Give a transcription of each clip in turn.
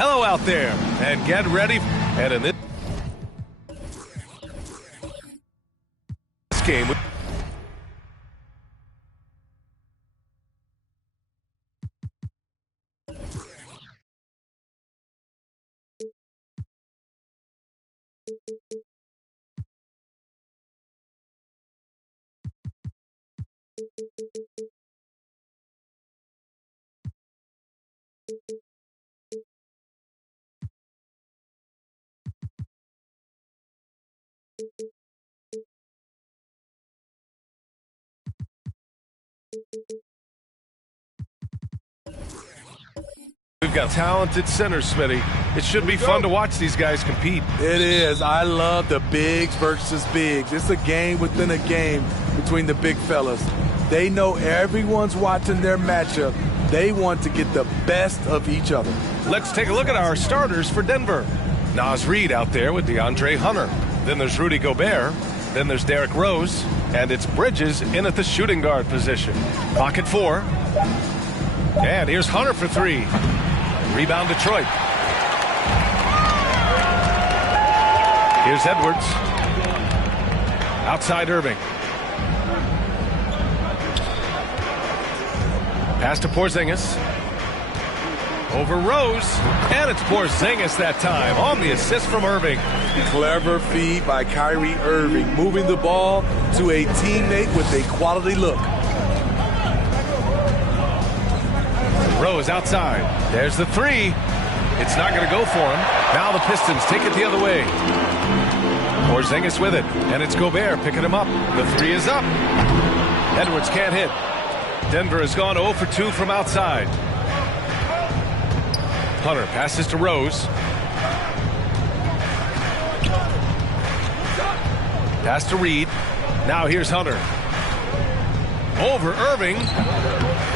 Hello out there, and get ready. And in this game, we've got talented centers, Smitty. It should be fun to watch these guys compete. It is. I love the bigs versus bigs. It's a game within a game between the big fellas. They know everyone's watching their matchup. They want to get the best of each other. Let's take a look at our starters for Denver. Naz Reid out there with DeAndre Hunter. Then there's Rudy Gobert. Then there's Derrick Rose. And it's Bridges in at the shooting guard position. Pocket four. And here's Hunter for three. Rebound Detroit. Here's Edwards. Outside Irving. Pass to Porzingis. Over Rose. And it's Porzingis that time on the assist from Irving. Clever feed by Kyrie Irving, moving the ball to a teammate with a quality look. Rose outside. There's the three. It's not going to go for him. Now the Pistons take it the other way. Porzingis with it. And it's Gobert picking him up. The three is up. Edwards can't hit. Denver has gone 0 for 2 from outside. Hunter passes to Rose. Pass to Reid. Now here's Hunter. Over Irving.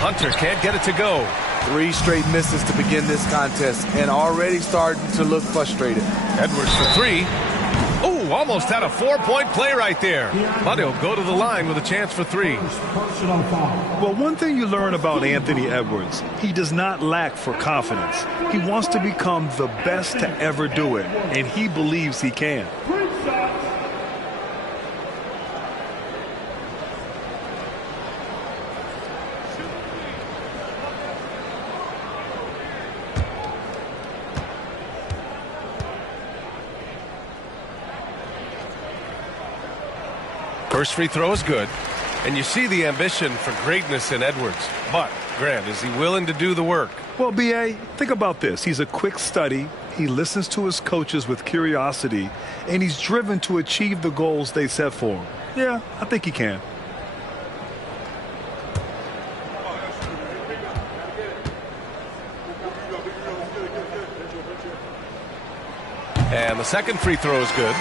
Hunter can't get it to go. 3 straight misses to begin this contest and already starting to look frustrated. Edwards for three. Oh, almost had a 4-point play right there. But he'll go to the line with a chance for 3. Well, one thing you learn about Anthony Edwards, he does not lack for confidence. He wants to become the best to ever do it, and he believes he can. First free throw is good, and you see the ambition for greatness in Edwards. But, Grant, is he willing to do the work? Well, B.A., think about this. He's a quick study. He listens to his coaches with curiosity, and he's driven to achieve the goals they set for him. Yeah, I think he can. And the second free throw is good.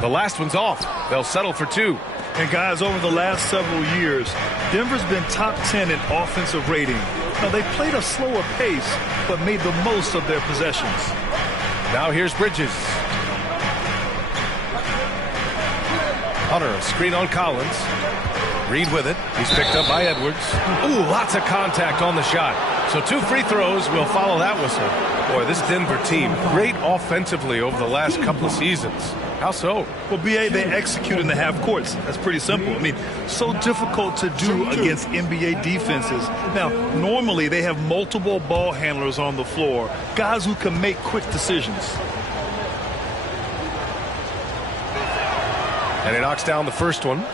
The last one's off. They'll settle for 2. And guys, over the last several years, Denver's been top 10 in offensive rating. Now, they played a slower pace, but made the most of their possessions. Now here's Bridges. Hunter, a screen on Collins. Reed with it. He's picked up by Edwards. Ooh, lots of contact on the shot. So 2 free throws will follow that whistle. Boy, this Denver team, great offensively over the last couple of seasons. How so? Well, B.A., they execute in the half courts. That's pretty simple. I mean, so difficult to do against NBA defenses. Now, normally they have multiple ball handlers on the floor, guys who can make quick decisions. And he knocks down the first one.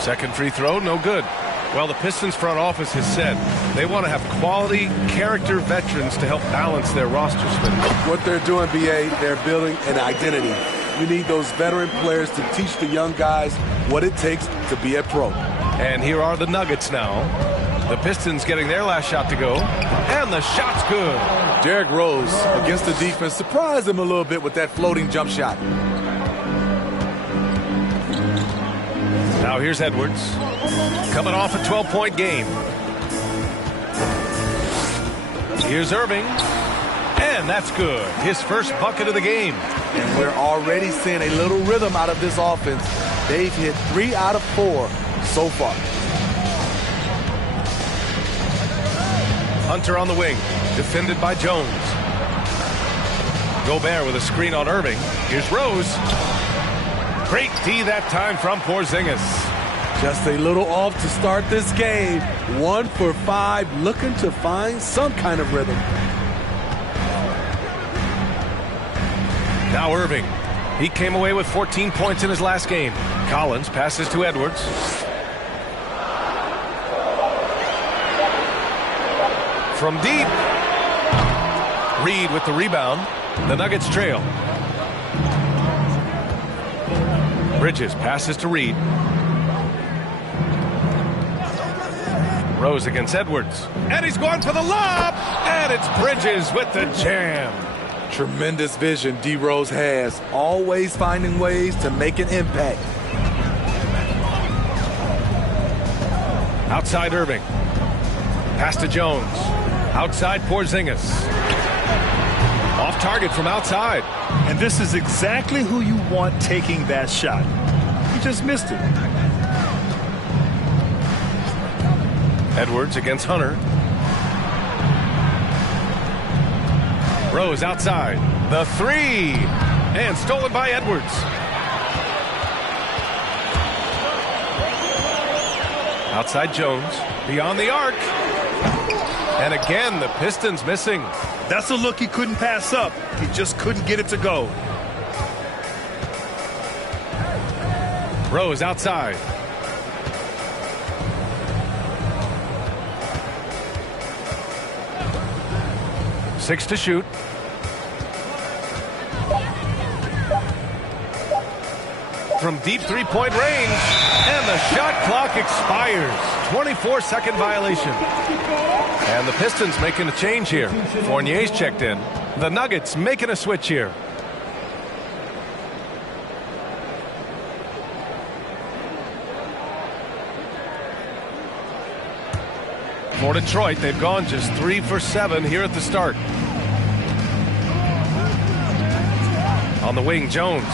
Second free throw, no good. Well, the Pistons front office has said they want to have quality character veterans to help balance their roster spin. What they're doing, B.A., they're building an identity. You need those veteran players to teach the young guys what it takes to be a pro. And here are the Nuggets now. The Pistons getting their last shot to go. And the shot's good. Derrick Rose, against the defense, surprised him a little bit with that floating jump shot. Now here's Edwards, coming off a 12-point game. Here's Irving, and that's good. His first bucket of the game. And we're already seeing a little rhythm out of this offense. They've hit 3 out of 4 so far. Hunter on the wing, defended by Jones. Gobert with a screen on Irving. Here's Rose. Great D that time from Porzingis. Just a little off to start this game. 1 for 5, looking to find some kind of rhythm. Now Irving. He came away with 14 points in his last game. Collins passes to Edwards. From deep. Reed with the rebound. The Nuggets trail. Bridges passes to Reed. Rose against Edwards. And he's going for the lob. And it's Bridges with the jam. Tremendous vision D. Rose has. Always finding ways to make an impact. Outside Irving. Pass to Jones. Outside Porzingis. Off target from outside. And this is exactly who you want taking that shot. He just missed it. Edwards against Hunter. Rose outside. The 3. And stolen by Edwards. Outside Jones. Beyond the arc. And again, the Pistons missing. That's a look he couldn't pass up. He just couldn't get it to go. Rose outside. 6 to shoot. From deep three-point range, and the shot clock expires. 24-second violation. And the Pistons making a change here. Fournier's checked in. The Nuggets making a switch here. For Detroit, they've gone just 3 for 7 here at the start. On the wing, Jones.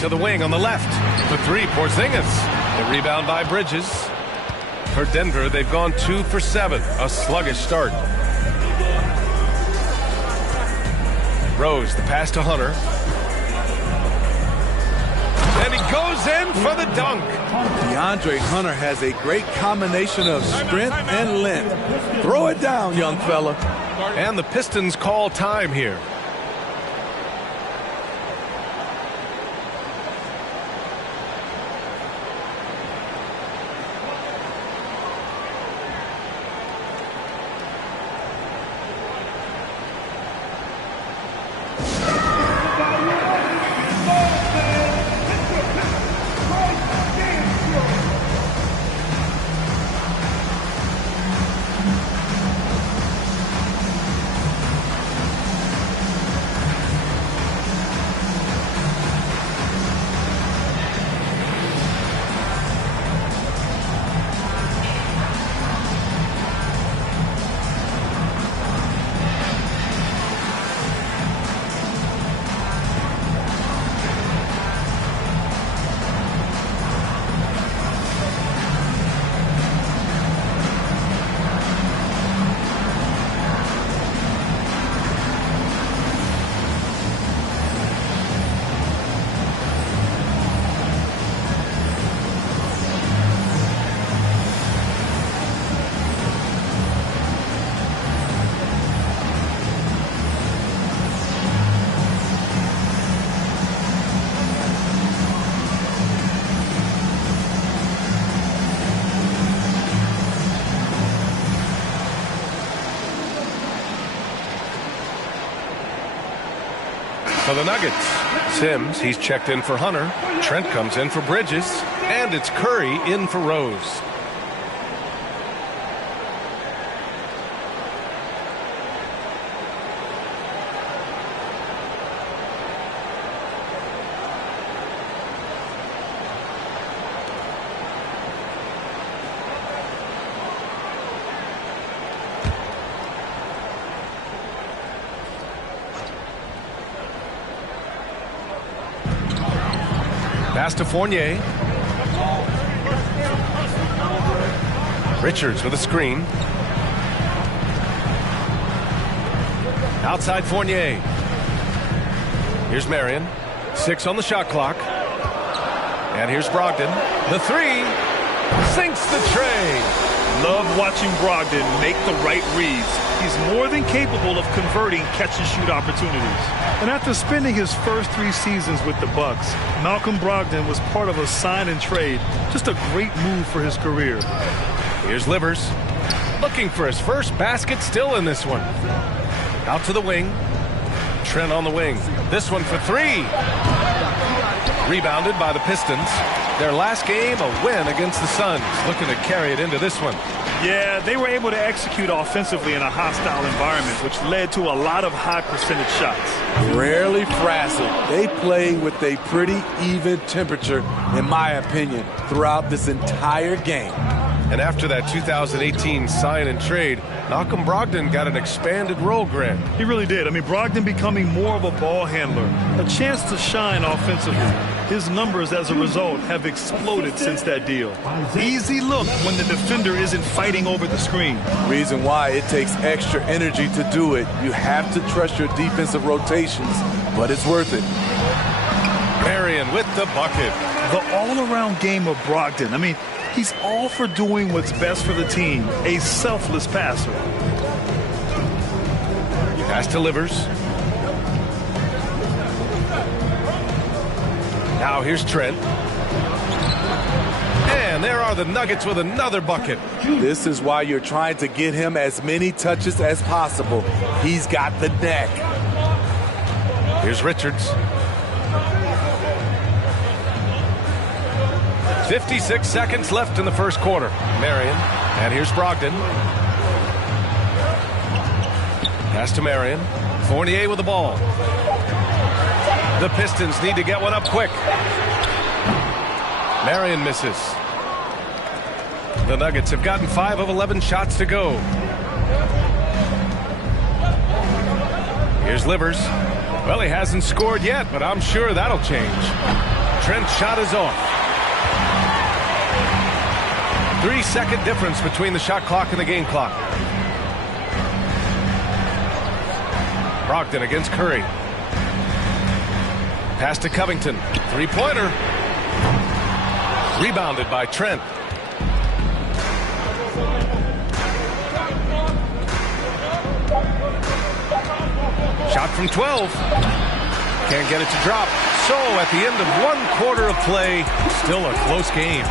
To the wing on the left. The three, Porzingis. The rebound by Bridges. For Denver, they've gone 2 for 7. A sluggish start. Rose, the pass to Hunter. And he goes in for the dunk. DeAndre Hunter has a great combination of strength and length. Throw it down, young fella. And the Pistons call time here. For the Nuggets, Sims, he's checked in for Hunter. Trent comes in for Bridges. And it's Curry in for Rose. Pass to Fournier. Richards with a screen. Outside Fournier. Here's Marion. 6 on the shot clock. And here's Brogdon. The three sinks the tray. Love watching Brogdon make the right reads. He's more than capable of converting catch-and-shoot opportunities. And after spending his first 3 seasons with the Bucks, Malcolm Brogdon was part of a sign and trade. Just a great move for his career. Here's Livers. Looking for his first basket, still in this one. Out to the wing. Trent on the wing. This one for 3. Rebounded by the Pistons. Their last game, a win against the Suns. Looking to carry it into this one. Yeah, they were able to execute offensively in a hostile environment, which led to a lot of high percentage shots. Rarely frazzled. They play with a pretty even temperature, in my opinion, throughout this entire game. And after that 2018 sign and trade, Malcolm Brogdon got an expanded role, Grant. He really did. I mean, Brogdon becoming more of a ball handler, a chance to shine offensively. His numbers as a result have exploded since that deal. Easy look when the defender isn't fighting over the screen. Reason why it takes extra energy to do it. You have to trust your defensive rotations, but it's worth it. Marion with the bucket. The all-around game of Brogdon. I mean, he's all for doing what's best for the team. A selfless passer. Pass to Livers. Now here's Trent. And And there are the Nuggets with another bucket. This is why you're trying to get him as many touches as possible. He's got the neck. Here's Richards. 56 seconds left in the first quarter. Marion. And here's Brogdon. Pass to Marion. Fournier with the ball. The Pistons need to get one up quick. Marion misses. The Nuggets have gotten 5 of 11 shots to go. Here's Livers. Well, he hasn't scored yet, but I'm sure that'll change. Trent's shot is off. 3-second difference between the shot clock and the game clock. Brogdon against Curry. Pass to Covington. Three-pointer. Rebounded by Trent. Shot from 12. Can't get it to drop. So at the end of 1 quarter of play, still a close game.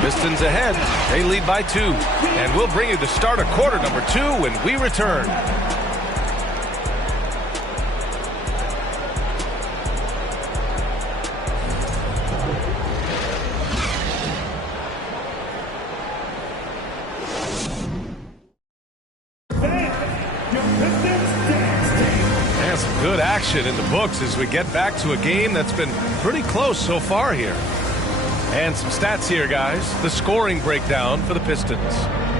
Pistons ahead. They lead by 2. And we'll bring you the start of quarter number 2 when we return. Good action in the books as we get back to a game that's been pretty close so far here. And some stats here, guys. The scoring breakdown for the Pistons.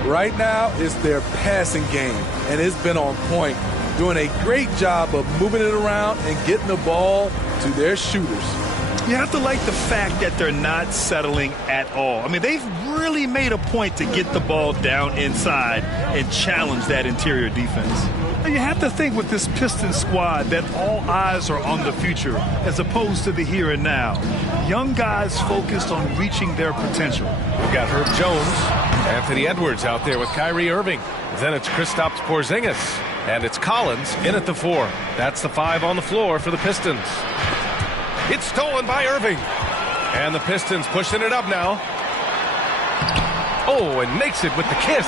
Right now, it's their passing game, and it's been on point. Doing a great job of moving it around and getting the ball to their shooters. You have to like the fact that they're not settling at all. I mean, they've really made a point to get the ball down inside and challenge that interior defense. You have to think with this Pistons squad that all eyes are on the future as opposed to the here and now. Young guys focused on reaching their potential. We've got Herb Jones, Anthony Edwards out there with Kyrie Irving. Then it's Kristaps Porzingis, and it's Collins in at the 4. That's the 5 on the floor for the Pistons. It's stolen by Irving. And the Pistons pushing it up now. Oh, and makes it with the kiss.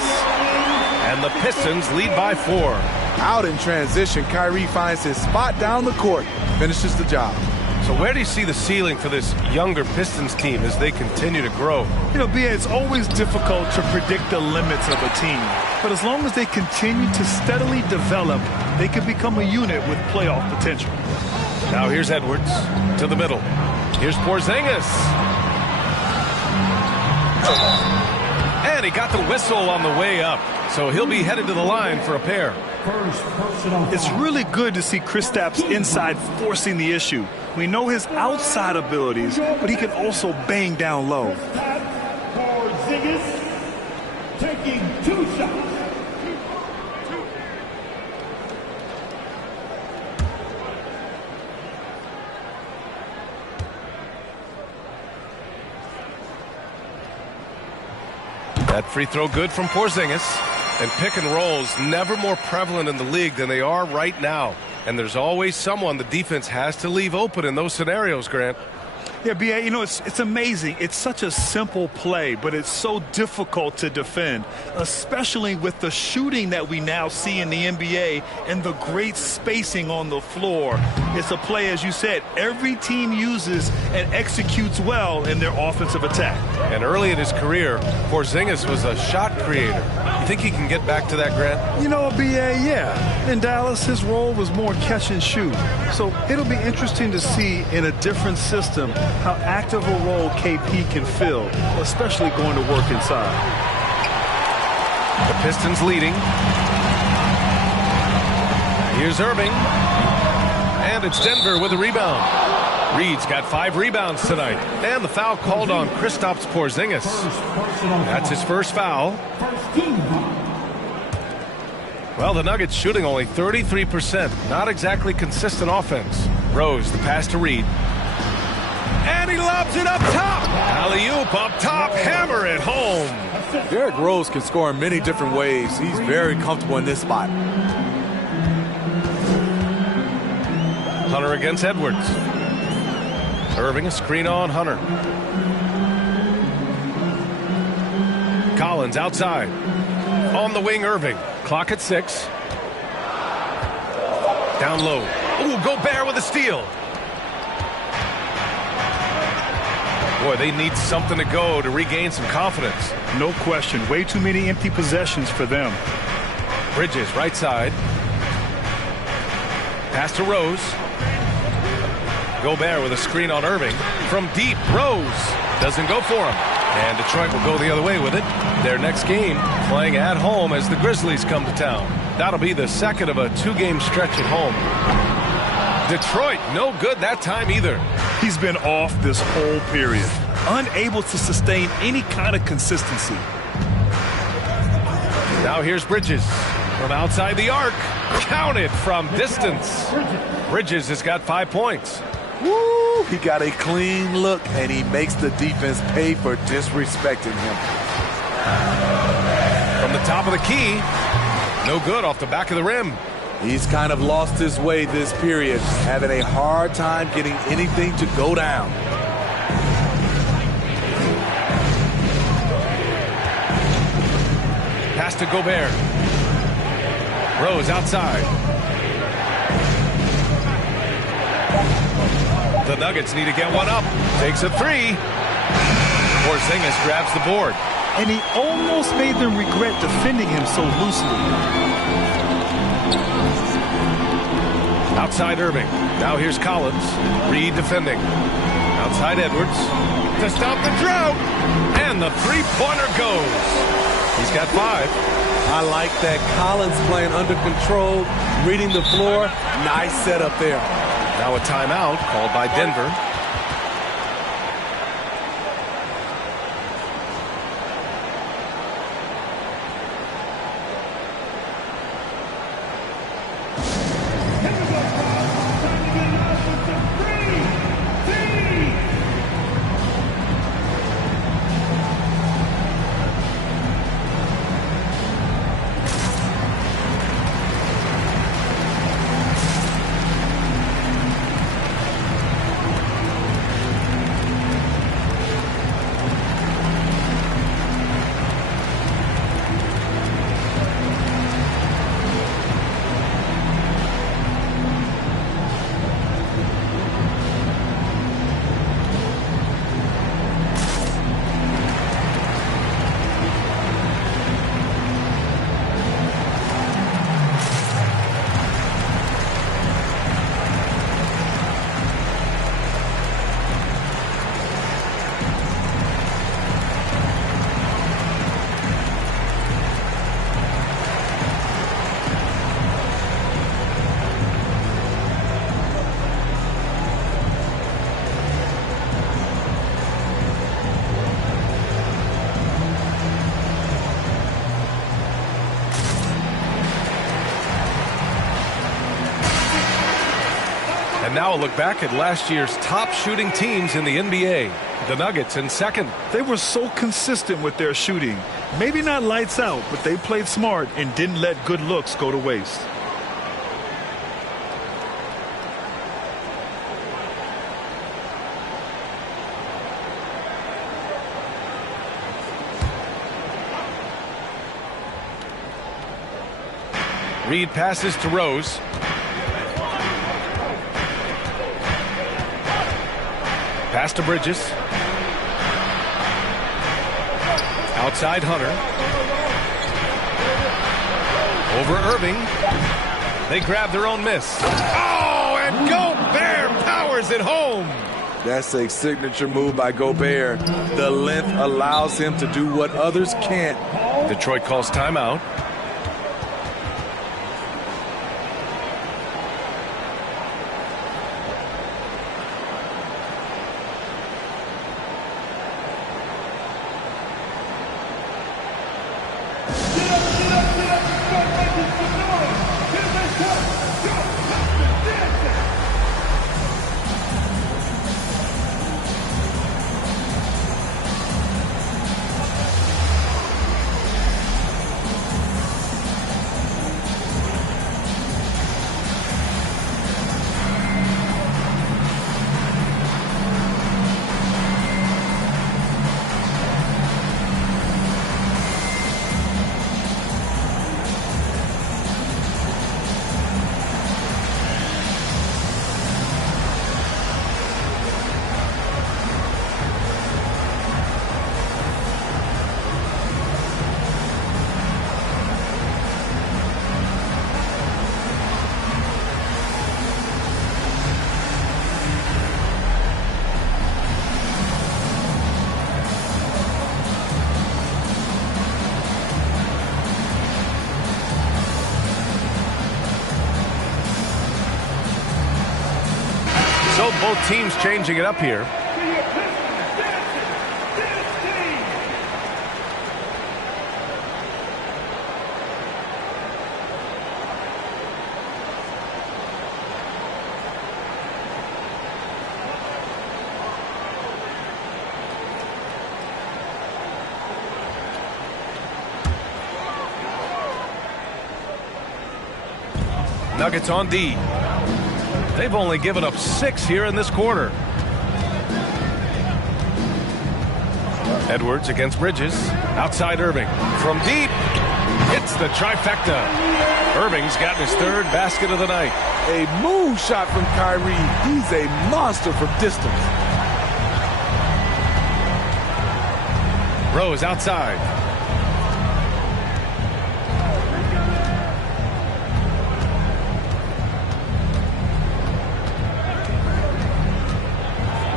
And the Pistons lead by 4. Out in transition, Kyrie finds his spot down the court, finishes the job. So where do you see the ceiling for this younger Pistons team as they continue to grow? You know, B.A., it's always difficult to predict the limits of a team. But as long as they continue to steadily develop, they can become a unit with playoff potential. Now here's Edwards to the middle. Here's Porzingis. And he got the whistle on the way up. So he'll be headed to the line for a pair. It's really good to see Kristaps inside forcing the issue. We know his outside abilities, but he can also bang down low. Porzingis taking 2 shots. That free throw good from Porzingis. And pick and rolls never more prevalent in the league than they are right now. And there's always someone the defense has to leave open in those scenarios, Grant. Yeah, B.A., you know, it's amazing. It's such a simple play, but it's so difficult to defend, especially with the shooting that we now see in the NBA and the great spacing on the floor. It's a play, as you said, every team uses and executes well in their offensive attack. And early in his career, Porzingis was a shot creator. You think he can get back to that, Grant? You know, B.A., yeah. In Dallas, his role was more catch and shoot. So it'll be interesting to see in a different system how active a role KP can fill, especially going to work inside. The Pistons leading. Here's Irving. And it's Denver with a rebound. Reed's got 5 rebounds tonight. And the foul called on Kristaps Porzingis. That's his first foul. Well, the Nuggets shooting only 33%. Not exactly consistent offense. Rose, the pass to Reed. And he lobs it up top. Alley-oop up top. Hammer it home. Derrick Rose can score in many different ways. He's very comfortable in this spot. Hunter against Edwards. Irving, a screen on Hunter. Collins outside. On the wing, Irving. Clock at 6. Down low. Ooh, Gobert with a steal. Boy, they need something to go to regain some confidence. No question. Way too many empty possessions for them. Bridges, right side. Pass to Rose. Gobert with a screen on Irving. From deep, Rose doesn't go for him. And Detroit will go the other way with it. Their next game playing at home as the Grizzlies come to town. That'll be the second of a 2-game stretch at home. Detroit, no good that time either. He's been off this whole period. Unable to sustain any kind of consistency. Now here's Bridges from outside the arc. Counted from distance. Bridges has got 5 points. Woo! He got a clean look, and he makes the defense pay for disrespecting him. From the top of the key. No good off the back of the rim. He's kind of lost his way this period, having a hard time getting anything to go down. Pass to Gobert. Rose outside. The Nuggets need to get one up. Takes a 3. Porzingis grabs the board. And he almost made them regret defending him so loosely. Outside Irving. Now here's Collins. Reed defending. Outside Edwards. To stop the drought. And the three-pointer goes. He's got 5. I like that. Collins playing under control, reading the floor. Nice setup there. Now a timeout called by Denver. And now a look back at last year's top shooting teams in the NBA. The Nuggets in second. They were so consistent with their shooting. Maybe not lights out, but they played smart and didn't let good looks go to waste. Reed passes to Rose. Pass to Bridges. Outside Hunter. Over Irving. They grab their own miss. Oh, and Gobert powers it home. That's a signature move by Gobert. The length allows him to do what others can't. Detroit calls timeout. Both teams changing it up here. Nuggets on D. They've only given up 6 here in this quarter. Edwards against Bridges. Outside Irving. From deep. Hits the trifecta. Irving's gotten his 3rd basket of the night. A move shot from Kyrie. He's a monster from distance. Rose outside.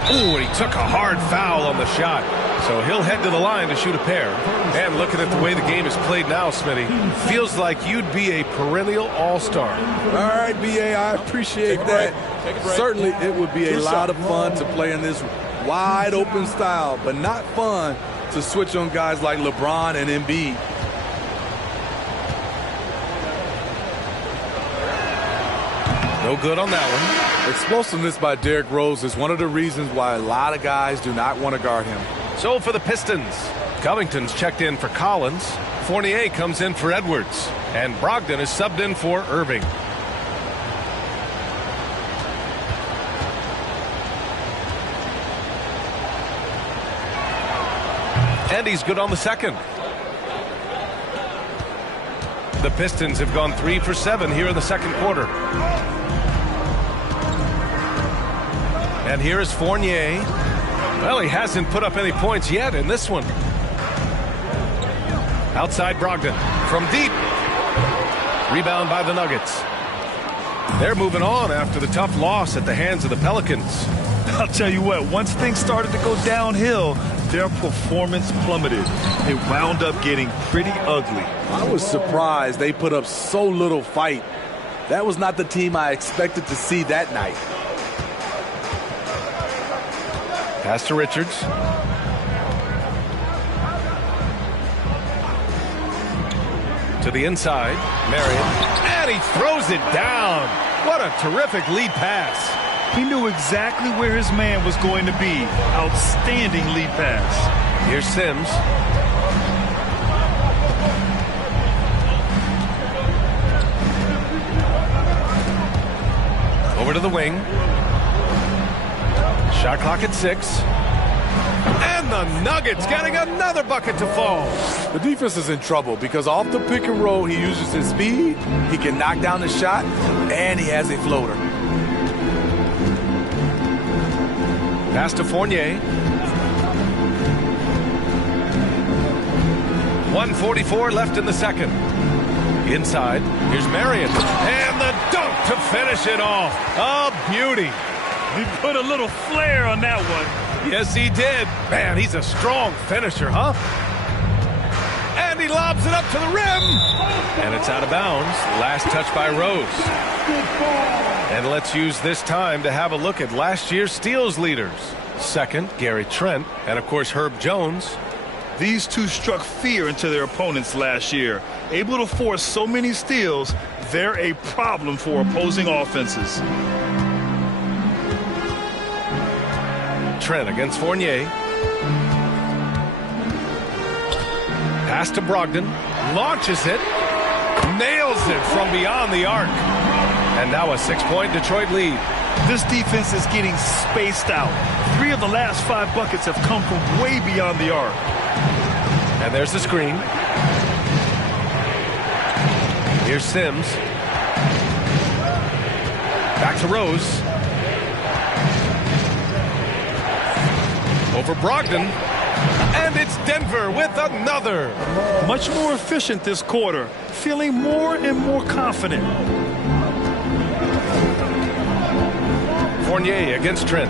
Ooh, and he took a hard foul on the shot. So he'll head to the line to shoot a pair. And looking at the way the game is played now, Smitty, feels like you'd be a perennial all-star. All right, B.A., I appreciate that. Certainly it would be a lot of fun to play in this wide-open style, but not fun to switch on guys like LeBron and Embiid. No good on that one. Explosiveness by Derrick Rose is one of the reasons why a lot of guys do not want to guard him. So for the Pistons, Covington's checked in for Collins. Fournier comes in for Edwards. And Brogdon is subbed in for Irving. And he's good on the second. The Pistons have gone 3 for 7 here in the second quarter. And here is Fournier. Well, he hasn't put up any points yet in this one. Outside Brogdon. From deep. Rebound by the Nuggets. They're moving on after the tough loss at the hands of the Pelicans. I'll tell you what, once things started to go downhill, their performance plummeted. It wound up getting pretty ugly. I was surprised they put up so little fight. That was not the team I expected to see that night. Pass to Richards. To the inside. Marion. And he throws it down. What a terrific lead pass. He knew exactly where his man was going to be. Outstanding lead pass. Here's Sims. Over to the wing. Shot clock at 6. And the Nuggets getting another bucket to fall. The defense is in trouble because off the pick and roll, he uses his speed, he can knock down the shot, and he has a floater. Pass to Fournier. 1:44 left in the second. Inside, here's Marion. And the dunk to finish it off. A beauty. He put a little flair on that one. Yes, he did. Man, he's a strong finisher, huh? And he lobs it up to the rim. And it's out of bounds. Last touch by Rose. And let's use this time to have a look at last year's steals leaders. Second, Gary Trent, and of course Herb Jones. These two struck fear into their opponents last year. Able to force so many steals, they're a problem for opposing offenses. Trent against Fournier. Pass to Brogdon. Launches it. Nails it from beyond the arc. And now a 6-point Detroit lead. This defense is getting spaced out. 3 of the last 5 buckets have come from way beyond the arc. And there's the screen. Here's Sims. Back to Rose. Over Brogdon. And it's Denver with another. Much more efficient this quarter. Feeling more and more confident. Fournier against Trent.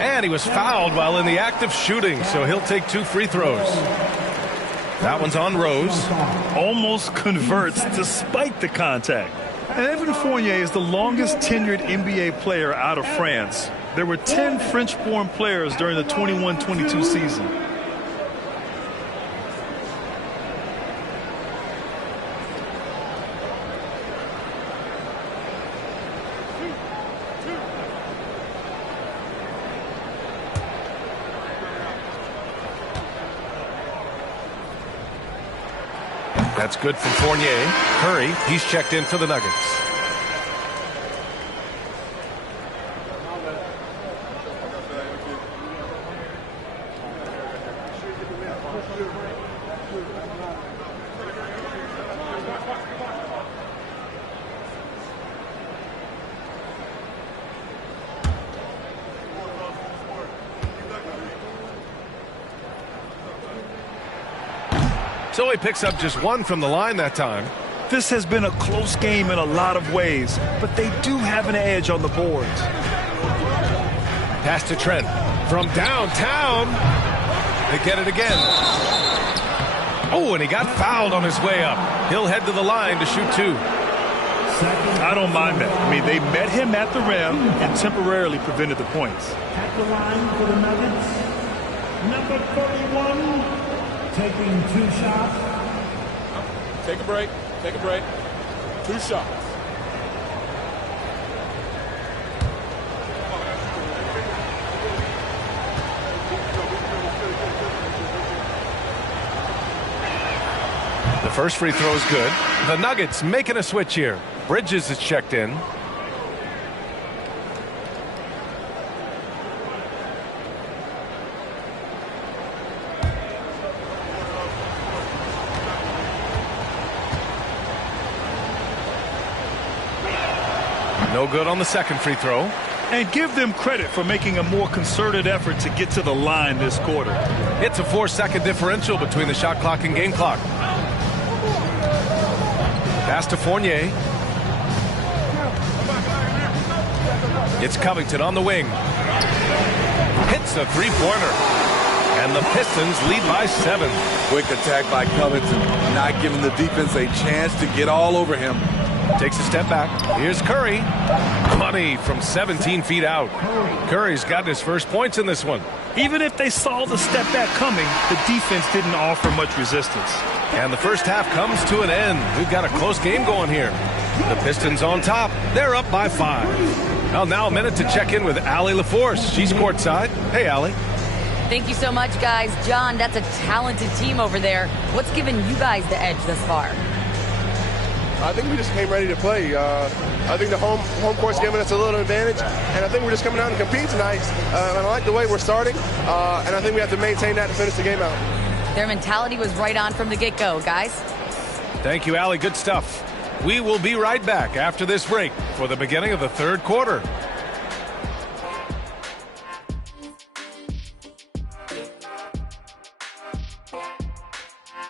And he was fouled while in the act of shooting, so he'll take 2 free throws. That one's on Rose. Almost converts despite the contact. And Evan Fournier is the longest tenured NBA player out of France. There were 10 French-born players during the 21-22 season. That's good from Fournier. Curry, he's checked in for the Nuggets. So he picks up just one from the line that time. This has been a close game in a lot of ways, but they do have an edge on the boards. Pass to Trent from downtown. They get it again. Oh, and he got fouled on his way up. He'll head to the line to shoot two. I don't mind that. I mean, they met him at the rim and temporarily prevented the points. At the line for the Nuggets, number 31, taking 2 shots. Take a break. Take a break. 2 shots. The first free throw is good. The Nuggets making a switch here. Bridges is checked in. No good on the second free throw. And give them credit for making a more concerted effort to get to the line this quarter. It's a 4-second differential between the shot clock and game clock. Pass to Fournier. It's Covington on the wing. Hits a three-pointer. And the Pistons lead by 7. Quick attack by Covington, not giving the defense a chance to get all over him. Takes a step back. Here's Curry. Money from 17 feet out. Curry's gotten his first points in this one. Even if they saw the step back coming, the defense didn't offer much resistance. And the first half comes to an end. We've got a close game going here. The Pistons on top. They're up by 5. Well, now a minute to check in with Allie LaForce. She's courtside. Hey, Allie. Thank you so much, guys. John, that's a talented team over there. What's given you guys the edge thus far? I think we just came ready to play. I think the home court's giving us a little advantage, and I think we're just coming out and compete tonight. And I like the way we're starting, and I think we have to maintain that to finish the game out. Their mentality was right on from the get-go, guys. Thank you, Allie. Good stuff. We will be right back after this break for the beginning of the third quarter.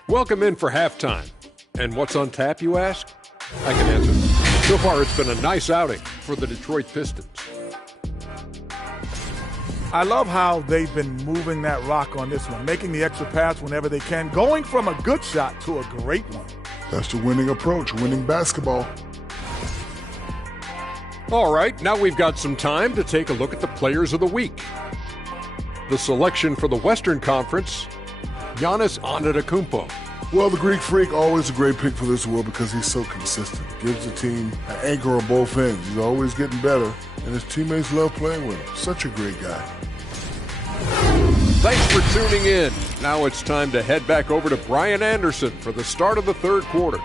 Welcome in for halftime. And what's on tap, you ask? I can answer. So far, it's been a nice outing for the Detroit Pistons. I love how they've been moving that rock on this one, making the extra pass whenever they can, going from a good shot to a great one. That's the winning approach, winning basketball. All right, now we've got some time to take a look at the players of the week. The selection for the Western Conference, Giannis Antetokounmpo. Well, the Greek Freak, always a great pick for this award because he's so consistent. Gives the team an anchor on both ends. He's always getting better, and his teammates love playing with him. Such a great guy. Thanks for tuning in. Now it's time to head back over to Brian Anderson for the start of the third quarter.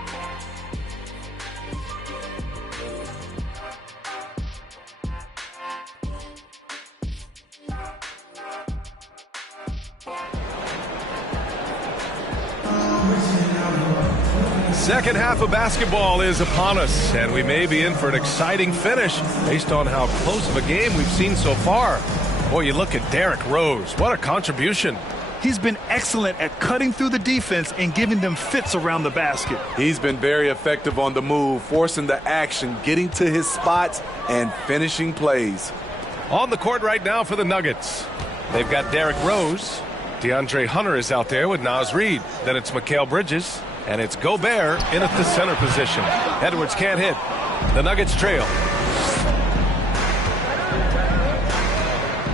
Second half of basketball is upon us, and we may be in for an exciting finish based on how close of a game we've seen so far. Boy, you look at Derrick Rose. What a contribution. He's been excellent at cutting through the defense and giving them fits around the basket. He's been very effective on the move, forcing the action, getting to his spots, and finishing plays. On the court right now for the Nuggets. They've got Derrick Rose. DeAndre Hunter is out there with Naz Reid. Then it's Mikal Bridges. And it's Gobert in at the center position. Edwards can't hit. The Nuggets trail.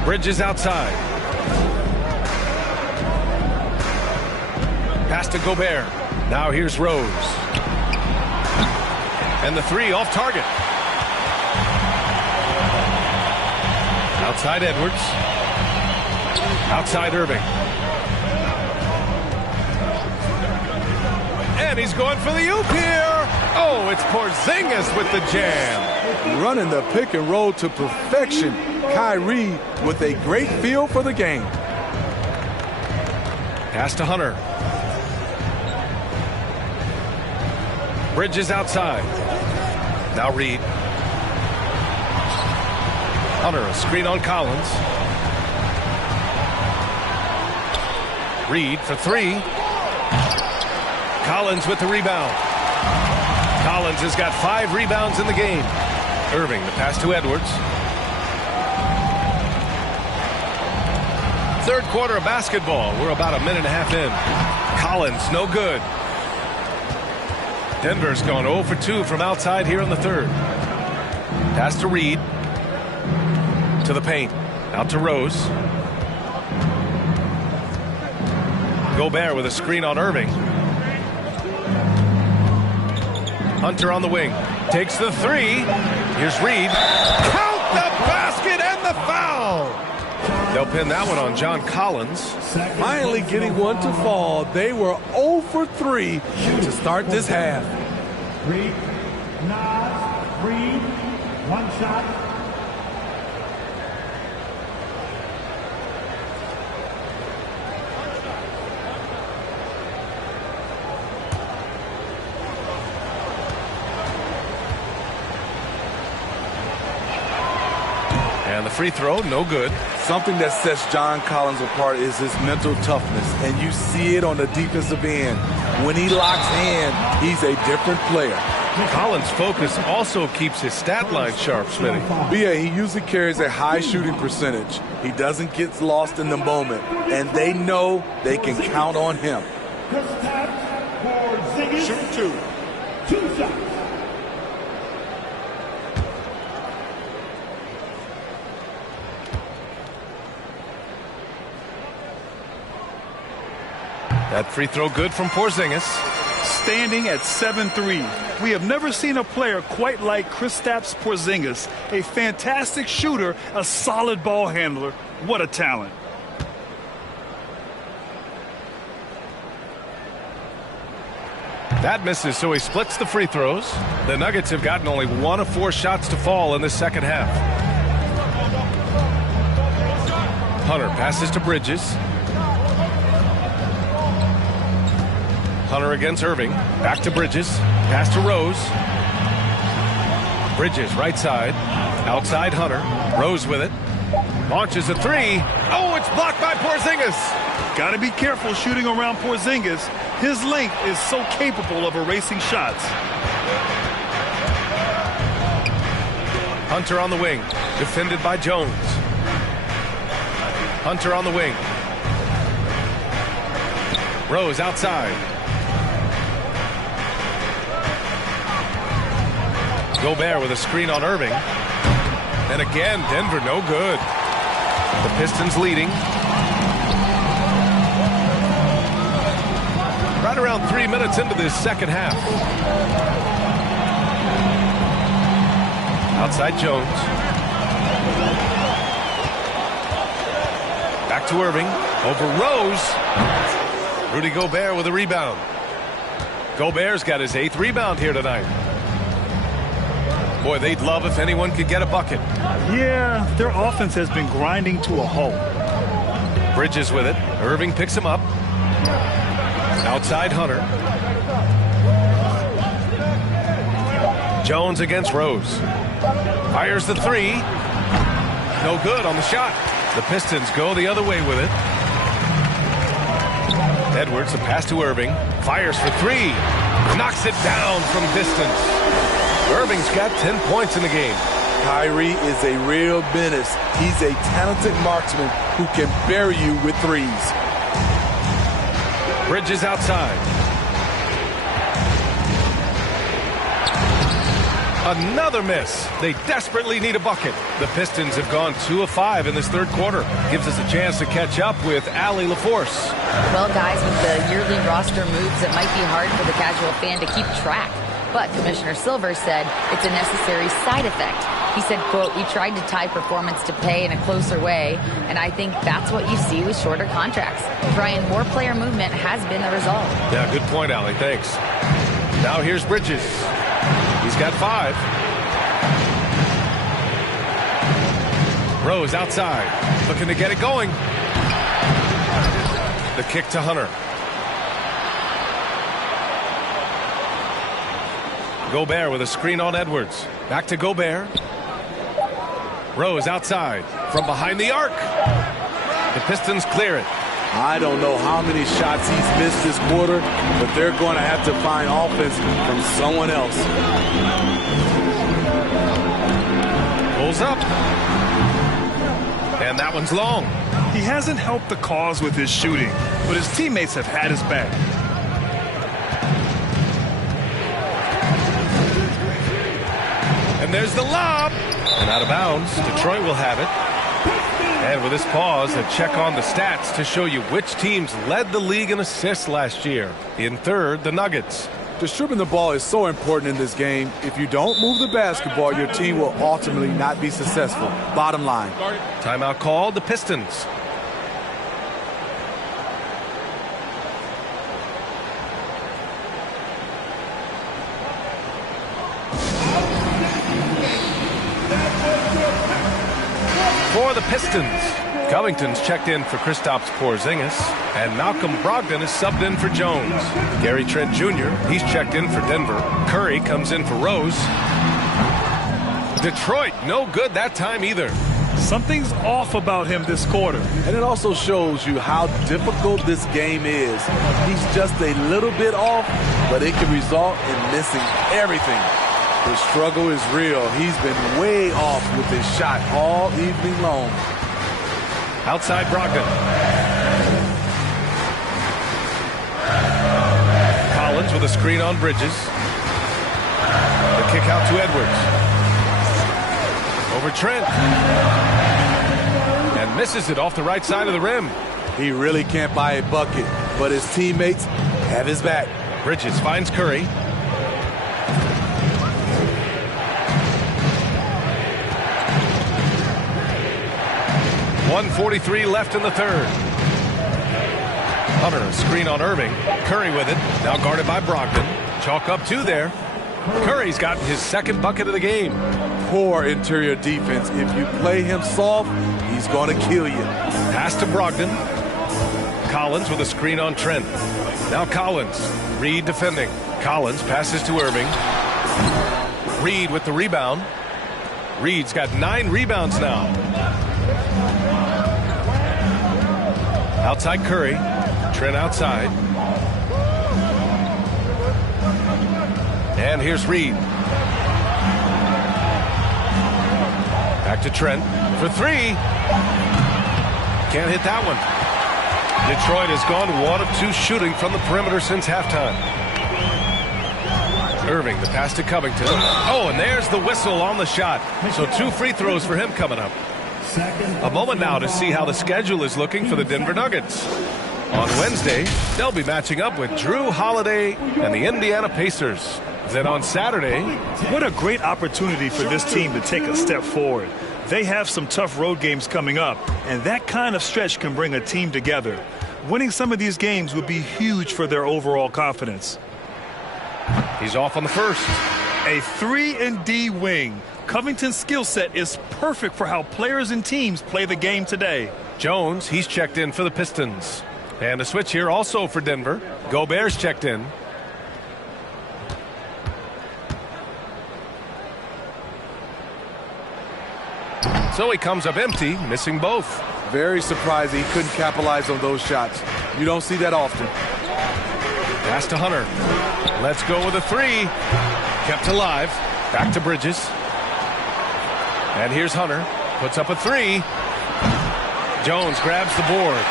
Bridges outside. Pass to Gobert. Now here's Rose. And the three off target. Outside Edwards. Outside Irving. And he's going for the oop here. Oh, it's Porzingis with the jam. Running the pick and roll to perfection. Kyrie with a great feel for the game. Pass to Hunter. Bridges outside. Now Reed. Hunter, a screen on Collins. Reed for three. Collins with the rebound. Collins has got 5 rebounds in the game. Irving, the pass to Edwards. Third quarter of basketball. We're about a minute and a half in. Collins, no good. Denver's gone 0 for 2 from outside here in the third. Pass to Reed. To the paint. Out to Rose. Gobert with a screen on Irving. Hunter on the wing. Takes the three. Here's Reed. Count the basket and the foul. They'll pin that one on John Collins. Finally getting one to fall. They were 0 for 3 to start this half. Reed, Nas, Reed, one shot. And the free throw, no good. Something that sets John Collins apart is his mental toughness, and you see it on the defensive end. When he locks in, he's a different player. Collins' focus also keeps his stat line sharp, Smitty. BA, he usually carries a high shooting percentage. He doesn't get lost in the moment, and they know they can count on him. Shoot two. 2 shots. That free throw good from Porzingis. Standing at 7-3. We have never seen a player quite like Kristaps Porzingis. A fantastic shooter, a solid ball handler. What a talent. That misses, so he splits the free throws. The Nuggets have gotten only 1 of 4 shots to fall in the second half. Hunter passes to Bridges. Hunter against Irving. Back to Bridges. Pass to Rose. Bridges right side. Outside Hunter. Rose with it. Launches a three. Oh, it's blocked by Porzingis. Got to be careful shooting around Porzingis. His length is so capable of erasing shots. Hunter on the wing. Defended by Jones. Hunter on the wing. Rose outside. Gobert with a screen on Irving. And again, Denver no good. The Pistons leading. Right around 3 minutes into this second half. Outside Jones. Back to Irving. Over Rose. Rudy Gobert with a rebound. Gobert's got his 8th rebound here tonight. Boy, they'd love if anyone could get a bucket. Yeah, their offense has been grinding to a halt. Bridges with it. Irving picks him up. Outside Hunter. Jones against Rose. Fires the three. No good on the shot. The Pistons go the other way with it. Edwards, a pass to Irving. Fires for three. Knocks it down from distance. Irving's got 10 points in the game. Kyrie is a real menace. He's a talented marksman who can bury you with threes. Bridges outside. Another miss. They desperately need a bucket. The Pistons have gone 2 of 5 in this third quarter. Gives us a chance to catch up with Allie LaForce. Well, guys, with the yearly roster moves, it might be hard for the casual fan to keep track. But Commissioner Silver said it's a necessary side effect. He said, quote, "We tried to tie performance to pay in a closer way, and I think that's what you see with shorter contracts. Brian, more player movement has been the result." Yeah, good point, Allie. Thanks. Now here's Bridges. He's got 5. Rose outside, looking to get it going. The kick to Hunter. Gobert with a screen on Edwards. Back to Gobert. Rose outside from behind the arc. The Pistons clear it. I don't know how many shots he's missed this quarter, but they're going to have to find offense from someone else. Pulls up. And that one's long. He hasn't helped the cause with his shooting, but his teammates have had his back. And there's the lob. And out of bounds. Detroit will have it. And with this pause, a check on the stats to show you which teams led the league in assists last year. In third, the Nuggets. Distributing the ball is so important in this game. If you don't move the basketball, your team will ultimately not be successful. Bottom line. Timeout called, the Pistons. For the Pistons, Covington's checked in for Kristaps Porzingis, and Malcolm Brogdon is subbed in for Jones. Gary Trent Jr., he's checked in for Denver. Curry comes in for Rose. Detroit, no good that time either. Something's off about him this quarter. And it also shows you how difficult this game is. He's just a little bit off, but it can result in missing everything. The struggle is real. He's been way off with his shot all evening long. Outside Brogdon. Collins with a screen on Bridges. The kick out to Edwards. Over Trent. And misses it off the right side of the rim. He really can't buy a bucket, but his teammates have his back. Bridges finds Curry. 1:43 left in the third. Hunter, screen on Irving. Curry with it. Now guarded by Brogdon. Chalk up 2 there. Curry's gotten his second bucket of the game. Poor interior defense. If you play him soft, he's going to kill you. Pass to Brogdon. Collins with a screen on Trent. Now Collins. Reed defending. Collins passes to Irving. Reed with the rebound. Reed's got 9 rebounds now. Outside Curry. Trent outside. And here's Reed. Back to Trent for 3. Can't hit that one. Detroit has gone 1 of 2 shooting from the perimeter since halftime. Irving, the pass to Covington. Oh, and there's the whistle on the shot. So 2 free throws for him coming up. A moment now to see how the schedule is looking for the Denver Nuggets. On Wednesday, they'll be matching up with Drew Holiday and the Indiana Pacers. Then on Saturday, what a great opportunity for this team to take a step forward. They have some tough road games coming up, and that kind of stretch can bring a team together. Winning some of these games would be huge for their overall confidence. He's off on the first. A 3-and-D wing. Covington's skill set is perfect for how players and teams play the game today. Jones, he's checked in for the Pistons. And a switch here also for Denver. Gobert's checked in. So he comes up empty, missing both. Very surprised he couldn't capitalize on those shots. You don't see that often. Pass to Hunter. Let's go with a 3. Kept alive. Back to Bridges. And here's Hunter. Puts up a 3. Jones grabs the board.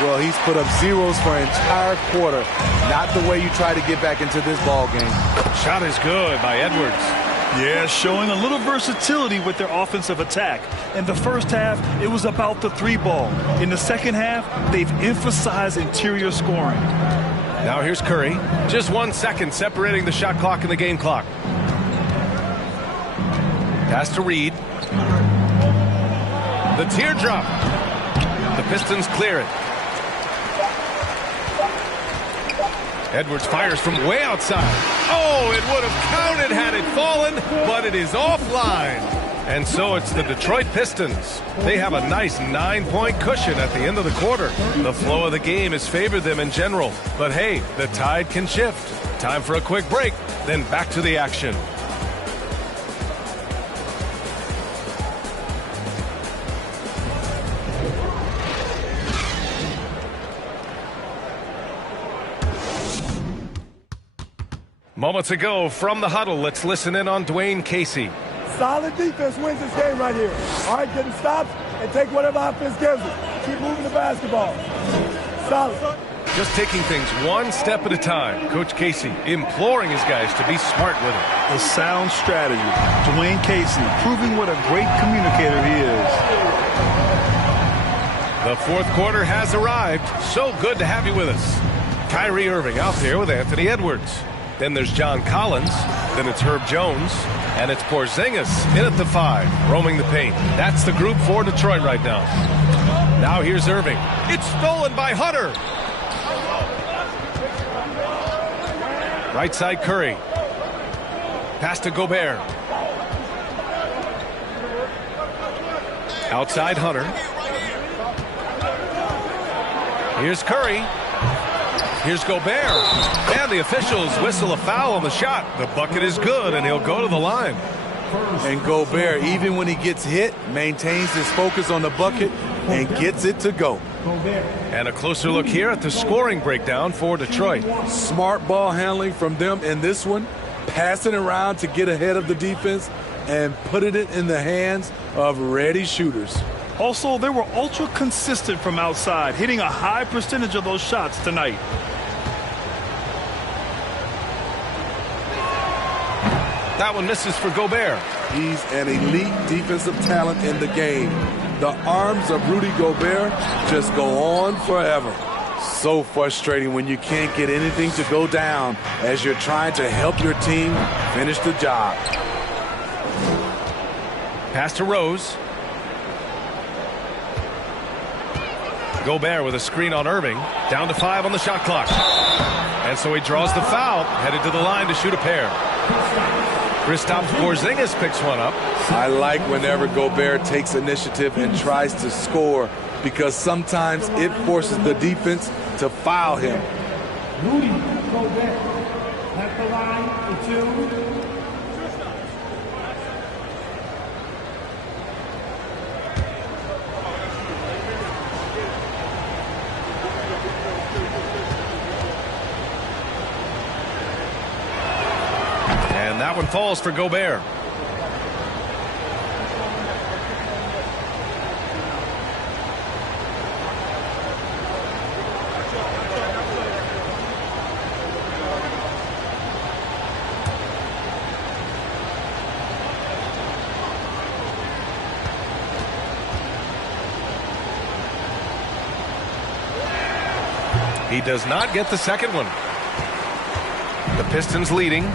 Well, he's put up zeros for an entire quarter. Not the way you try to get back into this ball game. Shot is good by Edwards. Yeah, showing a little versatility with their offensive attack. In the first half, it was about the 3-ball. In the second half, they've emphasized interior scoring. Now here's Curry. Just 1 second separating the shot clock and the game clock. Pass to Reed. The teardrop. The Pistons clear it. Edwards fires from way outside. Oh, it would have counted had it fallen, but it is offline. And so it's the Detroit Pistons. They have a nice 9-point cushion at the end of the quarter. The flow of the game has favored them in general. But hey, the tide can shift. Time for a quick break, then back to the action. Moments ago from the huddle, let's listen in on Dwayne Casey. Solid defense wins this game right here. All right, getting stops and take whatever offense gives us. Keep moving the basketball. Solid. Just taking things one step at a time. Coach Casey imploring his guys to be smart with it. A sound strategy. Dwayne Casey proving what a great communicator he is. The fourth quarter has arrived. So good to have you with us. Kyrie Irving out there with Anthony Edwards. Then there's John Collins. Then it's Herb Jones. And it's Porzingis in at the 5, roaming the paint. That's the group for Detroit right now. Now here's Irving. It's stolen by Hunter. Right side Curry. Pass to Gobert. Outside Hunter. Here's Curry. Here's Gobert. And the officials whistle a foul on the shot. The bucket is good, and he'll go to the line. And Gobert, even when he gets hit, maintains his focus on the bucket and gets it to go. And a closer look here at the scoring breakdown for Detroit. Smart ball handling from them in this one, passing around to get ahead of the defense and putting it in the hands of ready shooters. Also, they were ultra consistent from outside, hitting a high percentage of those shots tonight. That one misses for Gobert. He's an elite defensive talent in the game. The arms of Rudy Gobert just go on forever. So frustrating when you can't get anything to go down as you're trying to help your team finish the job. Pass to Rose. Gobert with a screen on Irving. Down to 5 on the shot clock. And so he draws the foul, headed to the line to shoot a pair. Kristaps Porzingis picks one up. I like whenever Gobert takes initiative and tries to score because sometimes it forces the defense to foul him. Rudy Gobert at the line for 2. And that one falls for Gobert. He does not get the second one. The Pistons leading.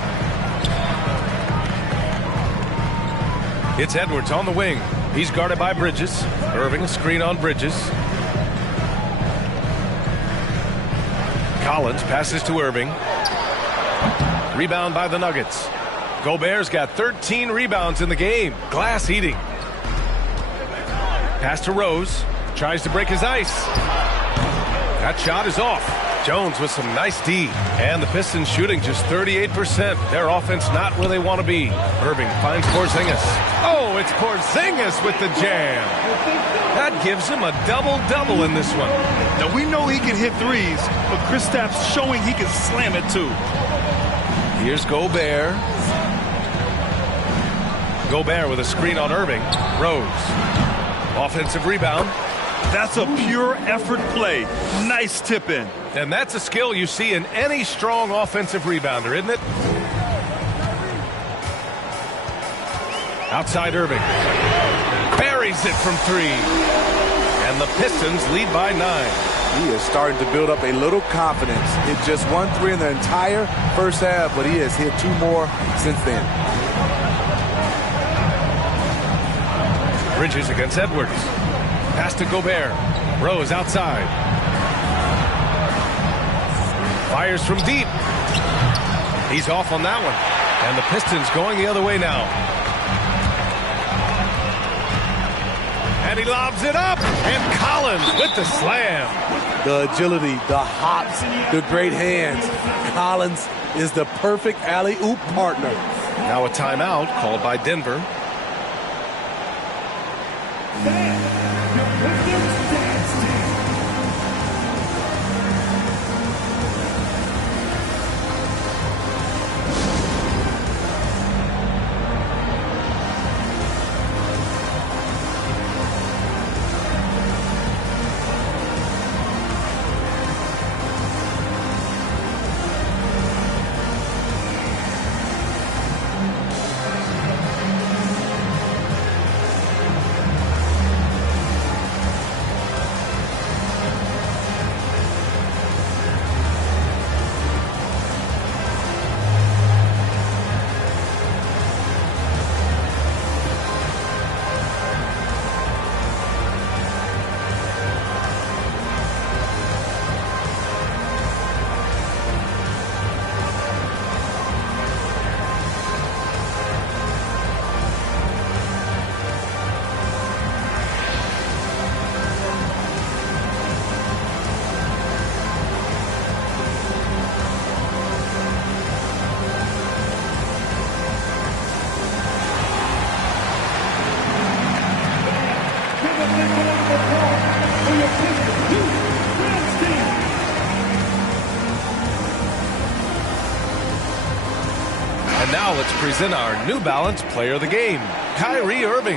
It's Edwards on the wing. He's guarded by Bridges. Irving, a screen on Bridges. Collins passes to Irving. Rebound by the Nuggets. Gobert's got 13 rebounds in the game. Glass eating. Pass to Rose. Tries to break his ice. That shot is off. Jones with some nice D. And the Pistons shooting just 38%. Their offense not where they want to be. Irving finds Porzingis. Oh, it's Porzingis with the jam. That gives him a double-double in this one. Now, we know he can hit threes, but Kristaps showing he can slam it too. Here's Gobert. Gobert with a screen on Irving. Rose. Offensive rebound. That's a pure effort play. Nice tip in. And that's a skill you see in any strong offensive rebounder, isn't it? Outside Irving. Buries it from 3. And the Pistons lead by 9. He is starting to build up a little confidence. Hit just 1 3 in the entire first half, but he has hit 2 more since then. Bridges against Edwards. Pass to Gobert. Rose outside. Fires from deep. He's off on that one. And the Pistons going the other way now. And he lobs it up. And Collins with the slam. The agility, the hops, the great hands. Collins is the perfect alley-oop partner. Now a timeout called by Denver. And now let's present our New Balance Player of the Game, Kyrie Irving.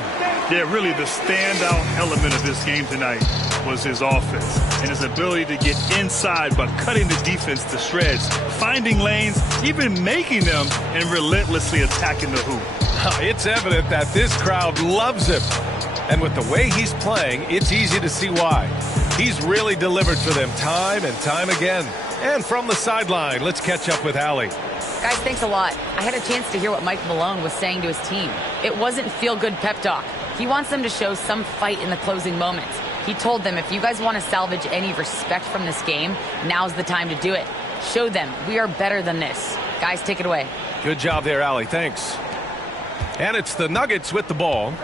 Yeah, really the standout element of this game tonight was his offense and his ability to get inside by cutting the defense to shreds, finding lanes, even making them, and relentlessly attacking the hoop. It's evident that this crowd loves him. And with the way he's playing, it's easy to see why. He's really delivered for them time and time again. And from the sideline, let's catch up with Allie. Guys, thanks a lot. I had a chance to hear what Mike Malone was saying to his team. It wasn't feel-good pep talk. He wants them to show some fight in the closing moments. He told them, if you guys want to salvage any respect from this game, now's the time to do it. Show them we are better than this. Guys, take it away. Good job there, Allie. Thanks. And it's the Nuggets with the ball.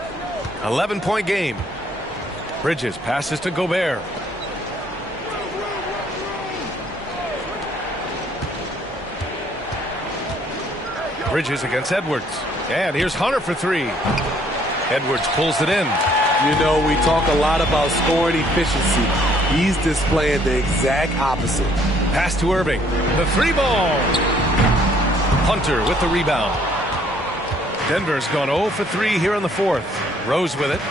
11-point game. Bridges passes to Gobert. Bridges against Edwards. And here's Hunter for 3. Edwards pulls it in. You know, we talk a lot about scoring efficiency. He's displaying the exact opposite. Pass to Irving. The 3-ball. Hunter with the rebound. Denver's gone 0 for 3 here in the fourth. Rose with it.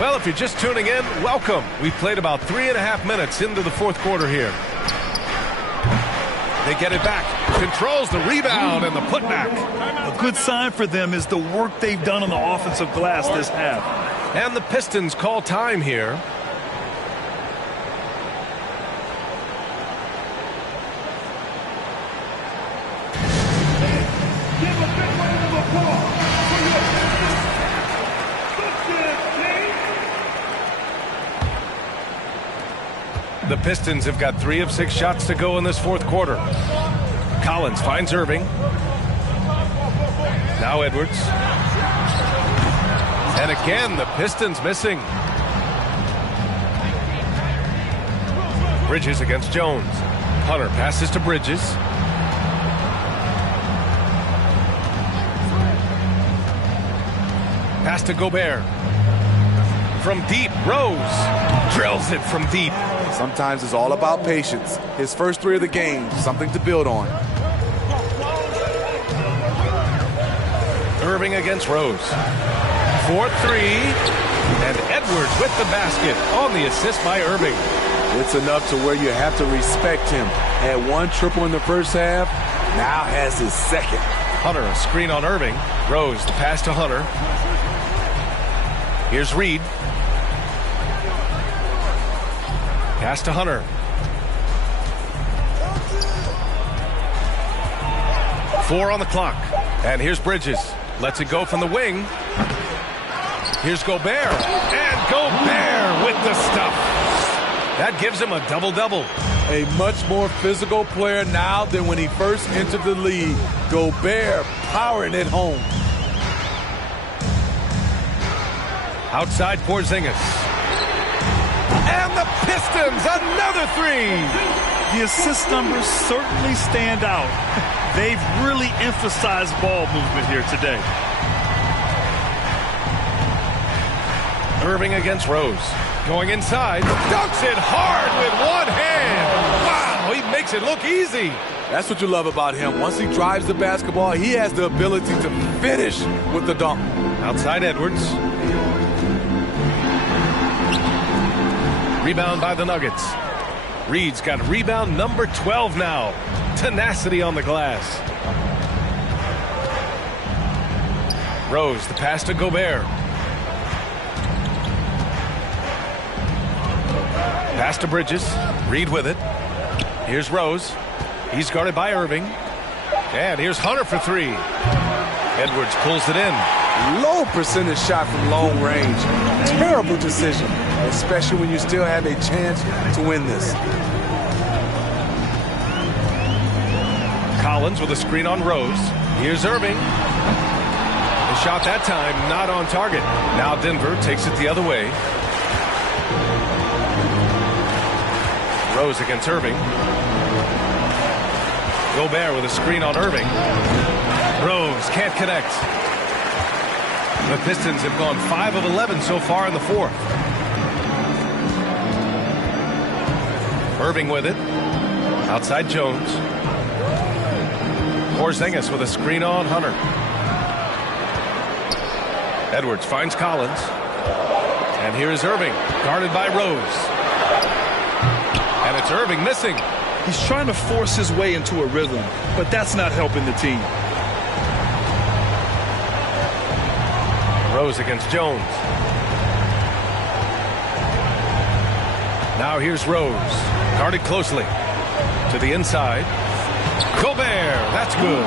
Well, if you're just tuning in, welcome. We've played about 3.5 minutes into the fourth quarter here. They get it back. Controls the rebound and the putback. A good sign for them is the work they've done on the offensive glass this half. And the Pistons call time here. The Pistons have got 3 of 6 shots to go in this fourth quarter. Collins finds Irving. Now Edwards. And again, the Pistons missing. Bridges against Jones. Hunter passes to Bridges. Pass to Gobert. From deep, Rose drills it from deep. Sometimes it's all about patience. His first 3 of the game, something to build on. Irving against Rose. 4-3. And Edwards with the basket on the assist by Irving. It's enough to where you have to respect him. Had 1 triple in the first half, now has his second. Hunter, a screen on Irving. Rose, the pass to Hunter. Here's Reed. Pass to Hunter. 4 on the clock. And here's Bridges. Lets it go from the wing. Here's Gobert. And Gobert with the stuff. That gives him a double-double. A much more physical player now than when he first entered the league. Gobert powering it home. Outside Porzingis. And the Pistons, another 3. The assist numbers certainly stand out. They've really emphasized ball movement here today. Irving against Rose. Going inside. Dunks it hard with one hand. Wow, he makes it look easy. That's what you love about him. Once he drives the basketball, he has the ability to finish with the dunk. Outside Edwards. Rebound by the Nuggets. Reed's got rebound number 12 now. Tenacity on the glass. Rose, the pass to Gobert. Pass to Bridges. Reed with it. Here's Rose. He's guarded by Irving. And here's Hunter for 3. Edwards pulls it in. Low percentage shot from long range. Terrible decision, especially when you still have a chance to win this. Collins with a screen on Rose. Here's Irving. The shot that time not on target. Now Denver takes it the other way. Rose against Irving. Gobert with a screen on Irving. Rose can't connect. The Pistons have gone 5 of 11 so far in the fourth. Irving with it. Outside Jones. Porzingis with a screen on Hunter. Edwards finds Collins. And here is Irving, guarded by Rose. And it's Irving missing. He's trying to force his way into a rhythm, but that's not helping the team. Rose against Jones. Now here's Rose, guarded closely. To the inside. Gobert, that's good.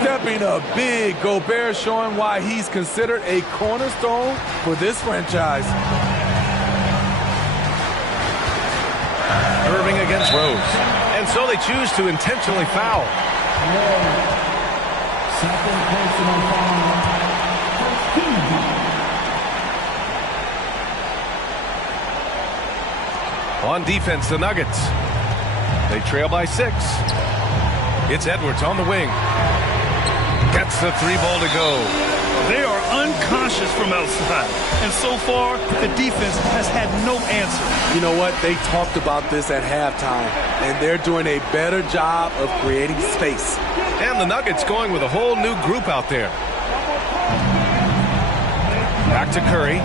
Stepping up big. Gobert showing why he's considered a cornerstone for this franchise. Irving against Rose. And so they choose to intentionally foul. Second personal foul. On defense, the Nuggets. They trail by 6. It's Edwards on the wing. Gets the 3-ball to go. They are unconscious from outside. And so far, the defense has had no answer. You know what? They talked about this at halftime, and they're doing a better job of creating space. And the Nuggets going with a whole new group out there. Back to Curry.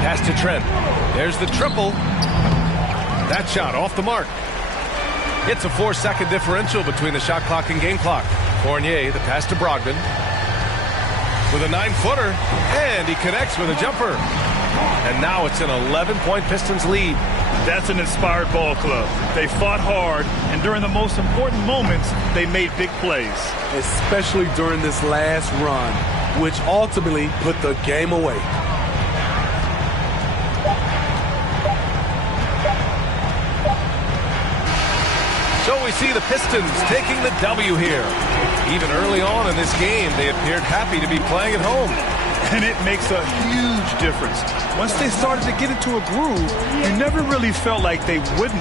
Pass to Trent. There's the triple. That shot off the mark. It's a 4-second differential between the shot clock and game clock. Fournier, the pass to Brogdon. With a 9-footer, and he connects with a jumper. And now it's an 11-point Pistons lead. That's an inspired ball club. They fought hard, and during the most important moments, they made big plays. Especially during this last run, which ultimately put the game away. So we see the Pistons taking the W here. Even early on in this game, they appeared happy to be playing at home. And it makes a huge difference. Once they started to get into a groove, you never really felt like they wouldn't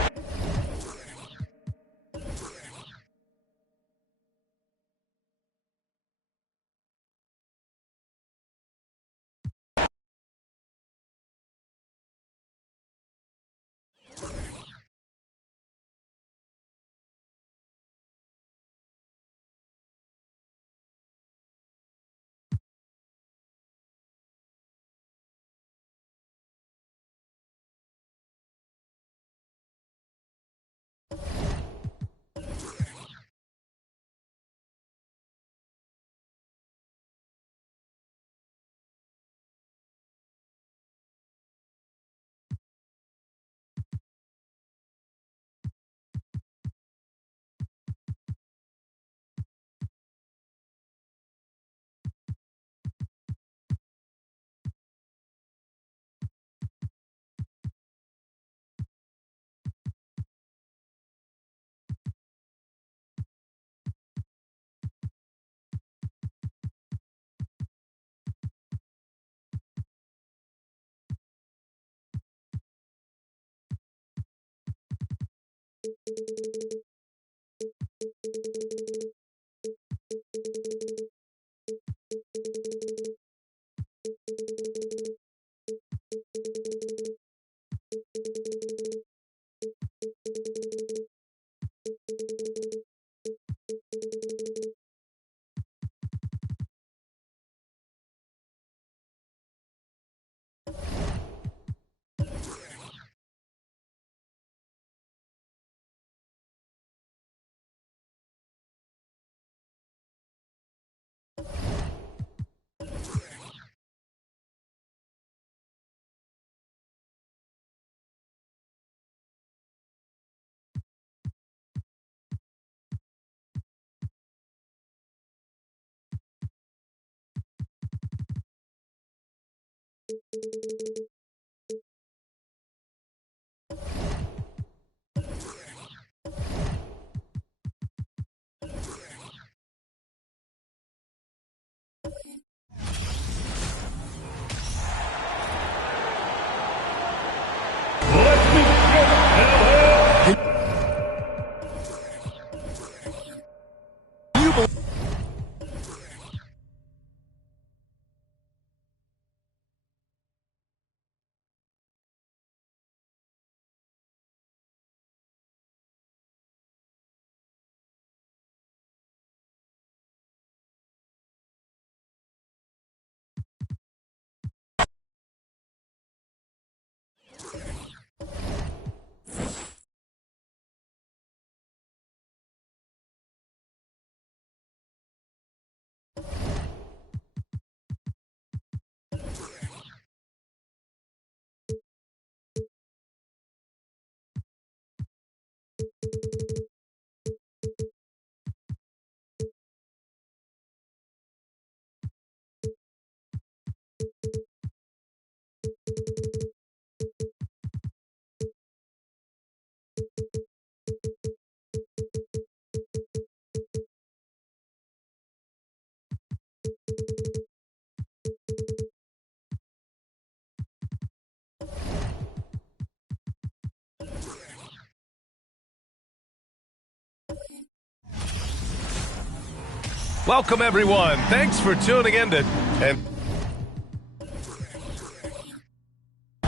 Welcome, everyone. Thanks for tuning in to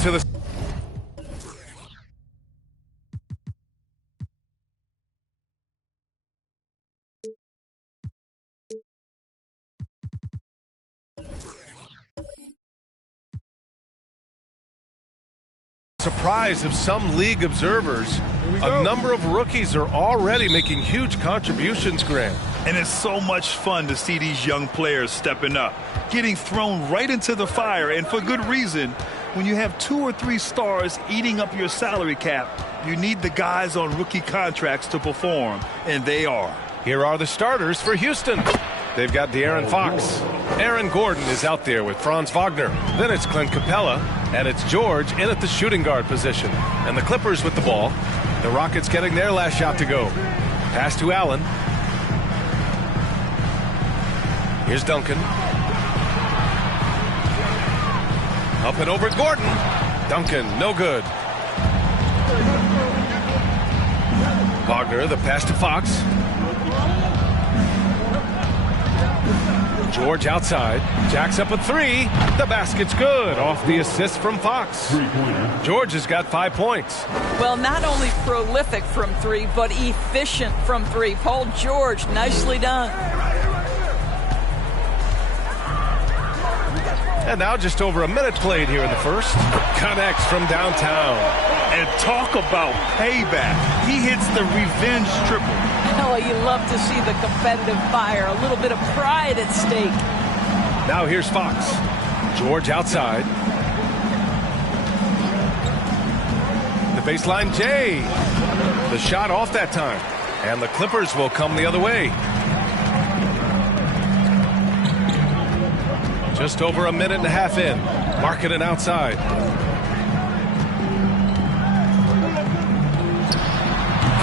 the surprise of some league observers. A number of rookies are already making huge contributions, Grant. And it's so much fun to see these young players stepping up, getting thrown right into the fire, and for good reason. When you have 2 or 3 stars eating up your salary cap, you need the guys on rookie contracts to perform, and they are. Here are the starters for Houston. They've got De'Aaron Fox. Aaron Gordon is out there with Franz Wagner. Then it's Clint Capella, and it's George in at the shooting guard position. And the Clippers with the ball. The Rockets getting their last shot to go. Pass to Allen. Here's Duncan. Up and over Gordon. Duncan, no good. Wagner, the pass to Fox. George outside. Jacks up a 3. The basket's good. Off the assist from Fox. George has got 5 points. Well, not only prolific from 3, but efficient from 3. Paul George, nicely done. And now just over a minute played here in the first. Connects from downtown. And talk about payback. He hits the revenge triple. Oh, you love to see the competitive fire. A little bit of pride at stake. Now here's Fox. George outside. The baseline J. The shot off that time. And the Clippers will come the other way. Just over a minute and a half in. Markkanen outside.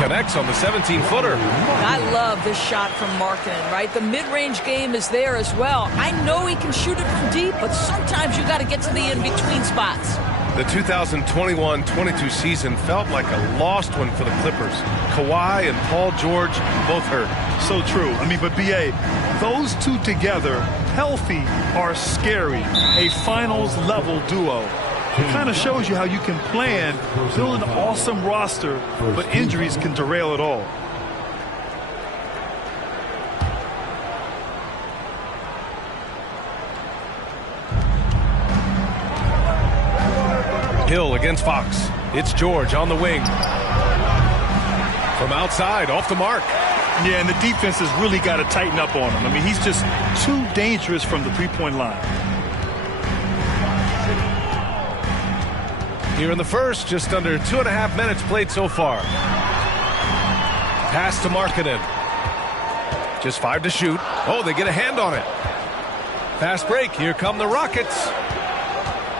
Connects on the 17-footer. I love this shot from Markkanen, right? The mid-range game is there as well. I know he can shoot it from deep, but sometimes you got to get to the in-between spots. The 2021-22 season felt like a lost one for the Clippers. Kawhi and Paul George both hurt. So true. I mean, but B.A., those two together, healthy, are scary. A finals-level duo. It kind of shows you how you can plan, build an awesome roster, but injuries can derail it all. Hill against Fox. It's George on the wing. From outside, off the mark. Yeah, and the defense has really got to tighten up on him. I mean, he's just too dangerous from the three-point line. Here in the first, just under 2.5 minutes played so far. Pass to Markkanen. Just 5 to shoot. Oh, they get a hand on it. Fast break. Here come the Rockets.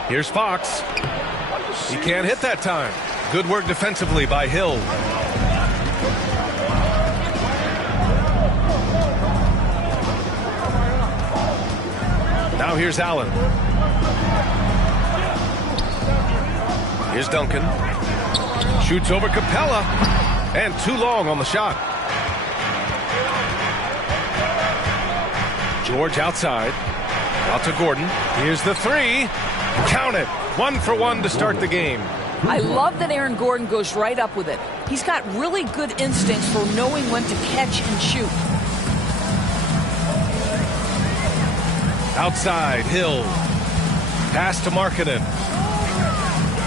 Here's Fox. He can't hit that time. Good work defensively by Hill. Now here's Allen. Here's Duncan. Shoots over Capella. And too long on the shot. George outside. Out to Gordon. Here's the three. Count it. 1 for 1 to start the game. I love that Aaron Gordon goes right up with it. He's got really good instincts for knowing when to catch and shoot. Outside, Hill. Pass to Markkanen.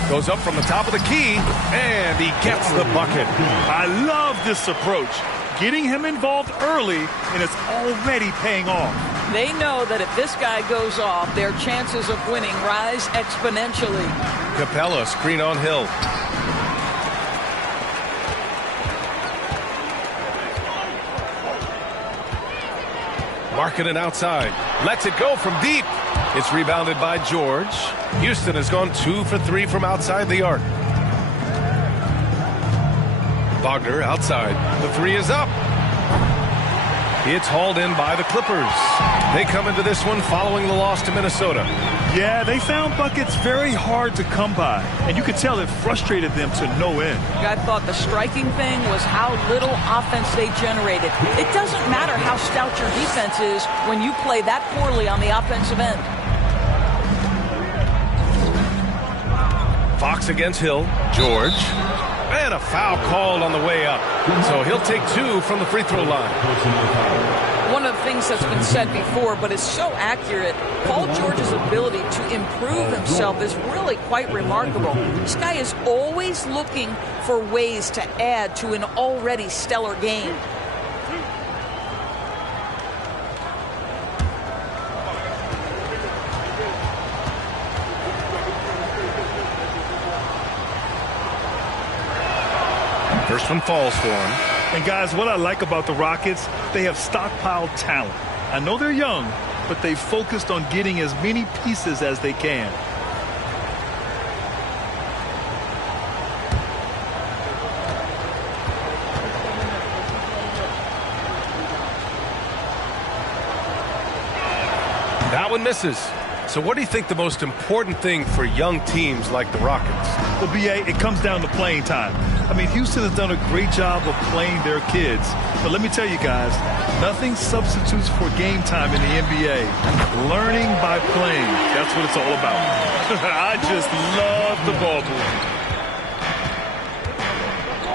Goes up from the top of the key, and he gets the bucket. I love this approach. Getting him involved early, and it's already paying off. They know that if this guy goes off, their chances of winning rise exponentially. Capella, screen on Hill. Markkanen outside. Lets it go from deep. It's rebounded by George. Houston has gone 2 for 3 from outside the arc. Wagner outside. The three is up. It's hauled in by the Clippers. They come into this one following the loss to Minnesota. Yeah, they found buckets very hard to come by, and you could tell it frustrated them to no end. I thought the striking thing was how little offense they generated. It doesn't matter how stout your defense is when you play that poorly on the offensive end. Fox against Hill. George. And a foul called on the way up. So he'll take 2 from the free throw line. One of the things that's been said before, but is so accurate, Paul George's ability to improve himself is really quite remarkable. This guy is always looking for ways to add to an already stellar game. First one falls for him. And guys, what I like about the Rockets, they have stockpiled talent. I know they're young, but they focused on getting as many pieces as they can. That one misses. So what do you think the most important thing for young teams like the Rockets? Well, B.A., it comes down to playing time. I mean, Houston has done a great job of playing their kids. But let me tell you guys, nothing substitutes for game time in the NBA. Learning by playing. That's what it's all about. I just love the ball movement.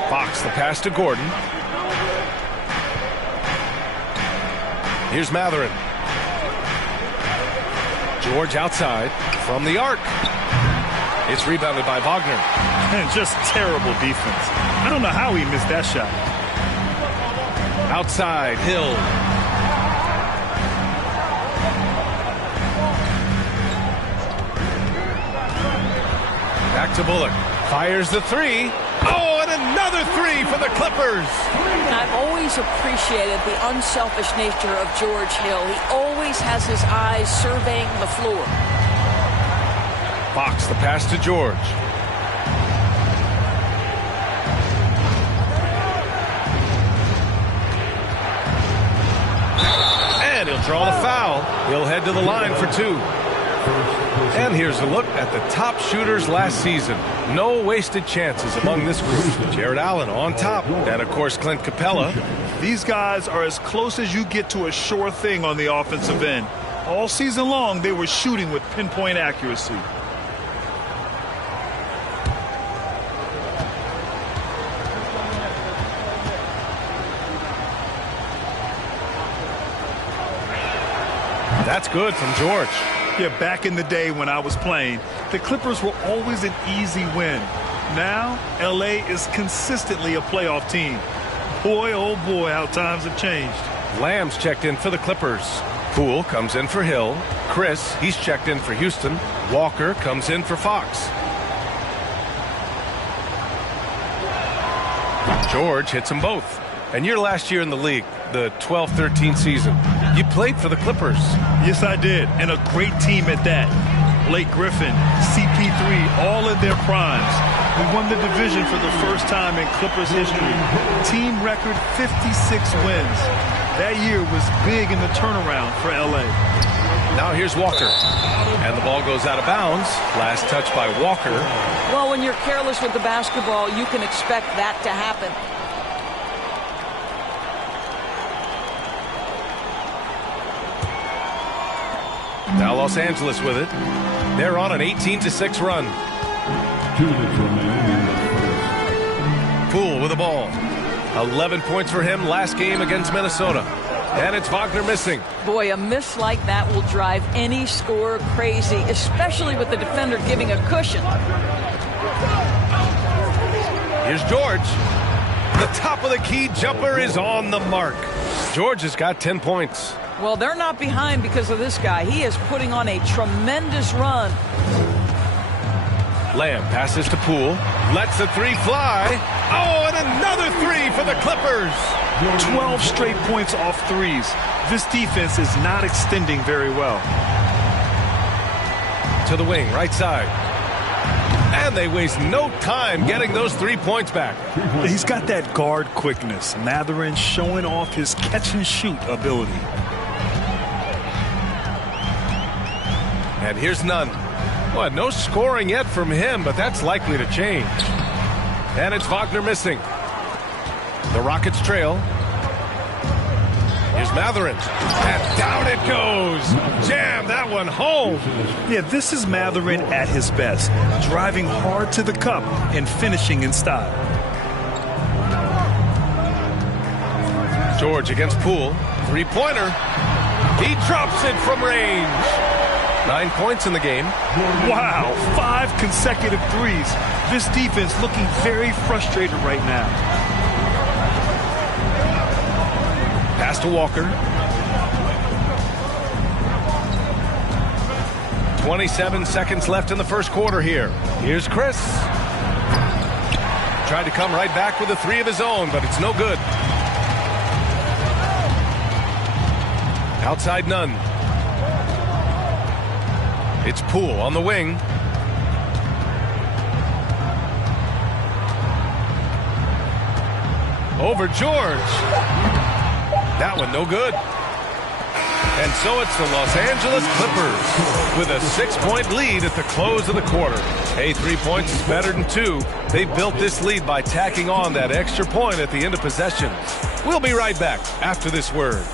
Fox, the pass to Gordon. Here's Matherin. George outside from the arc. It's rebounded by Wagner. And just terrible defense. I don't know how he missed that shot. Outside, Hill. Back to Bullock. Fires the three. Oh, and another three for the Clippers. And I've always appreciated the unselfish nature of George Hill. He always has his eyes surveying the floor. Fox, the pass to George. And he'll draw the foul. He'll head to the line for 2. And here's a look at the top shooters last season. No wasted chances among this group. Jared Allen on top. And, of course, Clint Capella. These guys are as close as you get to a sure thing on the offensive end. All season long, they were shooting with pinpoint accuracy. That's good from George. Yeah, back in the day when I was playing, the Clippers were always an easy win. Now, LA is consistently a playoff team. Boy, oh boy, how times have changed. Lamb's checked in for the Clippers. Poole comes in for Hill. Chris, he's checked in for Houston. Walker comes in for Fox. George hits them both. And your last year in the league, the 12-13 season, you played for the Clippers. Yes, I did, and a great team at that. Blake Griffin, CP3, all in their primes. We won the division for the first time in Clippers history. Team record 56 wins. That year was big in the turnaround for LA. Now here's Walker. And the ball goes out of bounds. Last touch by Walker. Well, when you're careless with the basketball, you can expect that to happen. Now Los Angeles with it. They're on an 18-6 run. Poole with the ball. 11 points for him last game against Minnesota. And it's Wagner missing. Boy, a miss like that will drive any scorer crazy, especially with the defender giving a cushion. Here's George. The top of the key jumper is on the mark. George has got 10 points. Well, they're not behind because of this guy. He is putting on a tremendous run. Lamb passes to Poole. Lets the three fly. Oh, and another three for the Clippers. 12 straight points off threes. This defense is not extending very well. To the wing, right side. And they waste no time getting those 3 points back. He's got that guard quickness. Mathurin showing off his catch-and-shoot ability. And here's Nunn. Well, no scoring yet from him, but that's likely to change. And it's Wagner missing. The Rockets trail. Here's Mathurin. And down it goes. Jam that one home. Yeah, this is Mathurin at his best. Driving hard to the cup and finishing in style. George against Poole. Three-pointer. He drops it from range. 9 points in the game. Wow, 5 consecutive threes. This defense looking very frustrated right now. Pass to Walker. 27 seconds left in the first quarter here. Here's Chris. Tried to come right back with a three of his own, but it's no good. Outside Nunn. It's Poole on the wing. Over George. That one no good. And so it's the Los Angeles Clippers with a 6-point lead at the close of the quarter. Hey, 3 points is better than 2. They built this lead by tacking on that extra point at the end of possession. We'll be right back after this word.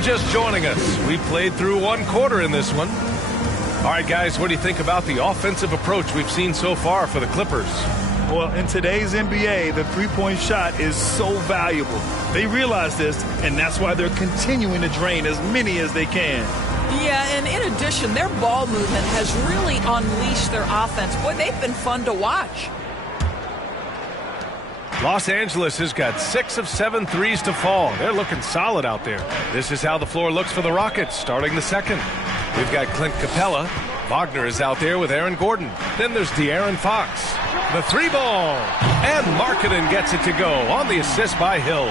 Just joining us. We played through 1 quarter in this one. All right, guys, what do you think about the offensive approach we've seen so far for the Clippers? Well, in today's NBA, the three-point shot is so valuable. They realize this, and that's why they're continuing to drain as many as they can. Yeah, and in addition, their ball movement has really unleashed their offense. Boy, they've been fun to watch. Los Angeles has got 6 of 7 threes to fall. They're looking solid out there. This is how the floor looks for the Rockets starting the second. We've got Clint Capella. Wagner is out there with Aaron Gordon. Then there's De'Aaron Fox. The 3-ball. And Markkanen gets it to go on the assist by Hill.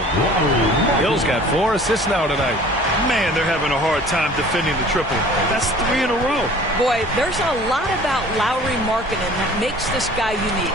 Hill's got 4 assists now tonight. Man, they're having a hard time defending the triple. That's 3 in a row. Boy, there's a lot about Lauri Markkanen that makes this guy unique.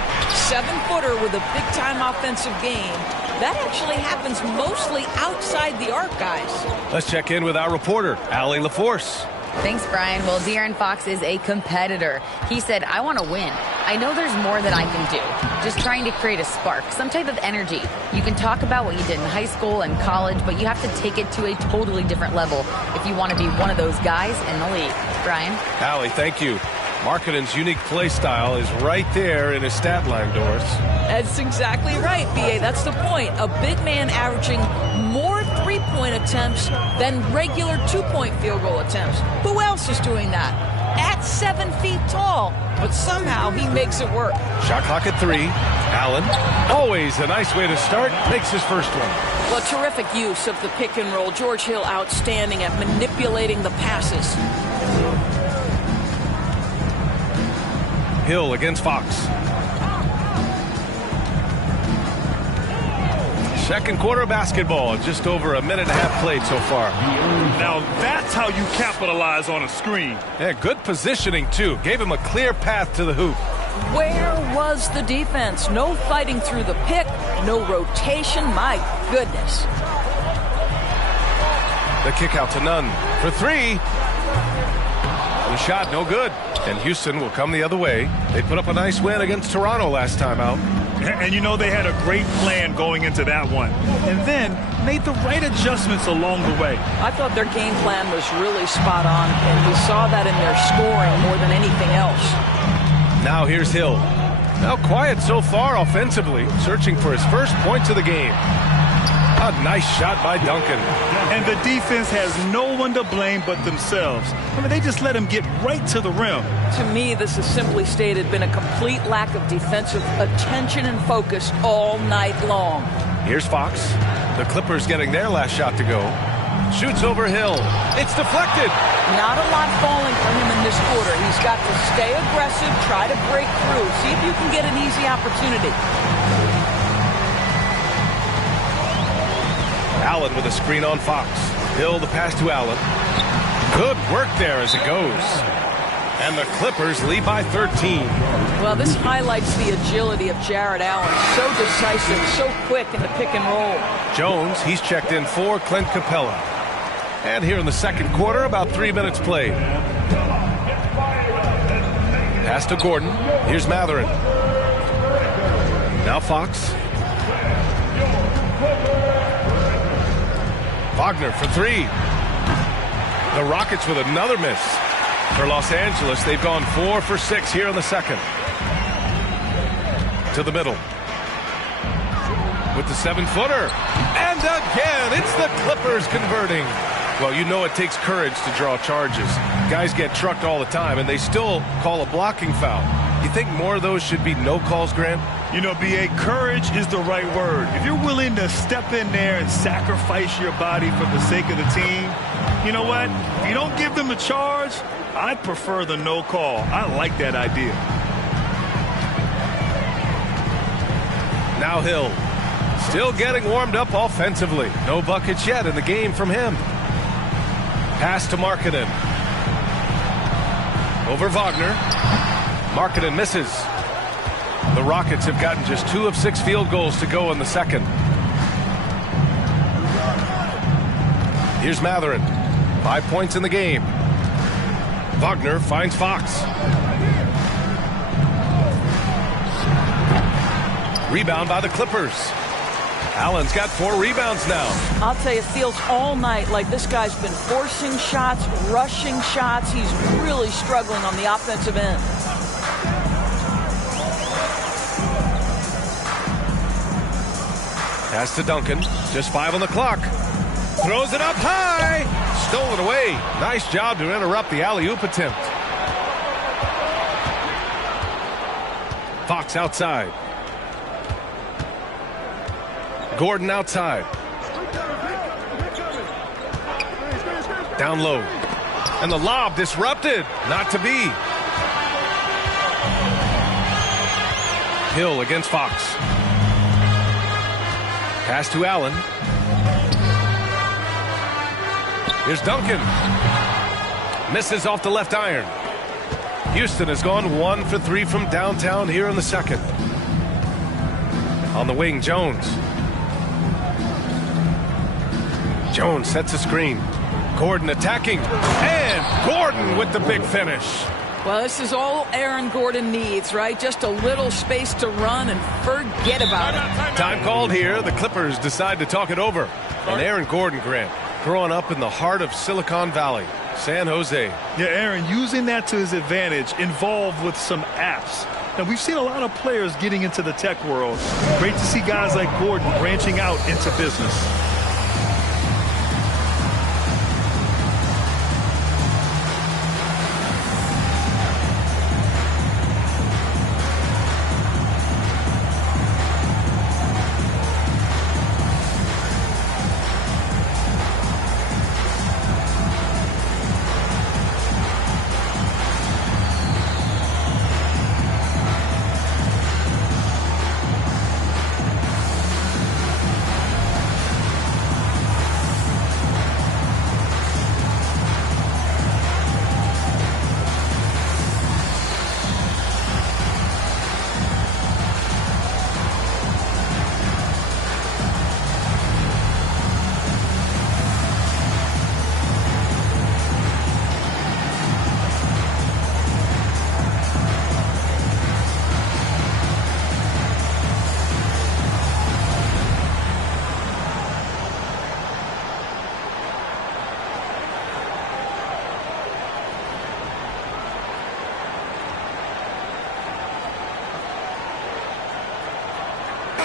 7-footer with a big-time offensive game. That actually happens mostly outside the arc, guys. Let's check in with our reporter, Allie LaForce. Thanks, Brian. Well, De'Aaron Fox is a competitor. He said, I want to win. I know there's more that I can do. Just trying to create a spark, some type of energy. You can talk about what you did in high school and college, but you have to take it to a totally different level if you want to be one of those guys in the league. Brian? Allie, thank you. Markkanen's unique play style is right there in his stat line, Doris. That's exactly right, B.A. That's the point. A big man averaging more three-point attempts than regular two-point field goal attempts. Who else is doing that? At 7 feet tall, but somehow he makes it work. Shot clock at 3. Allen, always a nice way to start, makes his first one. Well, terrific use of the pick and roll. George Hill outstanding at manipulating the passes. Hill against Fox. Second quarter basketball, just over a minute and a half played so far. Now that's how you capitalize on a screen. Yeah, good positioning too. Gave him a clear path to the hoop. Where was the defense? No fighting through the pick, no rotation. My goodness. The kick out to Nunn for 3. The shot no good. And Houston will come the other way. They put up a nice win against Toronto last time out. And you know they had a great plan going into that one. And then made the right adjustments along the way. I thought their game plan was really spot on, and we saw that in their scoring more than anything else. Now here's Hill. Now quiet so far offensively, searching for his first points of the game. A nice shot by Duncan. And the defense has no one to blame but themselves. I mean, they just let him get right to the rim. To me, this has simply stated been a complete lack of defensive attention and focus all night long. Here's Fox. The Clippers getting their last shot to go. Shoots over Hill. It's deflected. Not a lot falling for him in this quarter. He's got to stay aggressive, try to break through, see if you can get an easy opportunity. Allen with a screen on Fox. Hill the pass to Allen. Good work there as it goes. And the Clippers lead by 13. Well, this highlights the agility of Jared Allen. So decisive, so quick in the pick and roll. Jones, he's checked in for Clint Capella. And here in the second quarter, about 3 minutes played. Pass to Gordon. Here's Matherin. Now Fox. Wagner for 3. The Rockets with another miss. For Los Angeles, they've gone 4 for 6 here in the second. To the middle. With the 7-footer. And again, it's the Clippers converting. Well, you know it takes courage to draw charges. Guys get trucked all the time, and they still call a blocking foul. You think more of those should be no calls, Grant? You know, B.A., courage is the right word. If you're willing to step in there and sacrifice your body for the sake of the team, you know what? If you don't give them the charge, I prefer the no call. I like that idea. Now Hill. Still getting warmed up offensively. No buckets yet in the game from him. Pass to Markkanen. Over Wagner. Markkanen misses. The Rockets have gotten just 2 of 6 field goals to go in the second. Here's Matherin. 5 points in the game. Wagner finds Fox. Rebound by the Clippers. Allen's got 4 rebounds now. I'll tell you, it feels all night like this guy's been forcing shots, rushing shots. He's really struggling on the offensive end. Pass to Duncan. Just 5 on the clock. Throws it up high. Stolen away. Nice job to interrupt the alley-oop attempt. Fox outside. Gordon outside. Down low. And the lob disrupted. Not to be. Hill against Fox. Pass to Allen. Here's Duncan. Misses off the left iron. Houston has gone 1 for 3 from downtown here in the second. On the wing, Jones. Jones sets a screen. Gordon attacking. And Gordon with the big finish. Well, this is all Aaron Gordon needs, right? Just a little space to run and forget about it. Time called here. The Clippers decide to talk it over. And Aaron Gordon, Grant, growing up in the heart of Silicon Valley, San Jose. Yeah, Aaron, using that to his advantage, involved with some apps. Now, we've seen a lot of players getting into the tech world. Great to see guys like Gordon branching out into business.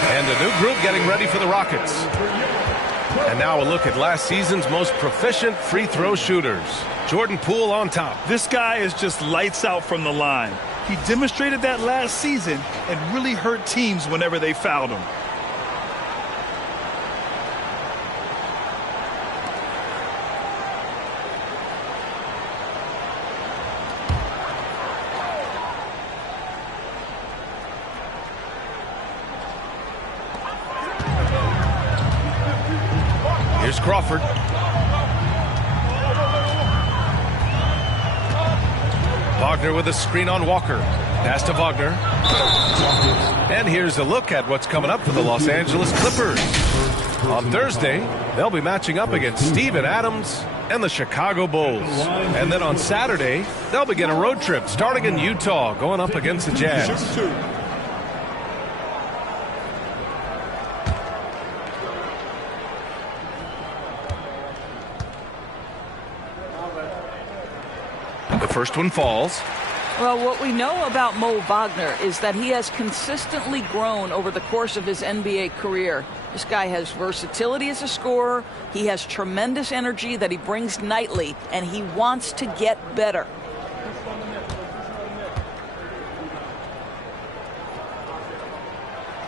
And a new group getting ready for the Rockets. And now a look at last season's most proficient free throw shooters. Jordan Poole on top. This guy is just lights out from the line. He demonstrated that last season and really hurt teams whenever they fouled him. Here's Crawford. Wagner with a screen on Walker. Pass to Wagner. And here's a look at what's coming up for the Los Angeles Clippers. On Thursday, they'll be matching up against Steven Adams and the Chicago Bulls. And then on Saturday, they'll begin a road trip starting in Utah, going up against the Jazz. The first one falls. Well, what we know about Mo Wagner is that he has consistently grown over the course of his NBA career. This guy has versatility as a scorer. He has tremendous energy that he brings nightly, and he wants to get better.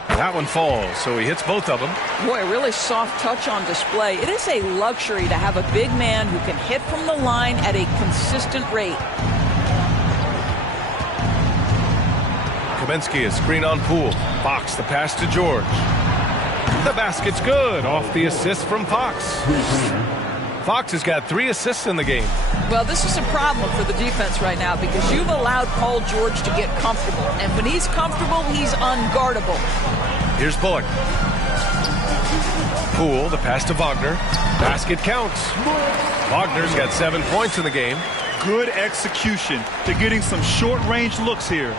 That one falls, so he hits both of them. Boy, a really soft touch on display. It is a luxury to have a big man who can hit from the line at a consistent rate. Kaminsky, a screen on Poole. Fox, the pass to George. The basket's good off the assist from Fox. Fox has got 3 assists in the game. Well, this is a problem for the defense right now because you've allowed Paul George to get comfortable. And when he's comfortable, he's unguardable. Here's Bullock. Poole, the pass to Wagner. Basket counts. Wagner's got 7 points in the game. Good execution. They're getting some short-range looks here.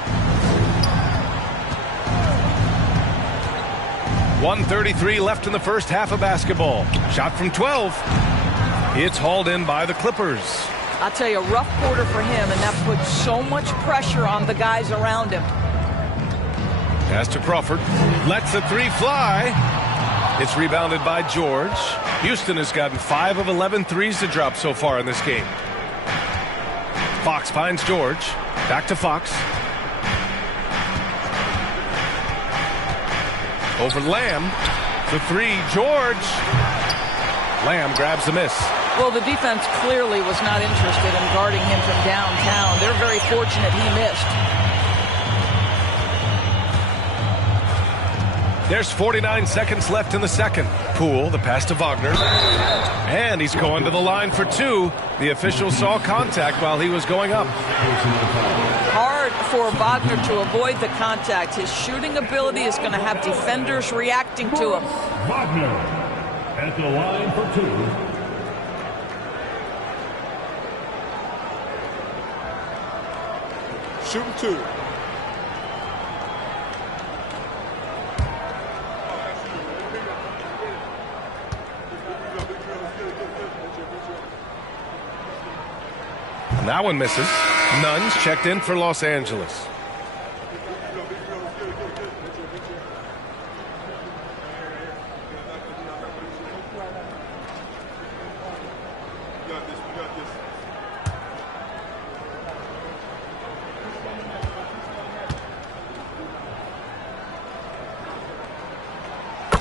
1:33 left in the first half of basketball. Shot from 12. It's hauled in by the Clippers. I'll tell you, a rough quarter for him, and that puts so much pressure on the guys around him. Pass to Crawford. Lets the 3 fly. It's rebounded by George. Houston has gotten 5 of 11 threes to drop so far in this game. Fox finds George. Back to Fox. Over Lamb. The 3. George. Lamb grabs the miss. Well, the defense clearly was not interested in guarding him from downtown. They're very fortunate he missed. There's 49 seconds left in the second. Poole, the pass to Wagner. And he's going to the line for two. The official saw contact while he was going up. Hard for Wagner to avoid the contact. His shooting ability is going to have defenders reacting to him. Wagner at the line for two. Shooting two. And that one misses. Nuns checked in for Los Angeles.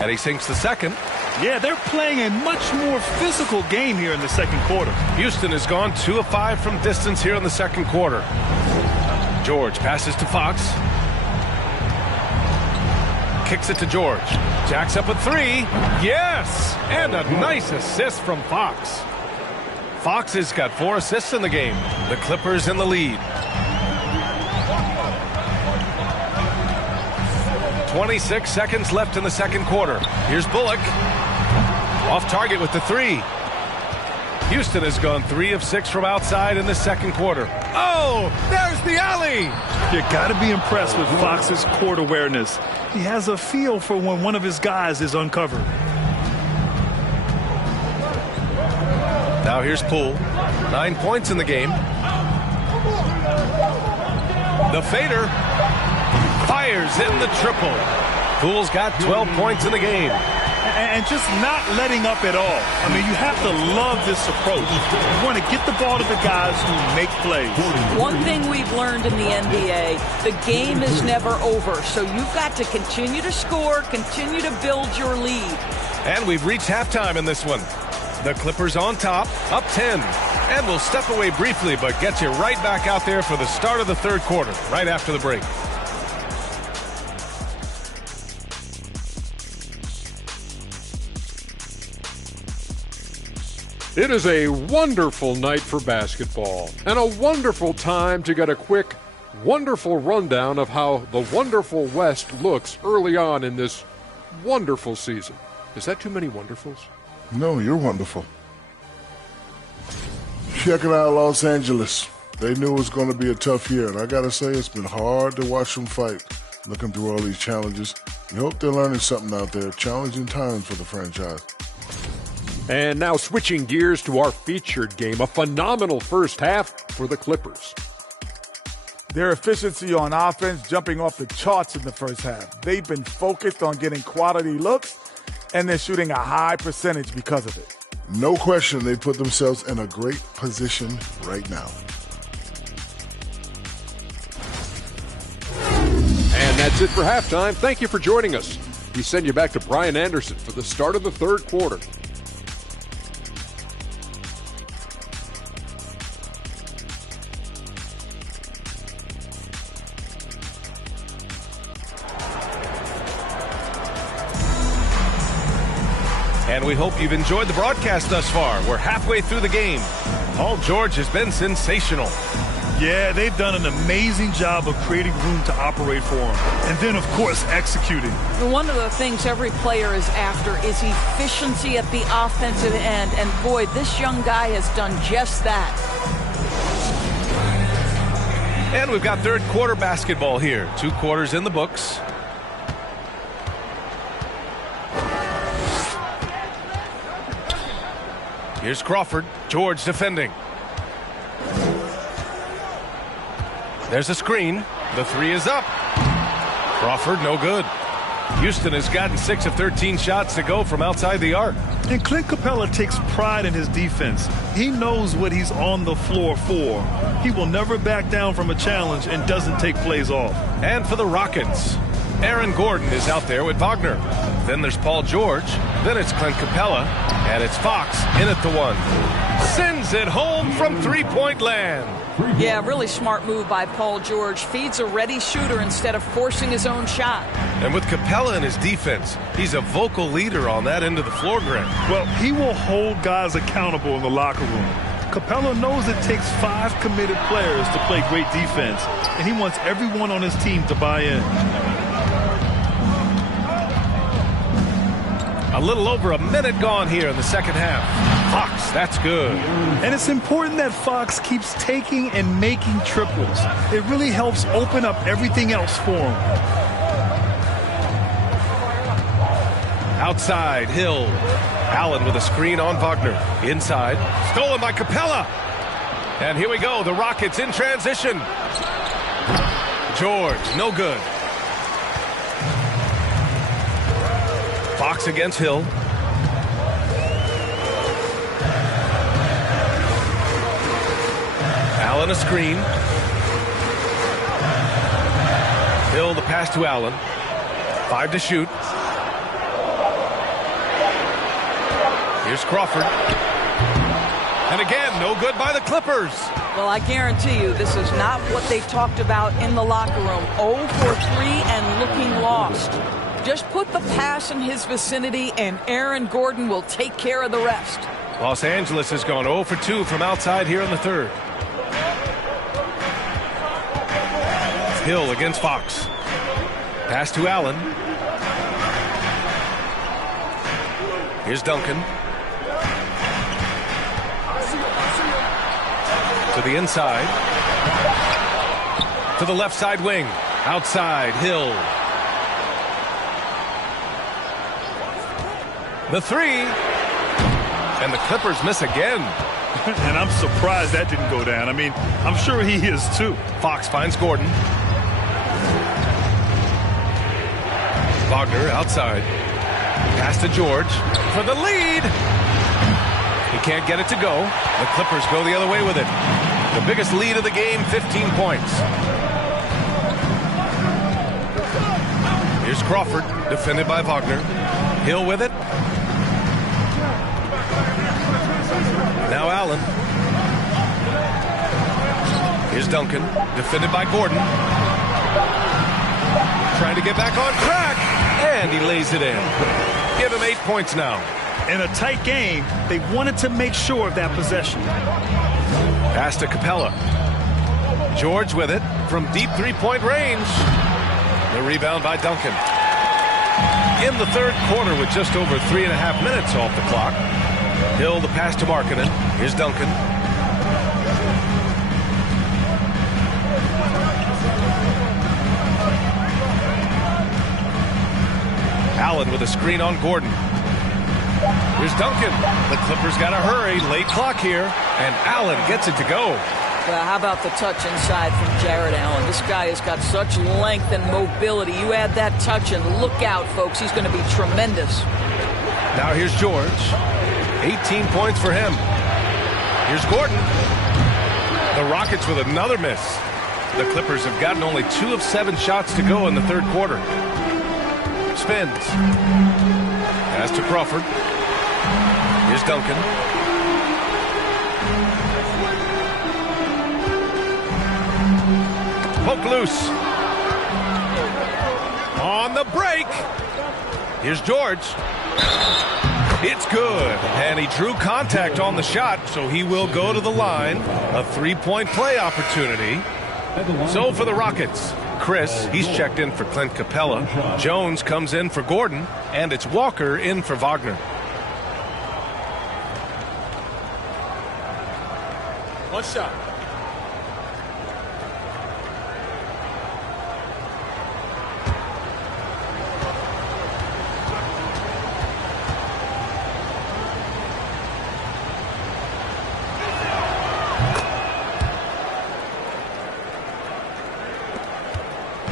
And he sinks the second. Yeah, they're playing a much more physical game here in the second quarter. Houston has gone 2 of 5 from distance here in the second quarter. George passes to Fox. Kicks it to George. Jacks up a three. Yes! And a nice assist from Fox. Fox has got 4 assists in the game. The Clippers in the lead. 26 seconds left in the second quarter. Here's Bullock. Off target with the three. Houston has gone 3 of 6 from outside in the second quarter. Oh, there's the alley. You got to be impressed with Fox's court awareness. He has a feel for when one of his guys is uncovered. Now here's Poole. 9 points in the game. The fader fires in the triple. Poole's got 12 points in the game. And just not letting up at all. I mean, you have to love this approach. You want to get the ball to the guys who make plays. One thing we've learned in the NBA, the game is never over. So you've got to continue to score, continue to build your lead. And we've reached halftime in this one. The Clippers on top, up 10. And we'll step away briefly, but get you right back out there for the start of the third quarter, right after the break. It is a wonderful night for basketball and a wonderful time to get a quick, wonderful rundown of how the wonderful West looks early on in this wonderful season. Is that too many wonderfuls? No, you're wonderful. Checking out Los Angeles. They knew it was going to be a tough year, and I got to say it's been hard to watch them fight, looking through all these challenges. You hope they're learning something out there. Challenging times for the franchise. And now switching gears to our featured game, a phenomenal first half for the Clippers. Their efficiency on offense jumping off the charts in the first half. They've been focused on getting quality looks, and they're shooting a high percentage because of it. No question they put themselves in a great position right now. And that's it for halftime. Thank you for joining us. We send you back to Brian Anderson for the start of the third quarter. And we hope you've enjoyed the broadcast thus far. We're halfway through the game. Paul George has been sensational. Yeah, they've done an amazing job of creating room to operate for him. And then, of course, executing. One of the things every player is after is efficiency at the offensive end. And boy, this young guy has done just that. And we've got third quarter basketball here. 2 quarters in the books. Here's Crawford. George defending. There's a screen. The three is up. Crawford, no good. Houston has gotten 6 of 13 shots to go from outside the arc. And Clint Capella takes pride in his defense. He knows what he's on the floor for. He will never back down from a challenge and doesn't take plays off. And for the Rockets, Aaron Gordon is out there with Wagner. Then there's Paul George. Then it's Clint Capella. And it's Fox in at the one. Sends it home from three-point land. Yeah, really smart move by Paul George. Feeds a ready shooter instead of forcing his own shot. And with Capella in his defense, he's a vocal leader on that end of the floor, Greg. Well, he will hold guys accountable in the locker room. Capella knows it takes 5 committed players to play great defense, and he wants everyone on his team to buy in. A little over a minute gone here in the second half. Fox, that's good. And it's important that Fox keeps taking and making triples. It really helps open up everything else for him. Outside, Hill. Allen with a screen on Wagner. Inside. Stolen by Capella. And here we go. The Rockets in transition. George, no good. Fox against Hill. Allen a screen. Hill the pass to Allen. 5 to shoot. Here's Crawford. And again, no good by the Clippers. Well, I guarantee you this is not what they talked about in the locker room. 0 for 3 and looking lost. Just put the pass in his vicinity and Aaron Gordon will take care of the rest. Los Angeles has gone 0 for 2 from outside here in the third. Hill against Fox. Pass to Allen. Here's Duncan. To the inside. To the left side wing. Outside, Hill. The 3. And the Clippers miss again. And I'm surprised that didn't go down. I mean, I'm sure he is too. Fox finds Gordon. Wagner outside. Pass to George for the lead. He can't get it to go. The Clippers go the other way with it. The biggest lead of the game, 15 points. Here's Crawford, defended by Wagner. Hill with it. Now Allen. Here's Duncan, defended by Gordon. Trying to get back on track, and he lays it in. Give him 8 points now. In a tight game, they wanted to make sure of that possession. Pass to Capella. George with it from deep three-point range. The rebound by Duncan. In the third quarter with just over 3.5 minutes off the clock. Hill the pass to Markkanen. Here's Duncan. Allen with a screen on Gordon. Here's Duncan. The Clippers got to hurry. Late clock here. And Allen gets it to go. Well, how about the touch inside from Jared Allen? This guy has got such length and mobility. You add that touch and look out, folks. He's going to be tremendous. Now here's George. 18 points for him. Here's Gordon. The Rockets with another miss. The Clippers have gotten only 2 of 7 shots to go in the third quarter. Spins. Pass to Crawford. Here's Duncan. Poke loose. On the break. Here's George. It's good. And he drew contact on the shot, so he will go to the line. A 3-point play opportunity. So for the Rockets, Chris, he's checked in for Clint Capella. Jones comes in for Gordon, and it's Walker in for Wagner. One shot.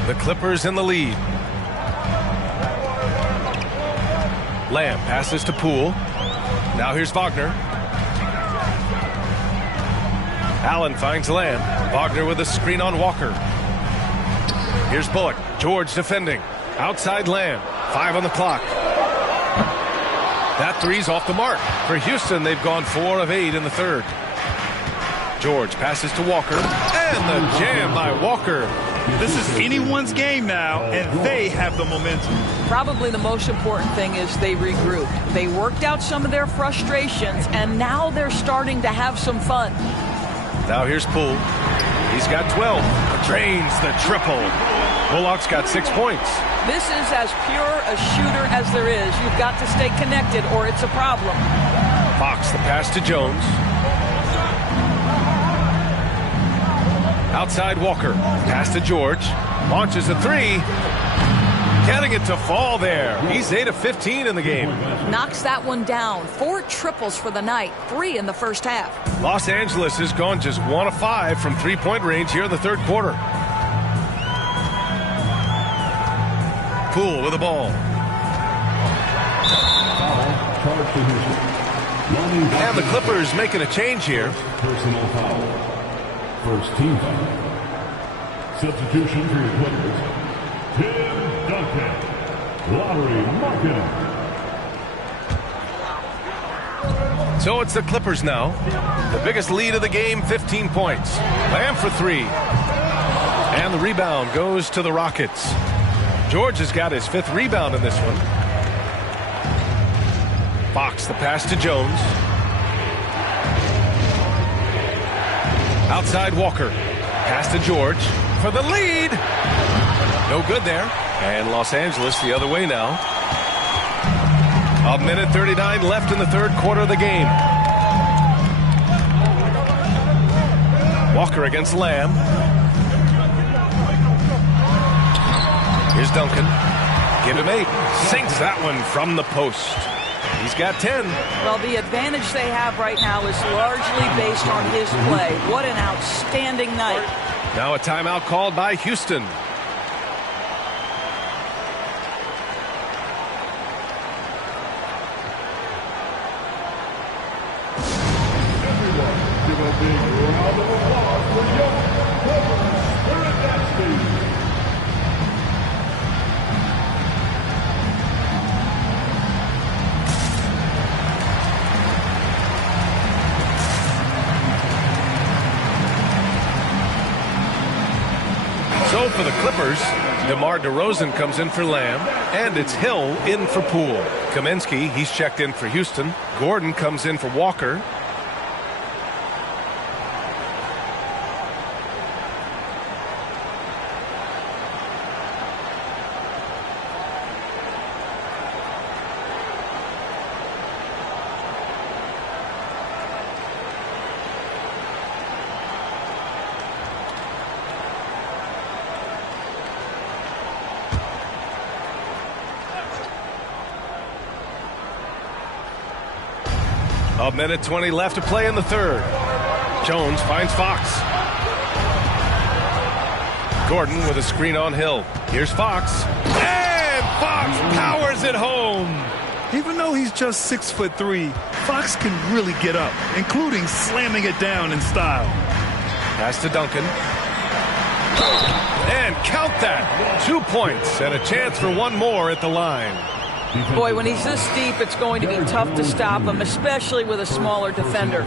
The Clippers in the lead. Lamb passes to Poole. Now here's Wagner. Allen finds Lamb. Wagner with a screen on Walker. Here's Bullock. George defending. Outside Lamb. 5 on the clock. That three's off the mark. For Houston, they've gone 4 of 8 in the third. George passes to Walker, and the jam by Walker. This is anyone's game now, and they have the momentum. Probably the most important thing is they regrouped. They worked out some of their frustrations, and now they're starting to have some fun. Now here's Poole. He's got 12. Drains the triple. Bullock's got 6 points. This is as pure a shooter as there is. You've got to stay connected, or it's a problem. Fox, the pass to Jones. Outside Walker. Pass to George. Launches a three. Getting it to fall there. He's 8 of 15 in the game. Knocks that one down. 4 triples for the night. 3 in the first half. Los Angeles has gone just 1 of 5 from three-point range here in the third quarter. Poole with the ball. And the Clippers making a change here. Personal foul. First team foul. Substitution for your Clippers. Tim Duncan. Lottery Marketing. So it's the Clippers now. The biggest lead of the game, 15 points. Lamb for 3. And the rebound goes to the Rockets. George has got his 5th rebound in this one. Fox, the pass to Jones. Outside Walker. Pass to George for the lead. No good there. And Los Angeles the other way now. 1:39 left in the third quarter of the game. Walker against Lamb. Here's Duncan. Give him 8. Sinks that one from the post. He's got 10. Well, the advantage they have right now is largely based on his play. What an outstanding night. Now a timeout called by Houston. Everyone, give a big round of applause for young Clippers Spirit Nasty. So for the Clippers, DeMar DeRozan comes in for Lamb, and it's Hill in for Poole. Kaminsky, he's checked in for Houston. Gordon comes in for Walker. A minute 20 left to play in the third. Jones finds Fox. Gordon with a screen on Hill. Here's Fox. And Fox powers it home. Even though he's just 6'3", Fox can really get up, including slamming it down in style. Pass to Duncan. And count that. 2 points and a chance for one more at the line. Boy, when he's this deep, it's going to be tough to stop him, especially with a smaller defender.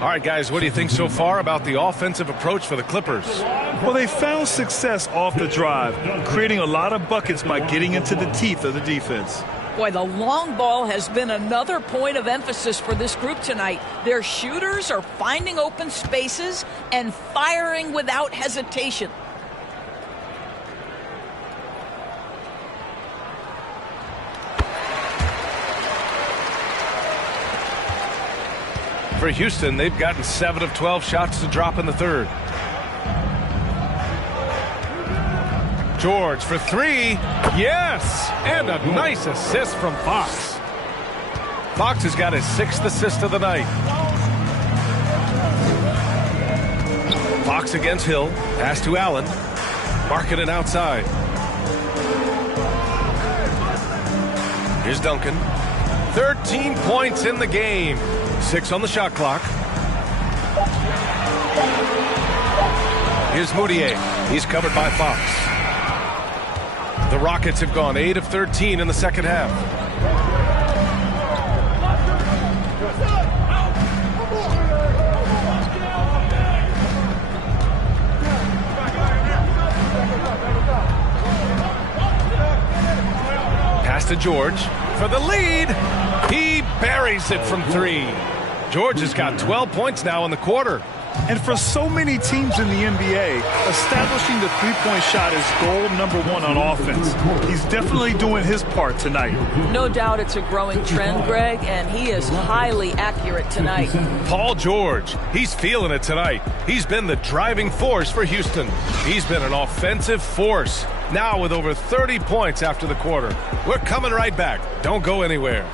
All right, guys, what do you think so far about the offensive approach for the Clippers? Well, they found success off the drive, creating a lot of buckets by getting into the teeth of the defense. Boy, the long ball has been another point of emphasis for this group tonight. Their shooters are finding open spaces and firing without hesitation. For Houston, they've gotten 7 of 12 shots to drop in the third. George for 3. Yes! And a nice assist from Fox. Fox has got his 6th assist of the night. Fox against Hill. Pass to Allen. Marking it outside. Here's Duncan. 13 points in the game. 6 on the shot clock. Here's Moutier. He's covered by Fox. The Rockets have gone 8 of 13 in the second half. Pass to George for the lead. He buries it from 3. George has got 12 points now in the quarter. And for so many teams in the NBA, establishing the three-point shot is goal number 1 on offense. He's definitely doing his part tonight. No doubt it's a growing trend, Greg, and he is highly accurate tonight. Paul George, he's feeling it tonight. He's been the driving force for Houston. He's been an offensive force. Now with over 30 points after the quarter. We're coming right back. Don't go anywhere.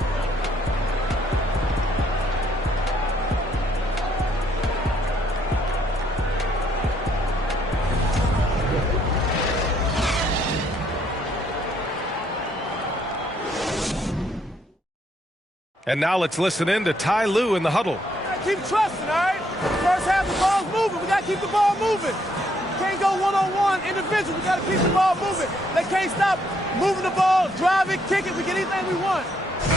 And now let's listen in to Ty Lue in the huddle. Keep trusting, all right? First half, the ball's moving. We got to keep the ball moving. Can't go one-on-one, individual. We got to keep the ball moving. They can't stop moving the ball, drive it, kick it. We get anything we want.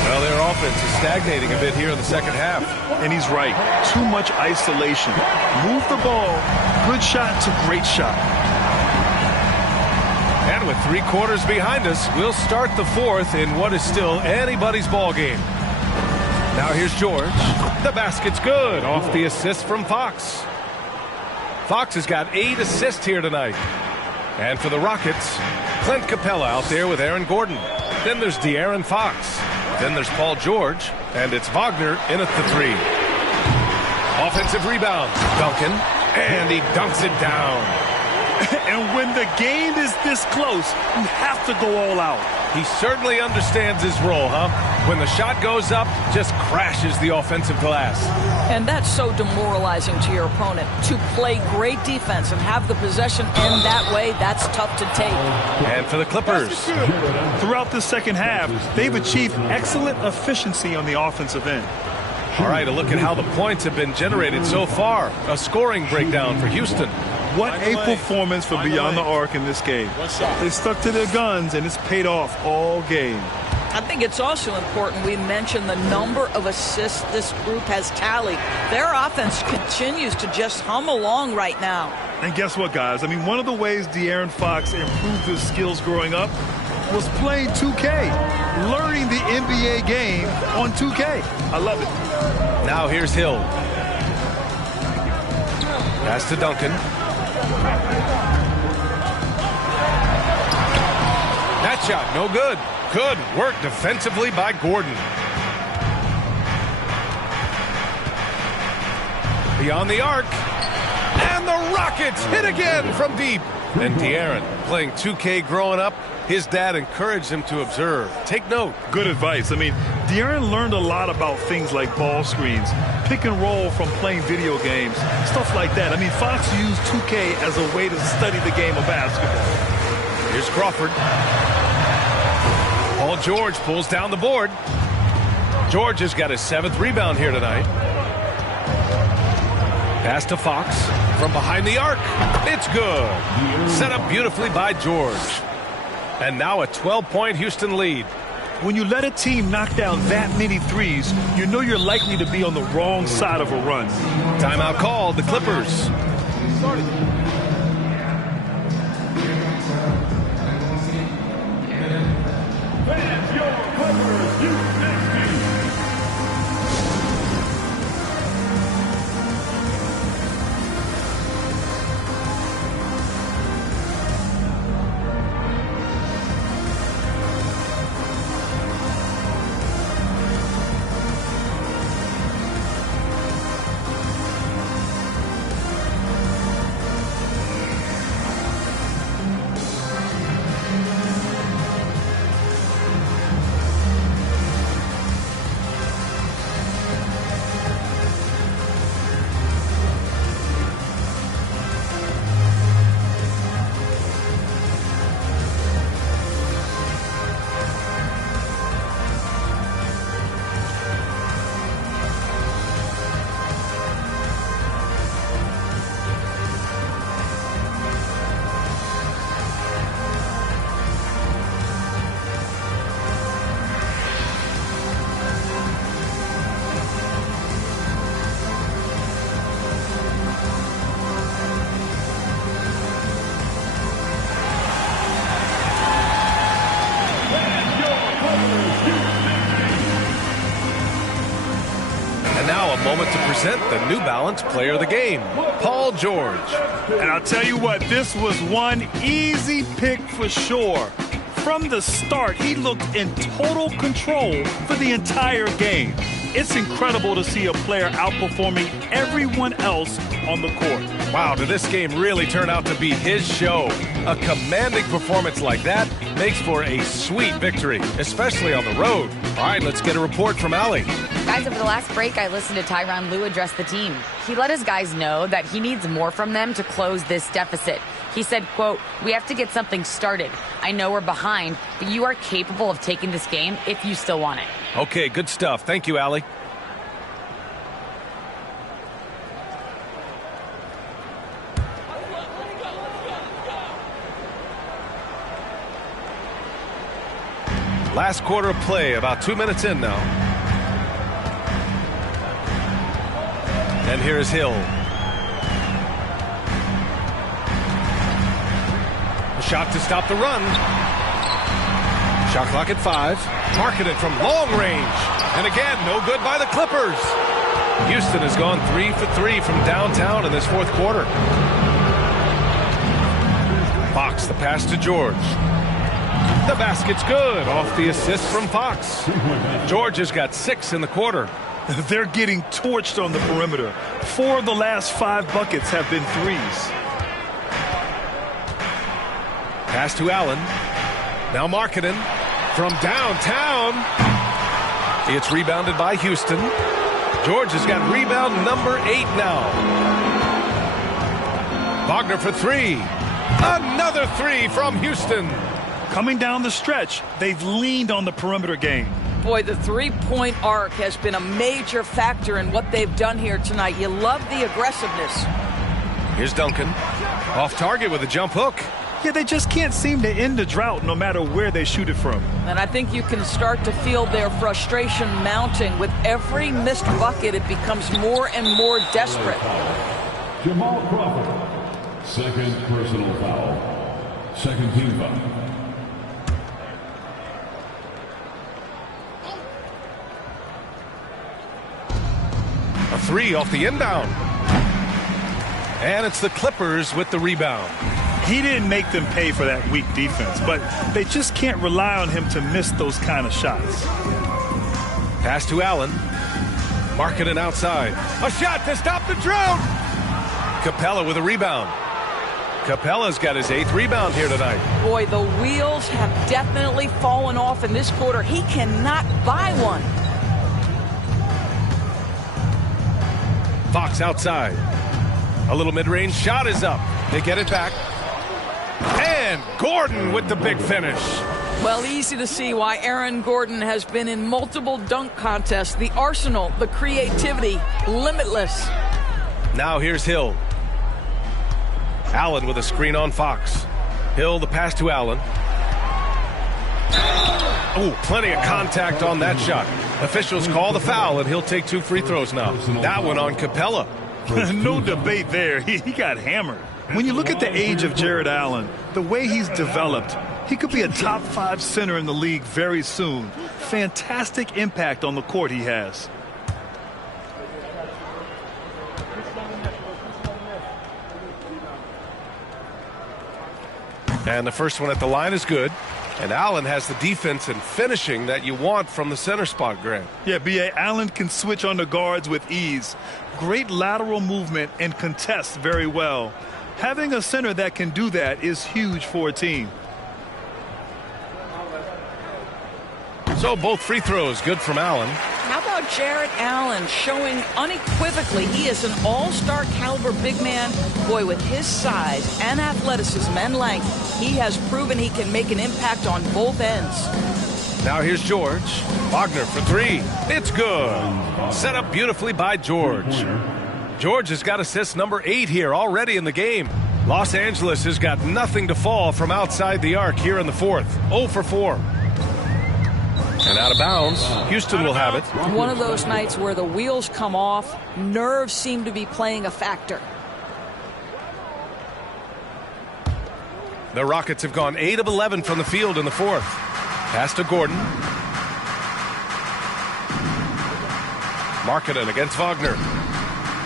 Well, their offense is stagnating a bit here in the second half. And he's right. Too much isolation. Move the ball. Good shot to great shot. And with 3 quarters behind us, we'll start the 4th in what is still anybody's ball game. Now here's George. The basket's good off the assist from Fox. Fox has got 8 assists here tonight. And for the Rockets, Clint Capella out there with Aaron Gordon. Then there's De'Aaron Fox. Then there's Paul George. And it's Wagner in at the 3. Offensive rebound. Duncan. And he dunks it down. And when the game is this close, you have to go all out. He certainly understands his role, huh? When the shot goes up, just crashes the offensive glass. And that's so demoralizing to your opponent. To play great defense and have the possession end that way, that's tough to take. And for the Clippers. Throughout the second half, they've achieved excellent efficiency on the offensive end. All right, a look at how the points have been generated so far. A scoring breakdown for Houston. What a performance for Beyond the Arc in this game. They stuck to their guns, and it's paid off all game. I think it's also important we mention the number of assists this group has tallied. Their offense continues to just hum along right now. And guess what, guys? I mean, one of the ways De'Aaron Fox improved his skills growing up was playing 2K, learning the NBA game on 2K. I love it. Now here's Hill. Pass to Duncan. That shot, no good. Good work defensively by Gordon. Beyond the arc. And the Rockets hit again from deep. And De'Aaron, playing 2K growing up, his dad encouraged him to observe. Take note. Good advice. I mean, De'Aaron learned a lot about things like ball screens, pick and roll from playing video games, stuff like that. I mean, Fox used 2K as a way to study the game of basketball. Here's Crawford. Paul George pulls down the board. George has got his 7th rebound here tonight. Pass to Fox from behind the arc. It's good. Set up beautifully by George. And now a 12-point Houston lead. When you let a team knock down that many threes, you know you're likely to be on the wrong side of a run. Timeout called, the Clippers. moment to present the New Balance Player of the Game, Paul George. And I'll tell you what, this was one easy pick for sure. From the start, he looked in total control for the entire game. It's incredible to see a player outperforming everyone else on the court. Wow, did this game really turn out to be his show? A commanding performance like that makes for a sweet victory, especially on the road. All right, let's get a report from Allie. Guys, over the last break, I listened to Tyronn Lue address the team. He let his guys know that he needs more from them to close this deficit. He said, quote, "We have to get something started. I know we're behind, but you are capable of taking this game if you still want it." Okay, good stuff. Thank you, Allie. Last quarter of play, about 2 minutes in now. And here's Hill. A shot to stop the run. Shot clock at 5. Marketed from long range. And again, no good by the Clippers. Houston has gone 3 for 3 from downtown in this fourth quarter. Fox, the pass to George. The basket's good off the assist from Fox. George has got 6 in the quarter. They're getting torched on the perimeter. 4 of the last 5 buckets have been threes. Pass to Allen. Now Markkanen from downtown. It's rebounded by Houston. George has got rebound number 8 now. Wagner for 3. Another 3 from Houston. Coming down the stretch, they've leaned on the perimeter game. Boy, the three-point arc has been a major factor in what they've done here tonight. You love the aggressiveness. Here's Duncan. Off target with a jump hook. Yeah, they just can't seem to end the drought no matter where they shoot it from. And I think you can start to feel their frustration mounting. With every missed bucket, it becomes more and more desperate. Jamal Crawford, second personal foul. Second team foul. A 3 off the inbound. And it's the Clippers with the rebound. He didn't make them pay for that weak defense, but they just can't rely on him to miss those kind of shots. Pass to Allen. Markkanen outside. A shot to stop the drought. Capella with a rebound. Capella's got his 8th rebound here tonight. Boy, the wheels have definitely fallen off in this quarter. He cannot buy one. Fox outside. A little mid-range shot is up. They get it back. And Gordon with the big finish. Well, easy to see why Aaron Gordon has been in multiple dunk contests. The arsenal, the creativity, limitless. Now here's Hill. Allen with a screen on Fox. Hill, the pass to Allen. Oh, plenty of contact on that shot. Officials call the foul, and he'll take 2 free throws now. That one on Capella. No debate there. He got hammered. When you look at the age of Jared Allen, the way he's developed, he could be a top 5 center in the league very soon. Fantastic impact on the court he has. And the first one at the line is good. And Allen has the defense and finishing that you want from the center spot, Grant. Yeah, B.A. Allen can switch on the guards with ease. Great lateral movement and contests very well. Having a center that can do that is huge for a team. So both free throws good from Allen. How about Jared Allen showing unequivocally he is an all-star caliber big man? Boy, with his size and athleticism and length, he has proven he can make an impact on both ends. Now here's George. Wagner for 3. It's good. Set up beautifully by George. George has got assist number 8 here already in the game. Los Angeles has got nothing to fall from outside the arc here in the fourth. 0 for 4. And out of bounds, Houston will have it. One of those nights where the wheels come off, nerves seem to be playing a factor. The Rockets have gone 8 of 11 from the field in the fourth. Pass to Gordon. Markkanen against Wagner.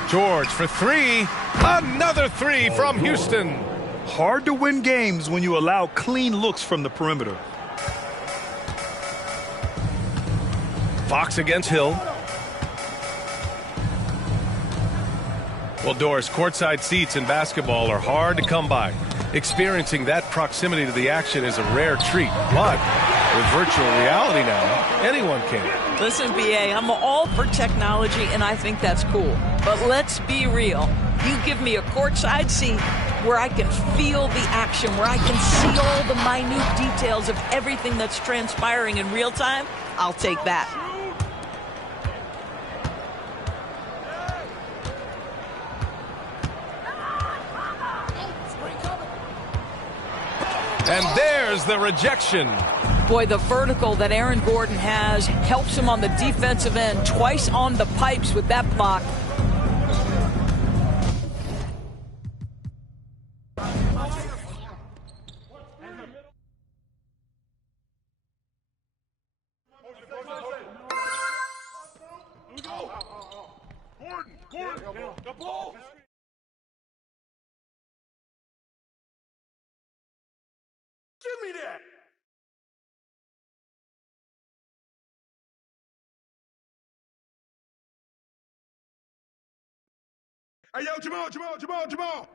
George for three. Another three from Houston. Hard to win games when you allow clean looks from the perimeter. Fox against Hill. Well, Doris, courtside seats in basketball are hard to come by. Experiencing that proximity to the action is a rare treat. But with virtual reality now, anyone can. Listen, BA, I'm all for technology, and I think that's cool. But let's be real. You give me a courtside seat where I can feel the action, where I can see all the minute details of everything that's transpiring in real time, I'll take that. And there's the rejection. Boy, the vertical that Aaron Gordon has helps him on the defensive end. Twice on the pipes with that block. Gordon, the ball. Give me that. Hey, yo, Jamal.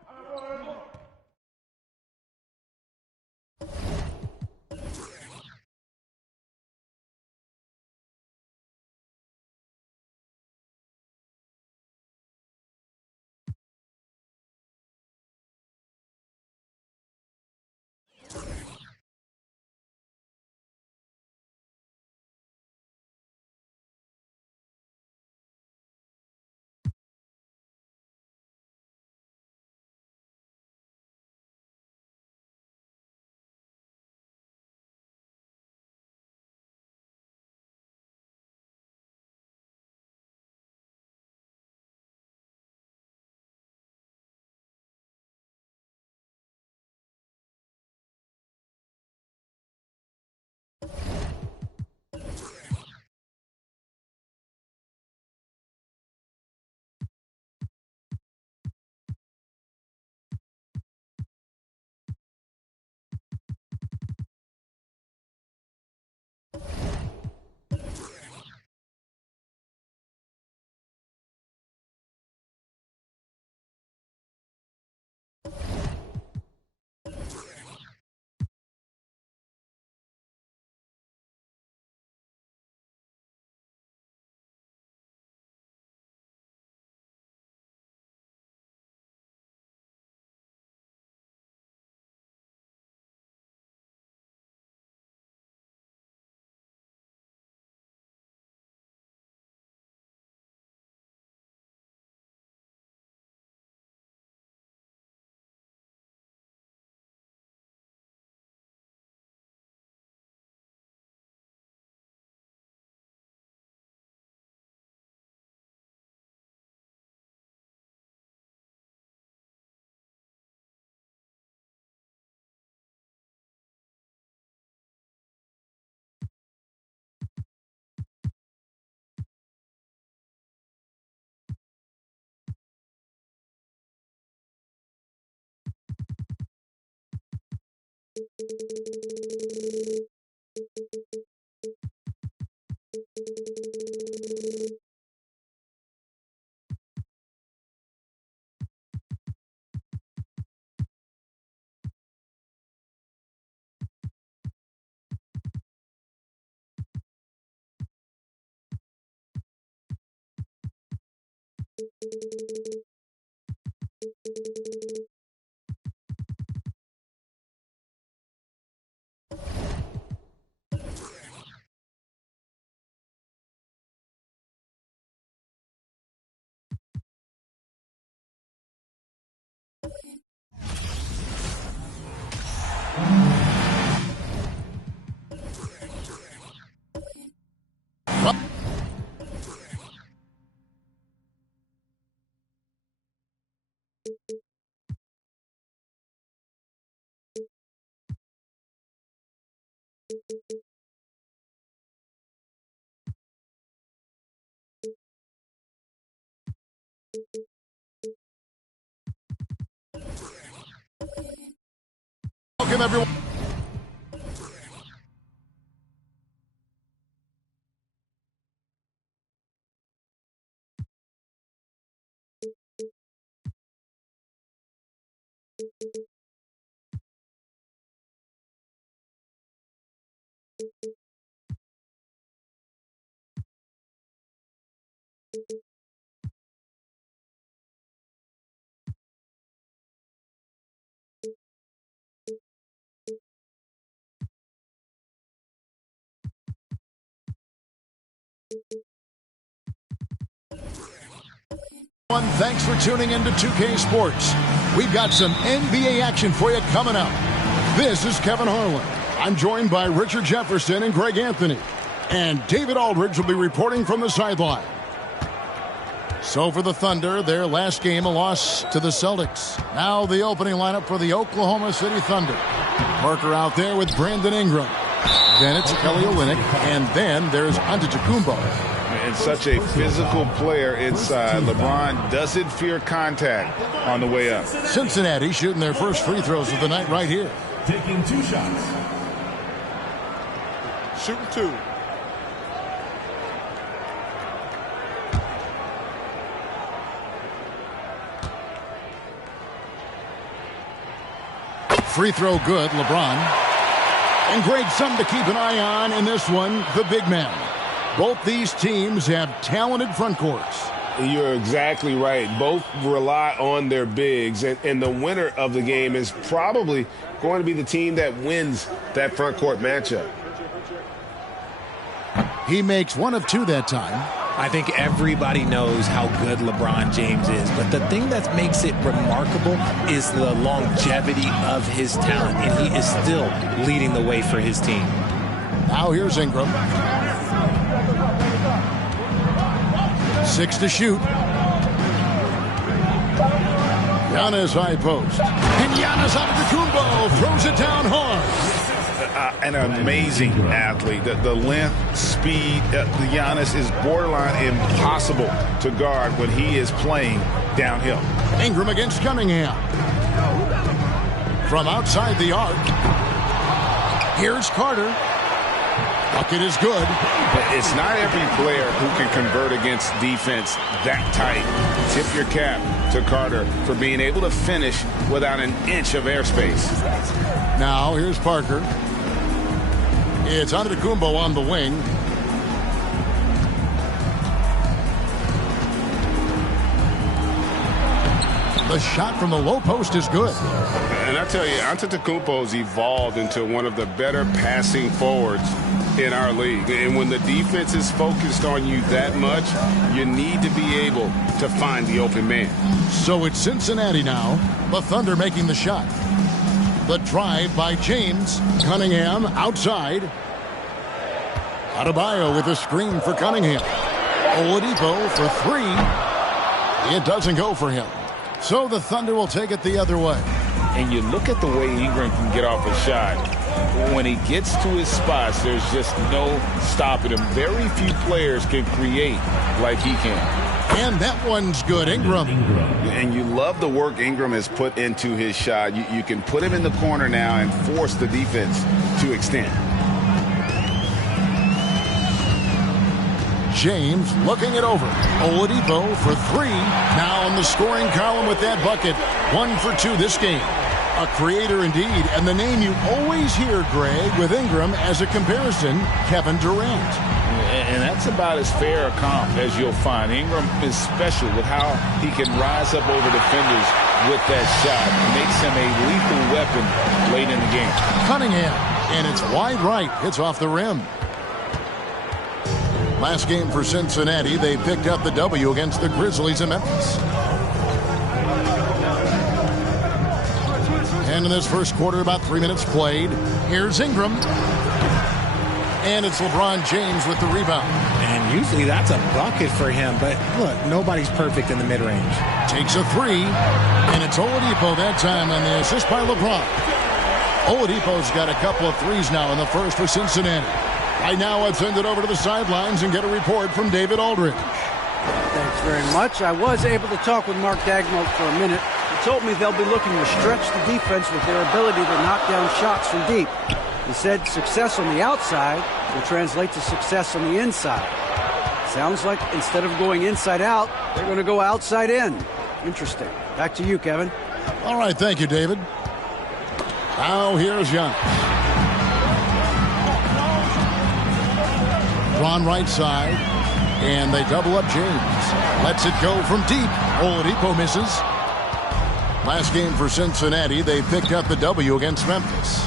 Welcome, everyone. Thanks for tuning in to 2K Sports. We've got some NBA action for you coming up. This is Kevin Harlan. I'm joined by Richard Jefferson and Greg Anthony. And David Aldridge will be reporting from the sideline. So for the Thunder, their last game, a loss to the Celtics. Now the opening lineup for the Oklahoma City Thunder. Parker out there with Brandon Ingram. Then it's Kelly Olynyk. And then there's Antetokounmpo. And such a physical player inside. LeBron doesn't fear contact on the way up. Cincinnati shooting their first free throws of the night right here. Taking 2 shots. Shooting 2. Free throw good, LeBron. And Greg, something to keep an eye on in this one, the big man. Both these teams have talented front courts. You're exactly right. Both rely on their bigs, and the winner of the game is probably going to be the team that wins that front court matchup. He makes 1 of 2 that time. I think everybody knows how good LeBron James is, but the thing that makes it remarkable is the longevity of his talent, and he is still leading the way for his team. Now here's Ingram. 6 to shoot. Giannis high post. And Giannis Antetokounmpo throws it down hard. An amazing athlete. The length, speed, Giannis is borderline impossible to guard when he is playing downhill. Ingram against Cunningham. From outside the arc. Here's Carter. Bucket is good. It's not every player who can convert against defense that tight. Tip your cap to Carter for being able to finish without an inch of airspace. Now here's Parker. It's Antetokounmpo on the wing. The shot from the low post is good. And I tell you, Antetokounmpo's evolved into one of the better passing forwards in our league. And when the defense is focused on you that much, you need to be able to find the open man. So it's Cincinnati now. The Thunder making the shot. The drive by James. Cunningham outside. Adebayo with a screen for Cunningham. Oladipo for 3. It doesn't go for him. So the Thunder will take it the other way. And you look at the way Ingram can get off a shot. When he gets to his spots, there's just no stopping him. Very few players can create like he can. And that one's good, Ingram. And you love the work Ingram has put into his shot. You can put him in the corner now and force the defense to extend. James looking it over. Oladipo for 3. Now on the scoring column with that bucket. 1 for 2 this game. A creator indeed, and the name you always hear, Greg, with Ingram as a comparison, Kevin Durant. And that's about as fair a comp as you'll find. Ingram is special with how he can rise up over defenders with that shot. It makes him a lethal weapon late in the game. Cunningham, and it's wide right. It's off the rim. Last game for Cincinnati, they picked up the W against the Grizzlies in Memphis. And in this first quarter, about 3 minutes played. Here's Ingram. And it's LeBron James with the rebound. And usually that's a bucket for him, but look, nobody's perfect in the mid-range. Takes a 3, and it's Oladipo that time on the assist by LeBron. Oladipo's got a couple of threes now in the first for Cincinnati. Right now, let's send it over to the sidelines and get a report from David Aldridge. Thanks very much. I was able to talk with Mark Dagnall for a minute. He told me they'll be looking to stretch the defense with their ability to knock down shots from deep. He said success on the outside will translate to success on the inside. Sounds like instead of going inside out, they're going to go outside in. Interesting. Back to you, Kevin. All right, thank you, David. Now here's Giannis. Ron right side, and they double up James. Lets it go from deep. Oladipo misses. Last game for Cincinnati, they picked up the W against Memphis.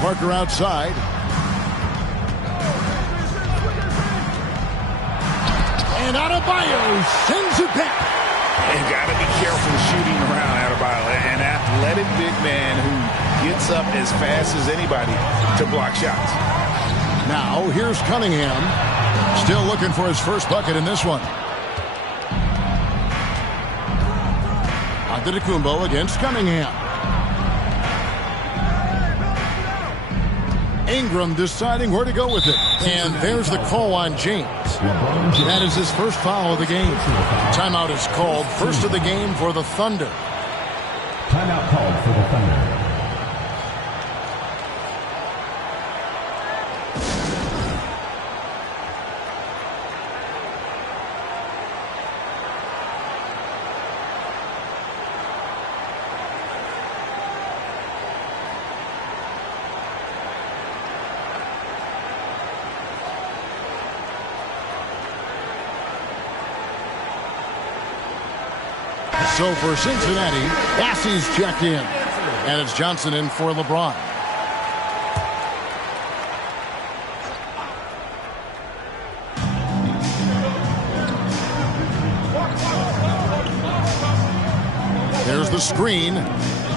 Parker outside. And Adebayo sends it back. You got to be careful shooting around Adebayo, an athletic big man who gets up as fast as anybody to block shots. Now here's Cunningham, still looking for his first bucket in this one. Antetokounmpo against Cunningham. Ingram deciding where to go with it. And there's the call on James. That is his first foul of the game. Timeout is called, first of the game for the Thunder. Timeout called for the Thunder. So for Cincinnati, Bassey's checked in. And it's Johnson in for LeBron. There's the screen.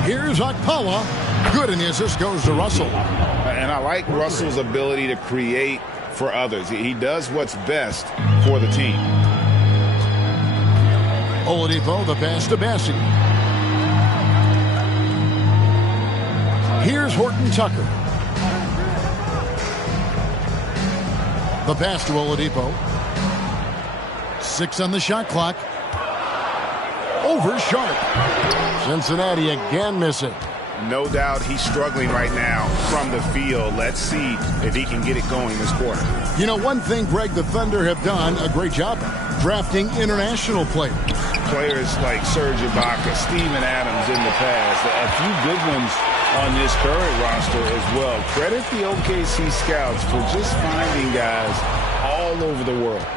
Here's Okpala. Good, and the assist goes to Russell. And I like Russell's ability to create for others. He does what's best for the team. Oladipo, the pass to Bassey. Here's Horton Tucker. The pass to Oladipo. 6 on the shot clock. Over Sharp. Cincinnati again missing. No doubt he's struggling right now from the field. Let's see if he can get it going this quarter. You know, one thing, Greg, the Thunder have done a great job of drafting international players. Players like Serge Ibaka, Steven Adams in the past, a few good ones on this current roster as well. Credit the OKC scouts for just finding guys all over the world.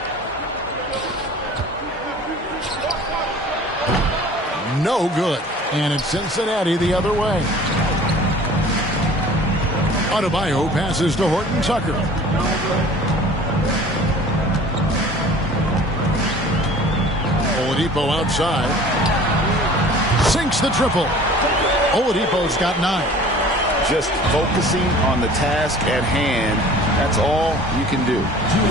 No good. And it's Cincinnati the other way. Adebayo passes to Horton Tucker. Oladipo outside. Sinks the triple. Oladipo's got 9. Just focusing on the task at hand. That's all you can do.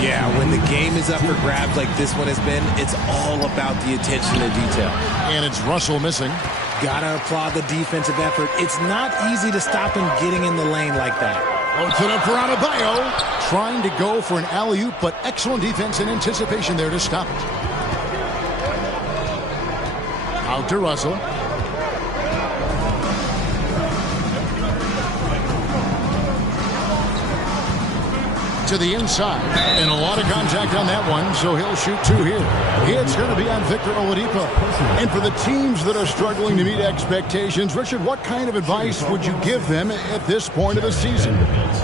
Yeah, when the game is up for grabs like this one has been, it's all about the attention to detail. And it's Russell missing. Gotta applaud the defensive effort. It's not easy to stop him getting in the lane like that. Puts it up for Adebayo. Trying to go for an alley-oop, but excellent defense and anticipation there to stop it. Out to Russell. To the inside, and a lot of contact on that one, so he'll shoot 2 here. It's going to be on Victor Oladipo. And for the teams that are struggling to meet expectations, Richard, what kind of advice would you give them at this point of the season?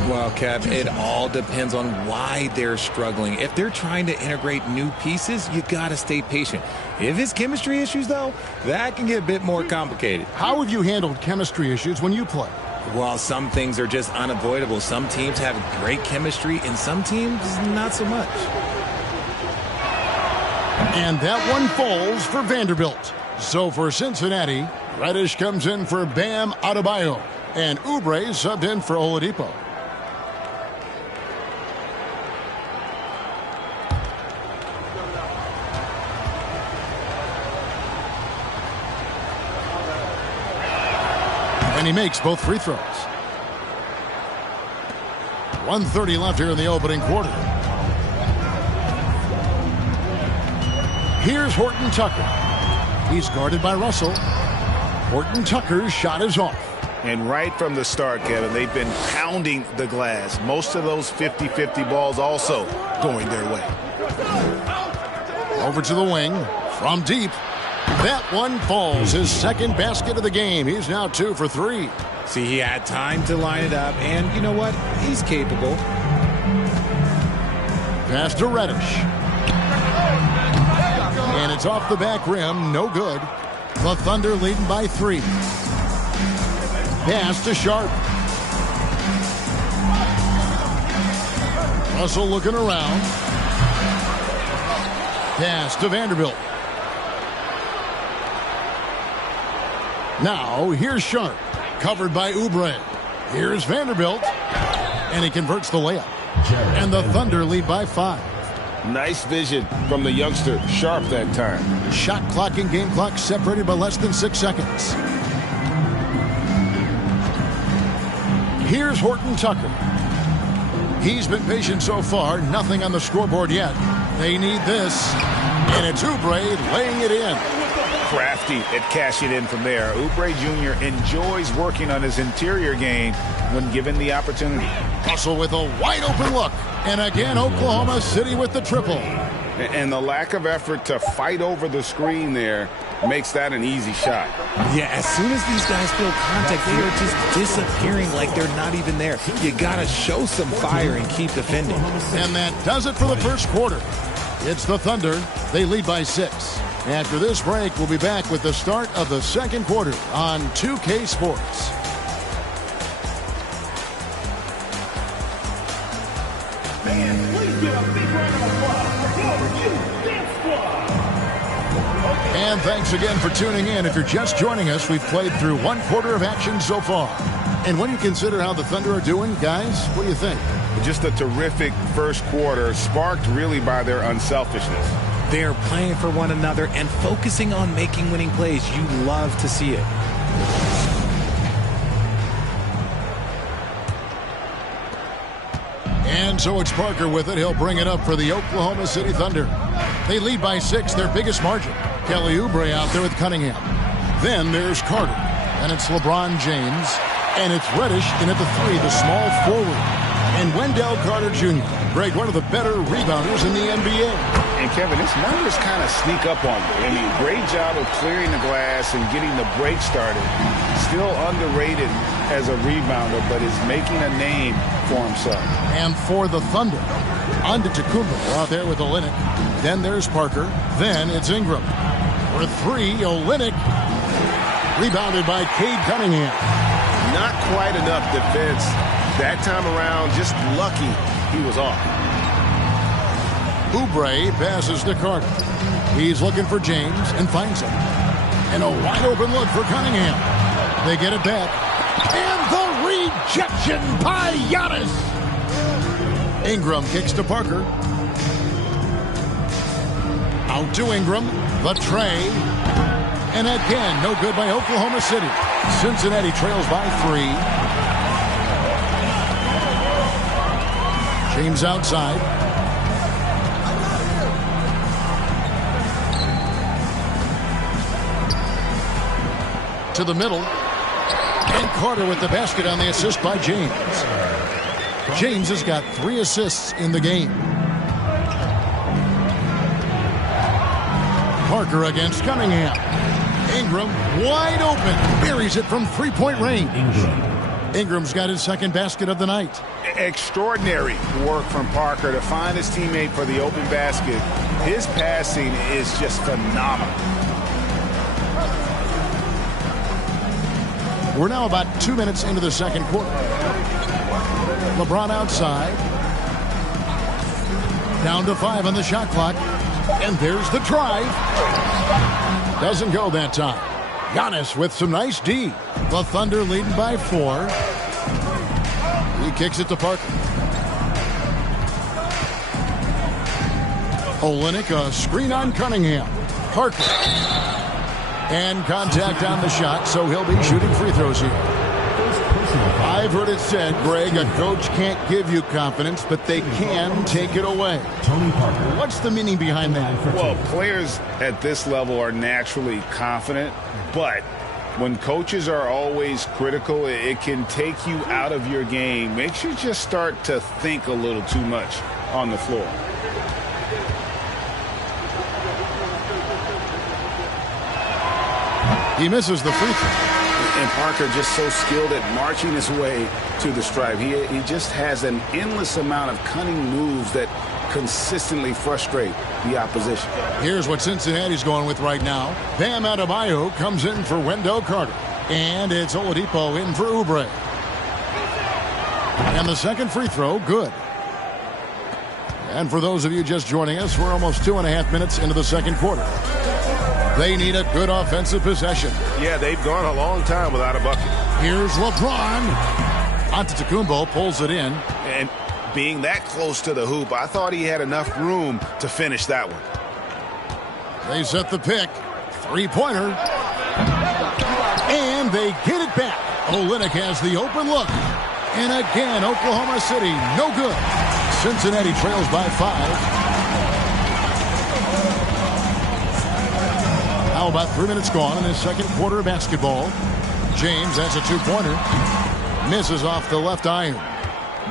Well, Kev, it all depends on why they're struggling. If they're trying to integrate new pieces, you got to stay patient. If it's chemistry issues, though, that can get a bit more complicated. How have you handled chemistry issues when you play? Well, some things are just unavoidable. Some teams have great chemistry, and some teams not so much. And that one falls for Vanderbilt. So for Cincinnati, Reddish comes in for Bam Adebayo, and Oubre subbed in for Oladipo. And he makes both free throws. 1:30 left here in the opening quarter. Here's Horton Tucker. He's guarded by Russell. Horton Tucker's shot is off. And right from the start, Kevin, they've been pounding the glass. Most of those 50-50 balls also going their way. Over to the wing. From deep. That one falls. His second basket of the game. He's now 2 for 3. See, he had time to line it up, and you know what? He's capable. Pass to Reddish. And it's off the back rim. No good. The Thunder leading by 3. Pass to Sharp. Russell looking around. Pass to Vanderbilt. Now, here's Sharp. Covered by Oubre. Here's Vanderbilt. And he converts the layup. And the Thunder lead by 5. Nice vision from the youngster, Sharp, that time. Shot clock and game clock separated by less than 6 seconds. Here's Horton Tucker. He's been patient so far. Nothing on the scoreboard yet. They need this. And it's Oubre laying it in. Crafty at cashing in from there. Oubre Jr. enjoys working on his interior game when given the opportunity. Russell with a wide open look. And again, Oklahoma City with the triple. And the lack of effort to fight over the screen there makes that an easy shot. Yeah, as soon as these guys feel contact, they are just disappearing like they're not even there. You got to show some fire and keep defending. And that does it for the first quarter. It's the Thunder. They lead by 6. After this break, we'll be back with the start of the second quarter on 2K Sports. And thanks again for tuning in. If you're just joining us, we've played through 1 quarter of action so far. And when you consider how the Thunder are doing, guys, what do you think? Just a terrific first quarter, sparked really by their unselfishness. They're playing for one another and focusing on making winning plays. You love to see it. And so it's Parker with it. He'll bring it up for the Oklahoma City Thunder. They lead by 6, their biggest margin. Kelly Oubre out there with Cunningham. Then there's Carter. And it's LeBron James. And it's Reddish in at the 3, the small forward. And Wendell Carter Jr., Greg, one of the better rebounders in the NBA. And Kevin, his numbers kind of sneak up on you. I mean, great job of clearing the glass and getting the break started. Still underrated as a rebounder, but is making a name for himself. And for the Thunder, Antetokounmpo out there with Olynyk. Then there's Parker. Then it's Ingram. For 3, Olynyk. Rebounded by Cade Cunningham. Not quite enough defense that time around. Just lucky he was off. Oubre passes to Carter. He's looking for James and finds him. And a wide open look for Cunningham. They get it back. And the rejection by Giannis. Ingram kicks to Parker. Out to Ingram. The tray. And again, no good by Oklahoma City. Cincinnati trails by 3. James outside. To the middle. And Carter with the basket on the assist by James. James has got 3 assists in the game. Parker against Cunningham. Ingram wide open. Buries it from 3-point range. Ingram's got his second basket of the night. Extraordinary work from Parker to find his teammate for the open basket. His passing is just phenomenal. We're now about 2 minutes into the second quarter. LeBron outside. Down to 5 on the shot clock. And there's the drive. Doesn't go that time. Giannis with some nice D. The Thunder leading by 4. He kicks it to Parker. Olynyk, a screen on Cunningham. Parker. And contact on the shot, so he'll be shooting free throws here. I've heard it said, Greg, a coach can't give you confidence, but they can take it away. Tony Parker. What's the meaning behind that? Well, players at this level are naturally confident, but when coaches are always critical, it can take you out of your game. Makes you just start to think a little too much on the floor. He misses the free throw. And Parker just so skilled at marching his way to the stripe. He just has an endless amount of cunning moves that consistently frustrate the opposition. Here's what Cincinnati's going with right now. Bam Adebayo comes in for Wendell Carter. And it's Oladipo in for Oubre. And the second free throw, good. And for those of you just joining us, we're almost 2.5 minutes into the second quarter. They need a good offensive possession. Yeah, they've gone a long time without a bucket. Here's LeBron. Antetokounmpo pulls it in. And being that close to the hoop, I thought he had enough room to finish that one. They set the pick. Three-pointer. And they get it back. Olynyk has the open look. And again, Oklahoma City, no good. Cincinnati trails by 5. How about 3 minutes gone in this second quarter of basketball? James has a two-pointer. Misses off the left iron.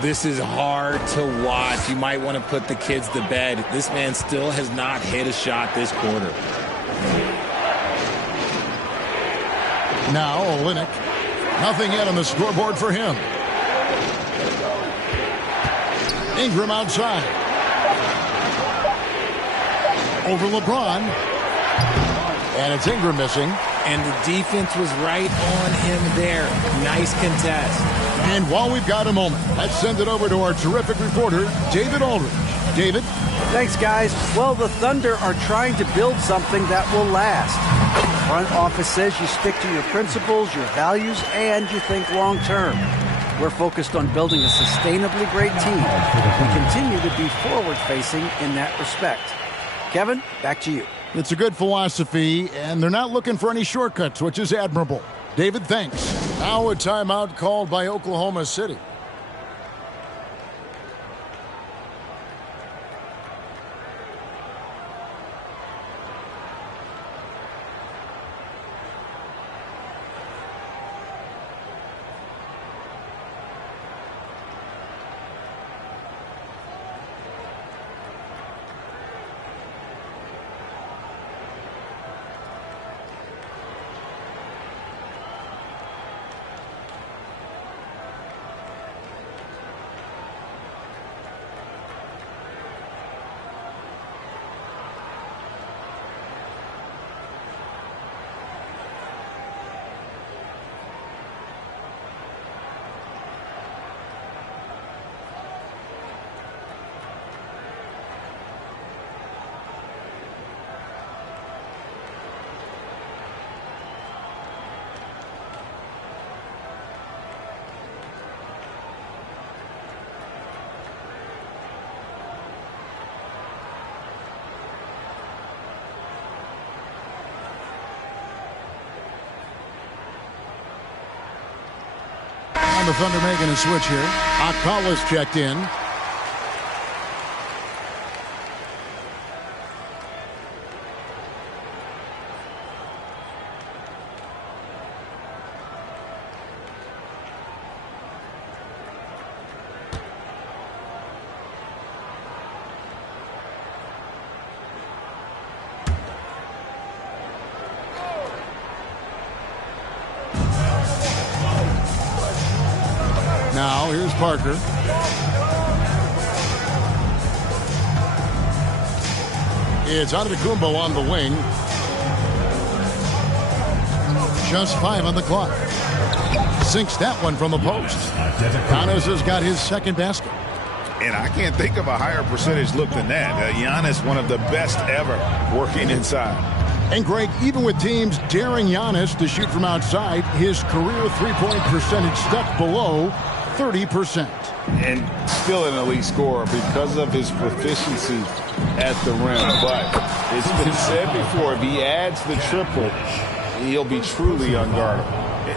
This is hard to watch. You might want to put the kids to bed. This man still has not hit a shot this quarter. Now Olynyk. Nothing yet on the scoreboard for him. Ingram outside. Over LeBron. And it's Ingram missing. And the defense was right on him there. Nice contest. And while we've got a moment, let's send it over to our terrific reporter, David Aldridge. David? Thanks, guys. Well, the Thunder are trying to build something that will last. The front office says you stick to your principles, your values, and you think long term. We're focused on building a sustainably great team. We continue to be forward-facing in that respect. Kevin, back to you. It's a good philosophy, and they're not looking for any shortcuts, which is admirable. David, thanks. Now a timeout called by Oklahoma City. The Thunder making a switch here. Akala's checked in. Now, here's Parker. It's Antetokounmpo on the wing. Just 5 on the clock. Sinks that one from the post. Giannis has got his second basket. And I can't think of a higher percentage look than that. Giannis, one of the best ever working inside. And Greg, even with teams daring Giannis to shoot from outside, his career three-point percentage stuck below 30%. And still an elite scorer because of his proficiency at the rim. But it's been said before, if he adds the triple, he'll be truly unguardable.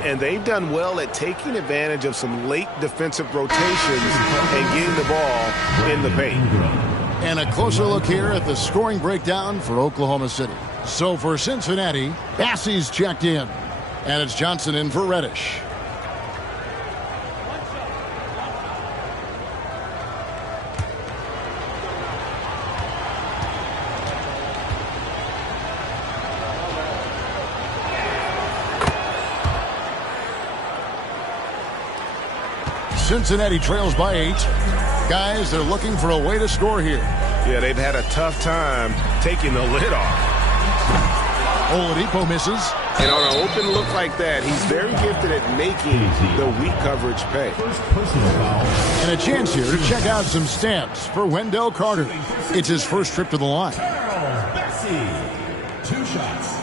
And they've done well at taking advantage of some late defensive rotations and getting the ball in the paint. And a closer look here at the scoring breakdown for Oklahoma City. So for Cincinnati, Bassey's checked in. And it's Johnson in for Reddish. Cincinnati trails by 8. Guys, they're looking for a way to score here. Yeah, they've had a tough time taking the lid off. Oladipo misses. And on an open look like that, he's very gifted at making the weak coverage pay. And a chance here to check out some stats for Wendell Carter. It's his first trip to the line. Bassey, 2 shots.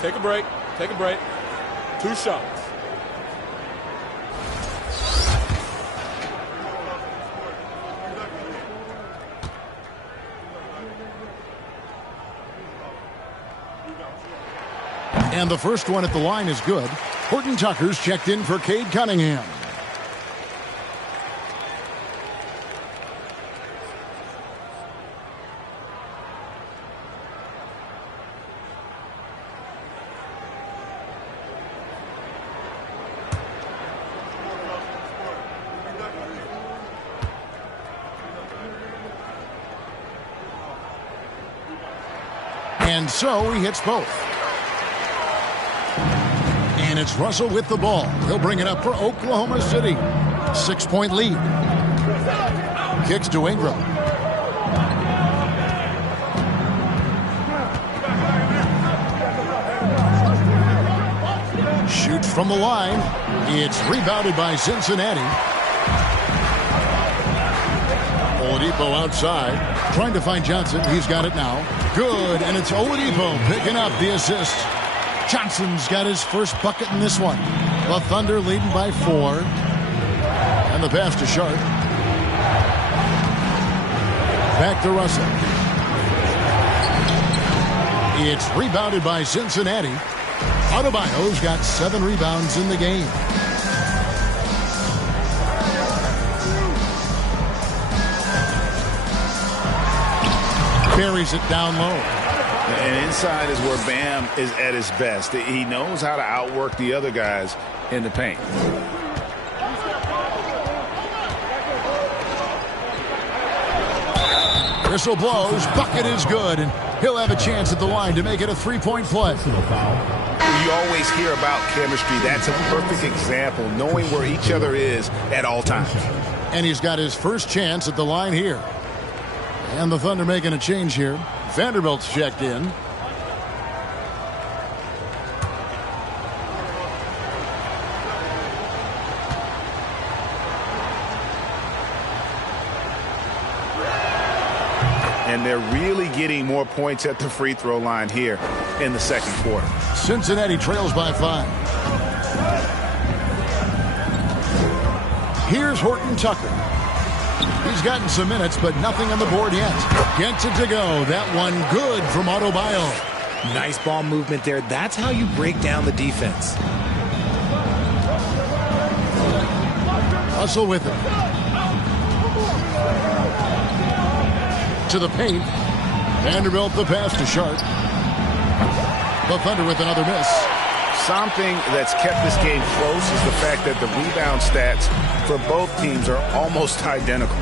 Take a break. Take a break. 2 shots. And the first one at the line is good. Horton Tucker's checked in for Cade Cunningham. And so he hits both. And it's Russell with the ball. He'll bring it up for Oklahoma City. 6-point lead. Kicks to Ingram. Shoots from the line. It's rebounded by Cincinnati. Oladipo outside. Trying to find Johnson. He's got it now. Good. And it's Oladipo picking up the assist. Johnson's got his first bucket in this one. The Thunder leading by 4. And the pass to Sharp. Back to Russell. It's rebounded by Cincinnati. Adebayo's got 7 rebounds in the game. Buries it down low. And inside is where Bam is at his best. He knows how to outwork the other guys in the paint. Whistle blows. Bucket is good. And he'll have a chance at the line to make it a 3-point play. You always hear about chemistry. That's a perfect example, knowing where each other is at all times. And he's got his first chance at the line here. And the Thunder making a change here. Vanderbilt's checked in. And they're really getting more points at the free throw line here in the second quarter. Cincinnati trails by 5. Here's Horton Tucker. He's gotten some minutes, but nothing on the board yet. Gets it to go. That one good from Adebayo. Nice ball movement there. That's how you break down the defense. Russell with it. To the paint. Vanderbilt the pass to Sharp. The Thunder with another miss. Something that's kept this game close is the fact that the rebound stats for both teams are almost identical.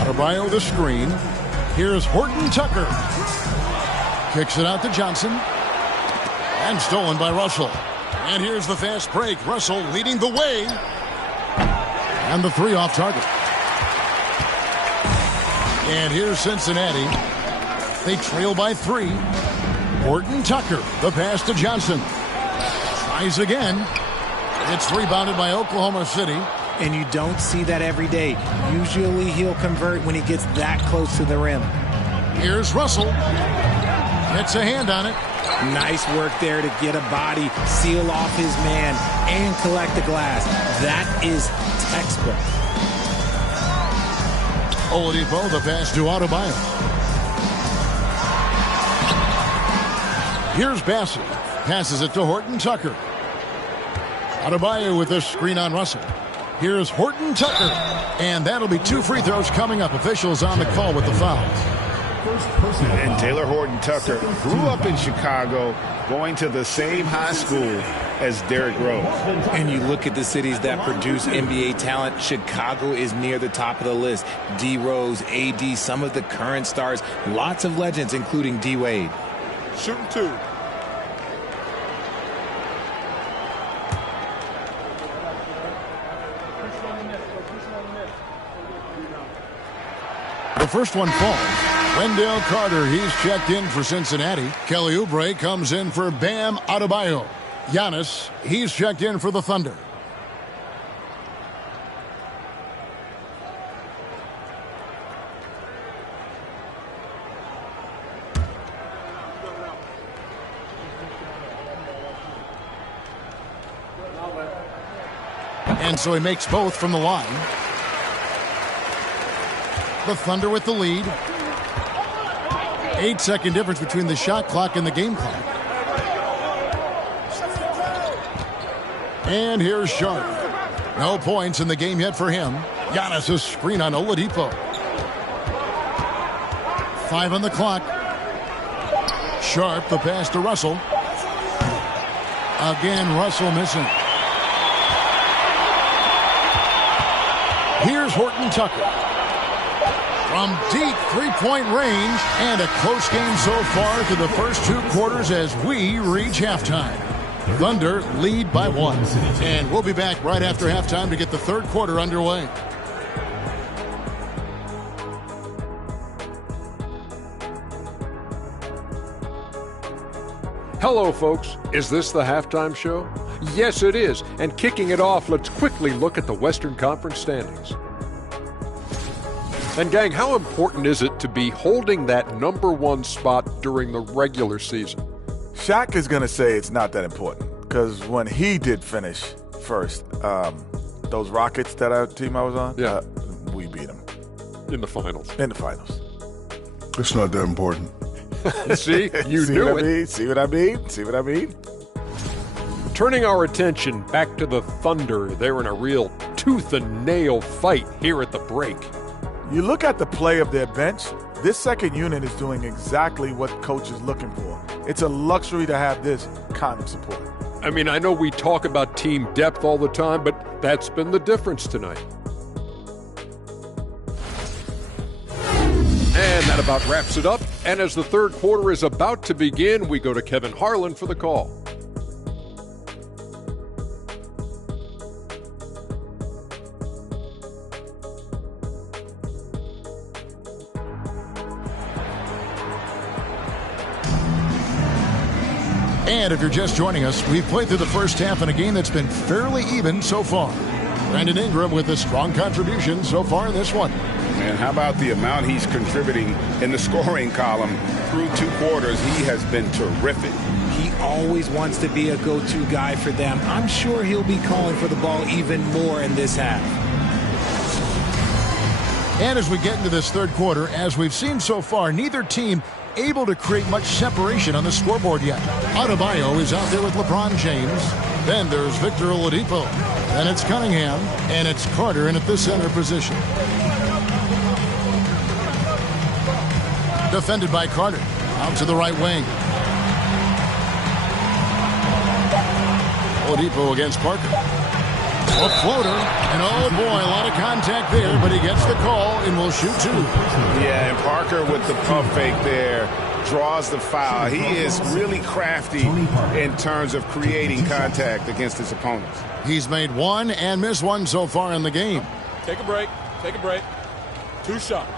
Adebayo the screen. Here's Horton Tucker. Kicks it out to Johnson. And stolen by Russell. And here's the fast break. Russell leading the way. And the 3 off target. And here's Cincinnati. They trail by 3. Horton Tucker, the pass to Johnson. Tries again. It's rebounded by Oklahoma City. And you don't see that every day. Usually he'll convert when he gets that close to the rim. Here's Russell. Gets a hand on it. Nice work there to get a body, seal off his man, and collect the glass. That is textbook. Oladipo, the pass to Adebayo. Here's Bassett. Passes it to Horton Tucker. Adebayo with a screen on Russell. Here's Horton Tucker. And that'll be 2 free throws coming up. Officials on the call with the fouls. And Taylor Horton Tucker grew up in Chicago, going to the same high school as Derrick Rose. And you look at the cities that produce NBA talent, Chicago is near the top of the list. D. Rose, AD, some of the current stars, lots of legends, including D. Wade. Shooting 2. The first one falls. Wendell Carter, he's checked in for Cincinnati. Kelly Oubre comes in for Bam Adebayo. Giannis, he's checked in for the Thunder. And so he makes both from the line. The Thunder with the lead. 8-second difference between the shot clock and the game clock. And here's Sharp. No points in the game yet for him. Giannis' screen on Oladipo. 5 on the clock. Sharp, the pass to Russell. Again, Russell missing. Here's Horton Tucker. From deep three-point range, and a close game so far through the first 2 quarters as we reach halftime. Thunder lead by 1. And we'll be back right after halftime to get the third quarter underway. Hello, folks. Is this the halftime show? Yes, it is. And kicking it off, let's quickly look at the Western Conference standings. And gang, how important is it to be holding that #1 spot during the regular season? Shaq is going to say it's not that important because when he did finish first, those Rockets that team I was on, we beat them. In the finals. In the finals. It's not that important. See? You See knew what it. I mean? See what I mean? See what I mean? Turning our attention back to the Thunder, they're in a real tooth-and-nail fight here at the break. You look at the play of their bench, this second unit is doing exactly what coach is looking for. It's a luxury to have this kind of support. I mean, I know we talk about team depth all the time, but that's been the difference tonight. And that about wraps it up. And as the third quarter is about to begin, we go to Kevin Harlan for the call. And if you're just joining us, we've played through the first half in a game that's been fairly even so far. Brandon Ingram with a strong contribution so far in this one. And how about the amount he's contributing in the scoring column through 2 quarters? He has been terrific. He always wants to be a go-to guy for them. I'm sure he'll be calling for the ball even more in this half. And as we get into this third quarter, as we've seen so far, neither team able to create much separation on the scoreboard yet. Adebayo is out there with LeBron James. Then there's Victor Oladipo. Then it's Cunningham. And it's Carter in at the center position. Defended by Carter. Out to the right wing. Oladipo against Parker. A floater. And oh boy, a lot of contact there, but he gets the call and will shoot 2. Yeah, and Parker with the pump fake there draws the foul. He is really crafty in terms of creating contact against his opponents. He's made 1 and missed 1 so far in the game. Take a break. Take a break. 2 shots.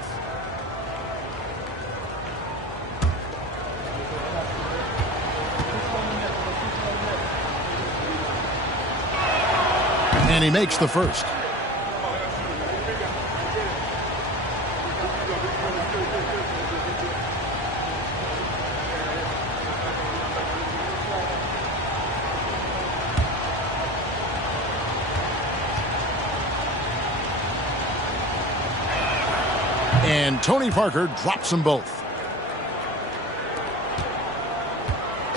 And he makes the first. And Tony Parker drops them both.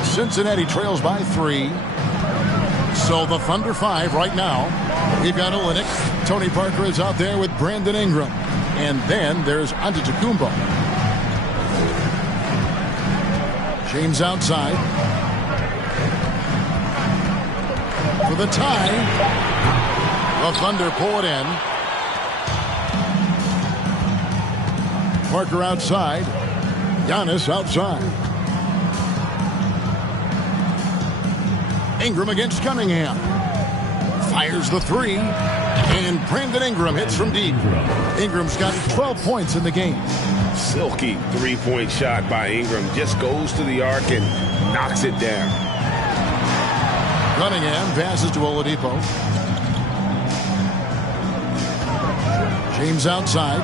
Cincinnati trails by 3. So the Thunder 5 right now. We've got Olynyk. Tony Parker is out there with Brandon Ingram. And then there's Antetokounmpo. James outside. For the tie. The Thunder pull it in. Parker outside. Giannis outside. Ingram against Cunningham. Fires the 3. And Brandon Ingram hits from deep. Ingram's got 12 points in the game. Silky three-point shot by Ingram. Just goes to the arc and knocks it down. Cunningham passes to Oladipo. James outside.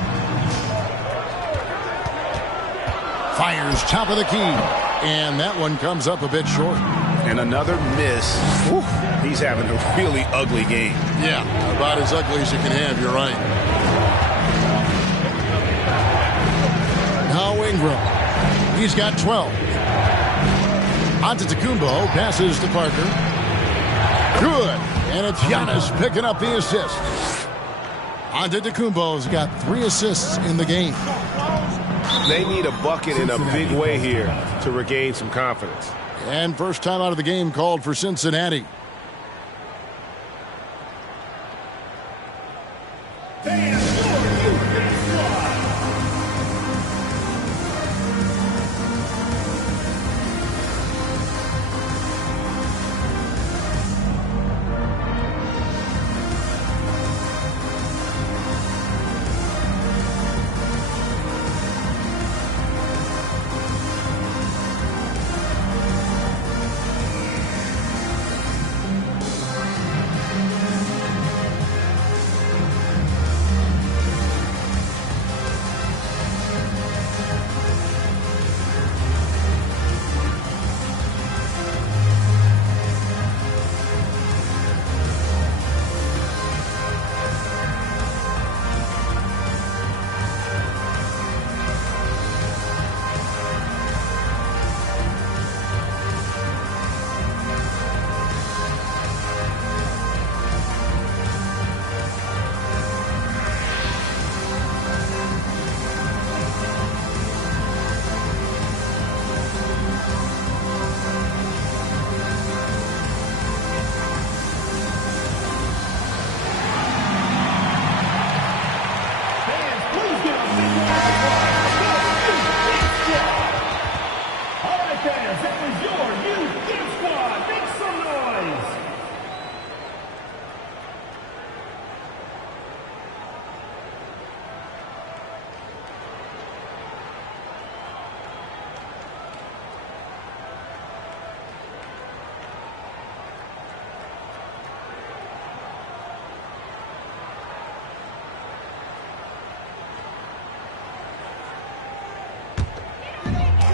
Fires top of the key. And that one comes up a bit short. And another miss. Whew. He's having a really ugly game. Yeah, about as ugly as you can have, you're right. Now Ingram. He's got 12. Antetokounmpo passes to Parker. Good. And it's Giannis picking up the assist. Antetokounmpo's got 3 assists in the game. They need a bucket in a big way here to regain some confidence. And first time out of the game called for Cincinnati.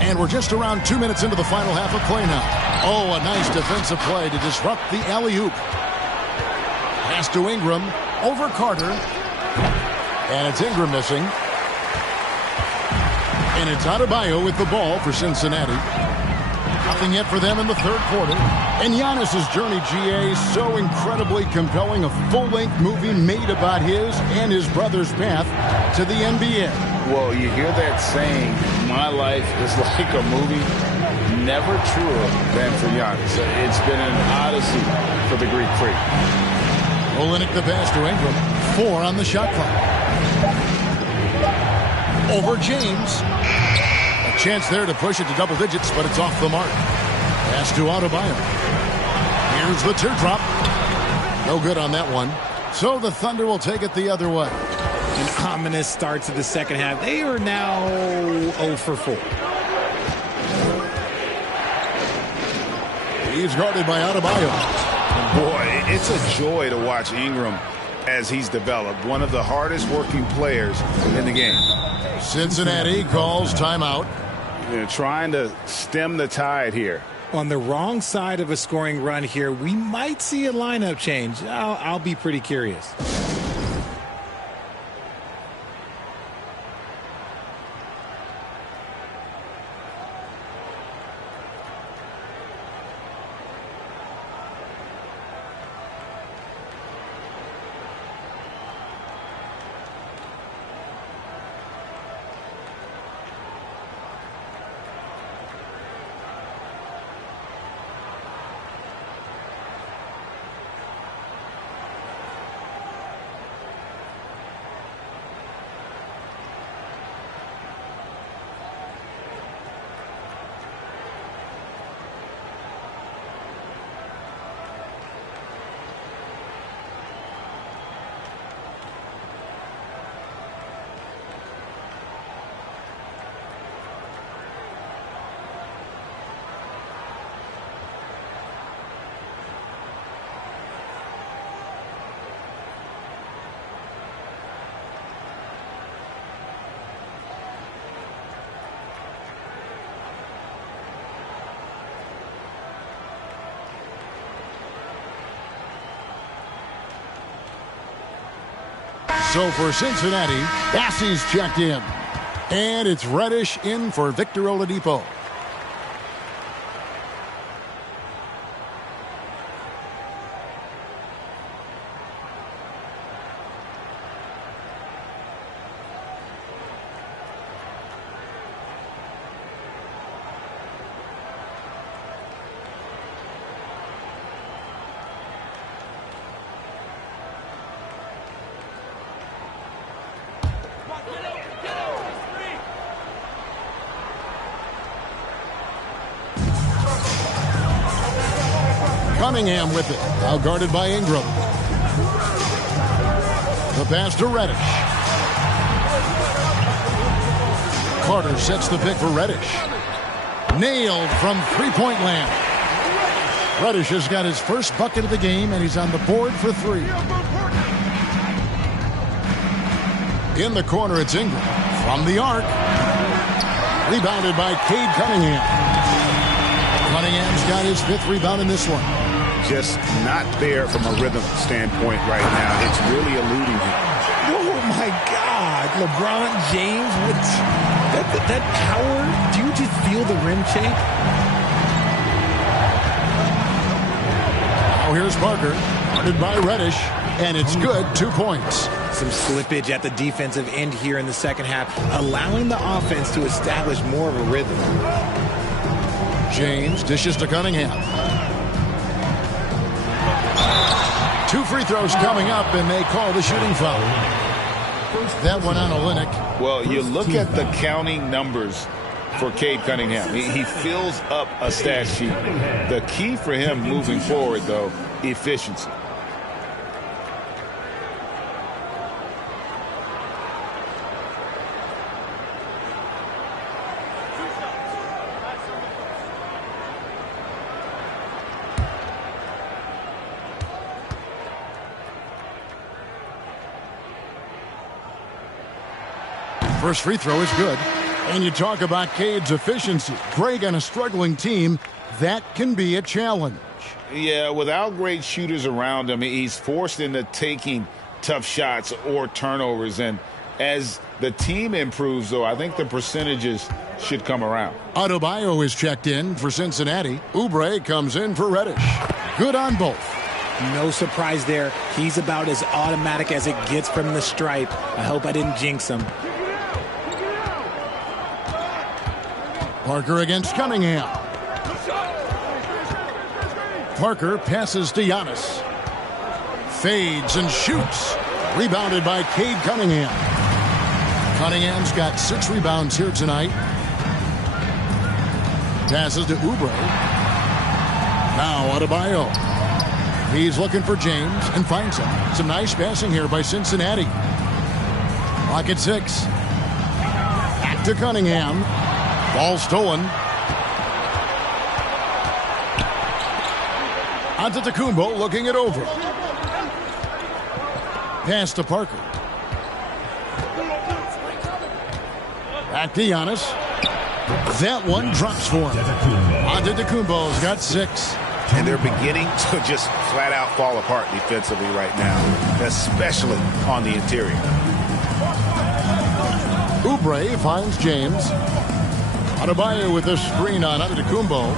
And we're just around 2 minutes into the final half of play now. Oh, a nice defensive play to disrupt the alley-oop. Pass to Ingram. Over Carter. And it's Ingram missing. And it's Adebayo with the ball for Cincinnati. Nothing yet for them in the third quarter. And Giannis's journey, GA, so incredibly compelling. A full-length movie made about his and his brother's path to the NBA. Well, you hear that saying, my life is like a movie. Never truer than for Giannis. It's been an odyssey for the Greek freak. Olynyk the pass to Ingram. 4 on the shot clock. Over James. A chance there to push it to double digits, but it's off the mark. Pass to Adebayo. Here's the teardrop. No good on that one. So the Thunder will take it the other way. An ominous start to the second half. They are now 0 for 4. He's guarded by Adebayo. Boy, it's a joy to watch Ingram as he's developed. One of the hardest working players in the game. Cincinnati calls timeout. They're trying to stem the tide here. On the wrong side of a scoring run here, we might see a lineup change. I'll be pretty curious. So for Cincinnati, Bassey's checked in. And it's Reddish in for Victor Oladipo. Cunningham with it. Now guarded by Ingram. The pass to Reddish. Carter sets the pick for Reddish. Nailed from three-point land. Reddish has got his first bucket of the game, and he's on the board for three. In the corner, it's Ingram. From the arc. Rebounded by Cade Cunningham. Cunningham's got his fifth rebound in this one. Just not there from a rhythm standpoint right now. It's really eluding him. Oh, my God. LeBron James, that power, do you just feel the rim shake? Now here's Parker, guarded by Reddish, and it's good, 2 points. Some slippage at the defensive end here in the second half, allowing the offense to establish more of a rhythm. James dishes to Cunningham. 2 free throws coming up, and they call the shooting foul. That one on Olynyk. Well, you look at the counting numbers for Cade Cunningham. He fills up a stat sheet. The key for him moving forward, though, efficiency. First free throw is good. And you talk about Cade's efficiency. Greg, on a struggling team, that can be a challenge. Yeah, without great shooters around him, he's forced into taking tough shots or turnovers. And as the team improves, though, I think the percentages should come around. Adebayo is checked in for Cincinnati. Oubre comes in for Reddish. Good on both. No surprise there. He's about as automatic as it gets from the stripe. I hope I didn't jinx him. Parker against Cunningham. Parker passes to Giannis. Fades and shoots. Rebounded by Cade Cunningham. Cunningham's got 6 rebounds here tonight. Passes to Oubre. Now Adebayo. He's looking for James and finds him. Some nice passing here by Cincinnati. Clock at 6. Back to Cunningham. Ball stolen. Antetokounmpo looking it over. Pass to Parker. Back to Giannis. That one drops for him. Antetokounmpo's got 6. And they're beginning to just flat out fall apart defensively right now, especially on the interior. Oubre finds James. Adebayo with the screen on Antetokounmpo.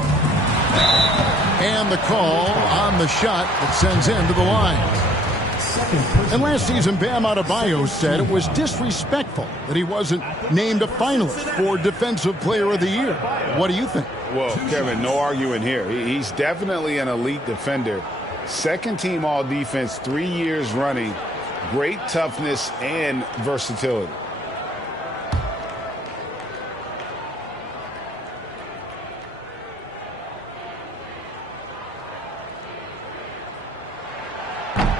And the call on the shot that sends him to the line. And last season, Bam Adebayo said it was disrespectful that he wasn't named a finalist for Defensive Player of the Year. What do you think? Well, Kevin, no arguing here. He's definitely an elite defender. Second team all defense 3 years running. Great toughness and versatility.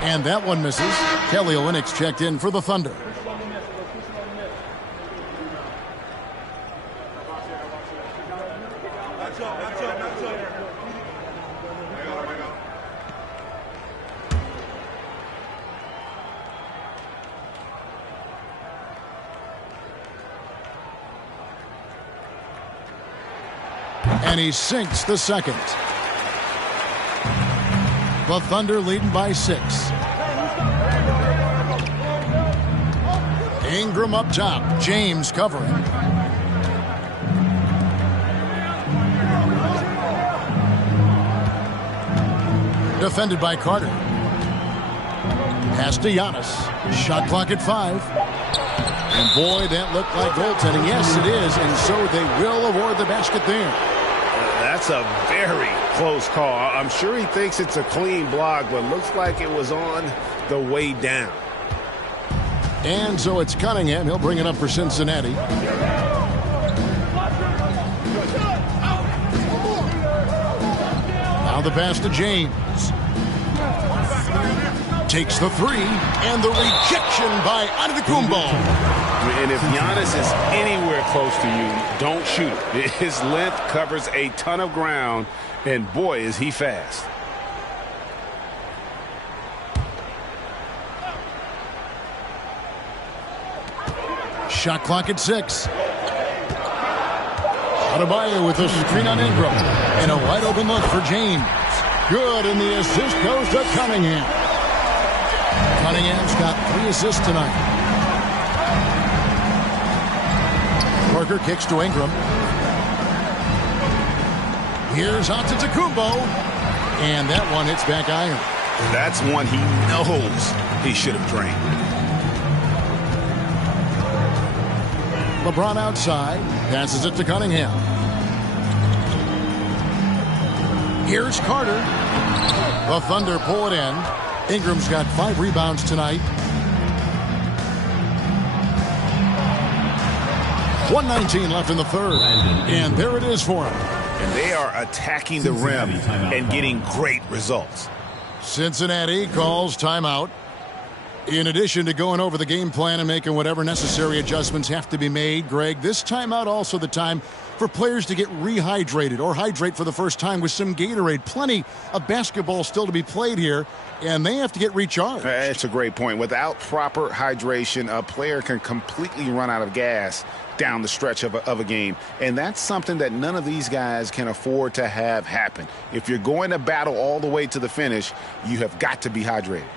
And that one misses. Kelly Olynyk's checked in for the Thunder. And he sinks the second. The Thunder leading by 6. Ingram up top. James covering. Defended by Carter. Pass to Giannis. Shot clock at 5. And boy, that looked like goaltending. Yes, it is. And so they will award the basket there. That's a very close call. I'm sure he thinks it's a clean block, but looks like it was on the way down. And so it's Cunningham. He'll bring it up for Cincinnati. Now the pass to James. Takes the 3, and the rejection by Antetokounmpo. And if Giannis is anywhere close to you, don't shoot. His length covers a ton of ground, and boy, is he fast. Shot clock at 6. Adebayo with a screen on Ingram. And a wide open look for James. Good, and the assist goes to Cunningham. Cunningham's got 3 assists tonight. Parker kicks to Ingram. Here's Antetokounmpo. And that one hits back iron. That's one he knows he should have drained. LeBron outside. Passes it to Cunningham. Here's Carter. The Thunder pull it in. Ingram's got 5 rebounds tonight. 1:19 left in the third. And there it is for him. And they are attacking the rim and getting great results. Cincinnati calls timeout. In addition to going over the game plan and making whatever necessary adjustments have to be made, Greg, this timeout also the time for players to get rehydrated or hydrate for the first time with some Gatorade. Plenty of basketball still to be played here, and they have to get recharged. It's a great point. Without proper hydration, a player can completely run out of gas down the stretch of a game, and that's something that none of these guys can afford to have happen. If you're going to battle all the way to the finish, you have got to be hydrated.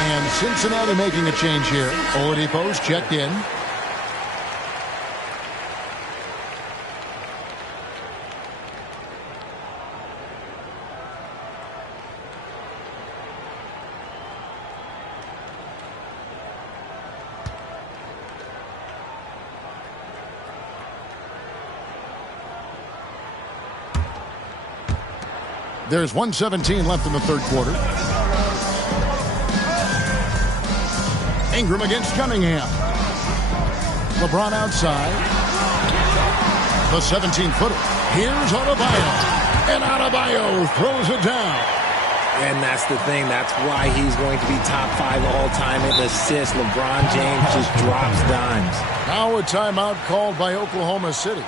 And Cincinnati making a change here. Oladipo's checked in. There's 1:17 left in the third quarter. Ingram against Cunningham. LeBron outside. The 17-footer. Here's Adebayo. And Adebayo throws it down. And that's the thing. That's why he's going to be top 5 all-time in assists. LeBron James just drops dimes. Now a timeout called by Oklahoma City.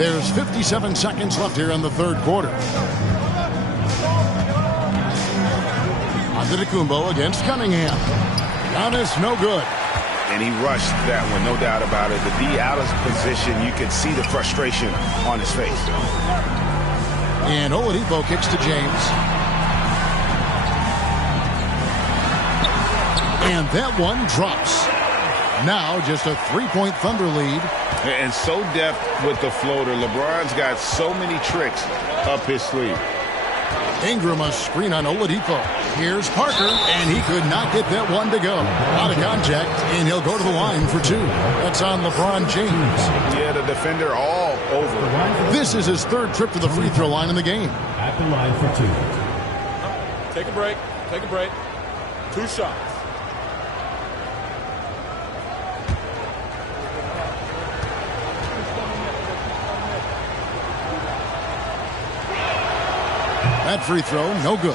There's 57 seconds left here in the third quarter. Antetokounmpo against Cunningham. Giannis, no good. And he rushed that one, no doubt about it. To be out of position, you could see the frustration on his face. And Oladipo kicks to James. And that one drops. Now just a 3-point Thunder lead. And so deft with the floater. LeBron's got so many tricks up his sleeve. Ingram a screen on Oladipo. Here's Parker, and he could not get that one to go. Out of contact, and he'll go to the line for two. That's on LeBron James. Yeah, the defender all over. This is his third trip to the free throw line in the game. At the line for two. Take a break. Take a break. 2 shots. That free throw, no good.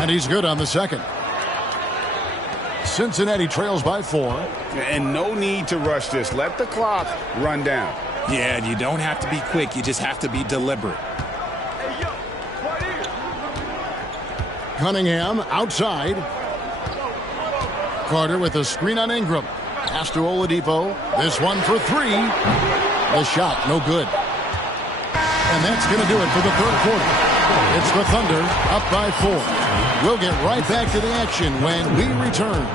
And he's good on the second. Cincinnati trails by 4. And no need to rush this. Let the clock run down. Yeah, and you don't have to be quick. You just have to be deliberate. Cunningham outside. Carter with a screen on Ingram. Pass to Oladipo. This one for 3. The shot, no good. And that's going to do it for the third quarter. It's the Thunder up by 4. We'll get right back to the action when we return.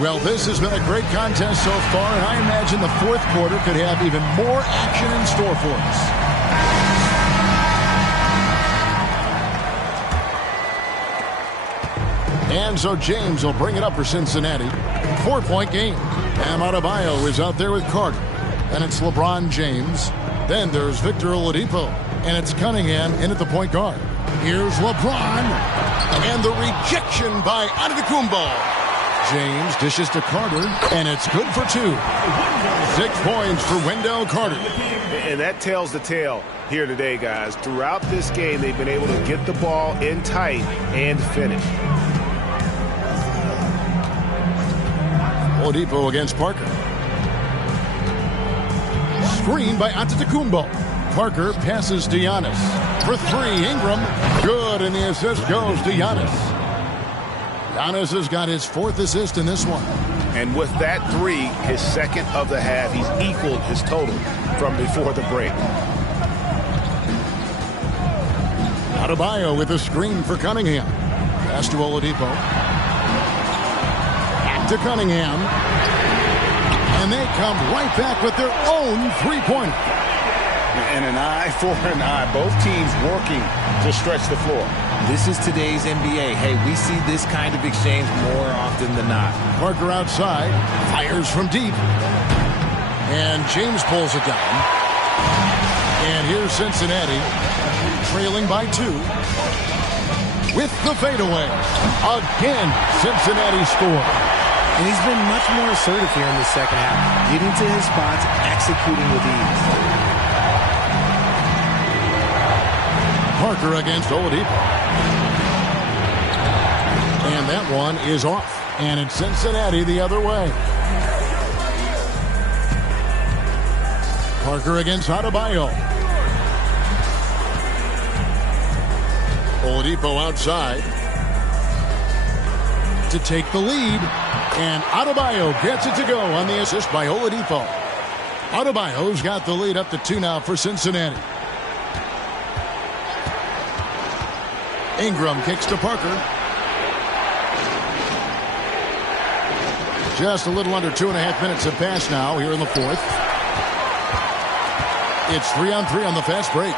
Well, this has been a great contest so far, and I imagine the fourth quarter could have even more action in store for us. And so James will bring it up for Cincinnati. 4-point game. Bam Adebayo is out there with Carter. And it's LeBron James. Then there's Victor Oladipo. And it's Cunningham in at the point guard. Here's LeBron. And the rejection by Antetokounmpo. James dishes to Carter, and it's good for 2. 6 points for Wendell Carter. And that tells the tale here today, guys. Throughout this game, they've been able to get the ball in tight and finish. Oladipo against Parker. Screen by Antetokounmpo. Parker passes to Giannis. For 3, Ingram. Good, and the assist goes to Giannis. Giannis has got his 4th assist in this one. And with that 3, his second of the half, he's equaled his total from before the break. Adebayo with a screen for Cunningham. Pass to Oladipo. Back to Cunningham. And they come right back with their own 3-pointer. And an eye for an eye. Both teams working to stretch the floor. This is today's NBA. Hey, we see this kind of exchange more often than not. Parker outside, fires from deep. And James pulls it down. And here's Cincinnati, trailing by 2. With the fadeaway. Again, Cincinnati scored. And he's been much more assertive here in the second half, getting to his spots, executing with ease. Parker against Oladipo. And that one is off. And it's Cincinnati the other way. Parker against Adebayo. Oladipo outside to take the lead. And Adebayo gets it to go on the assist by Oladipo. Adebayo's got the lead up to 2 now for Cincinnati. Ingram kicks to Parker. Just a little under 2.5 minutes have passed now here in the 4th. It's 3-on-3 on the fast break.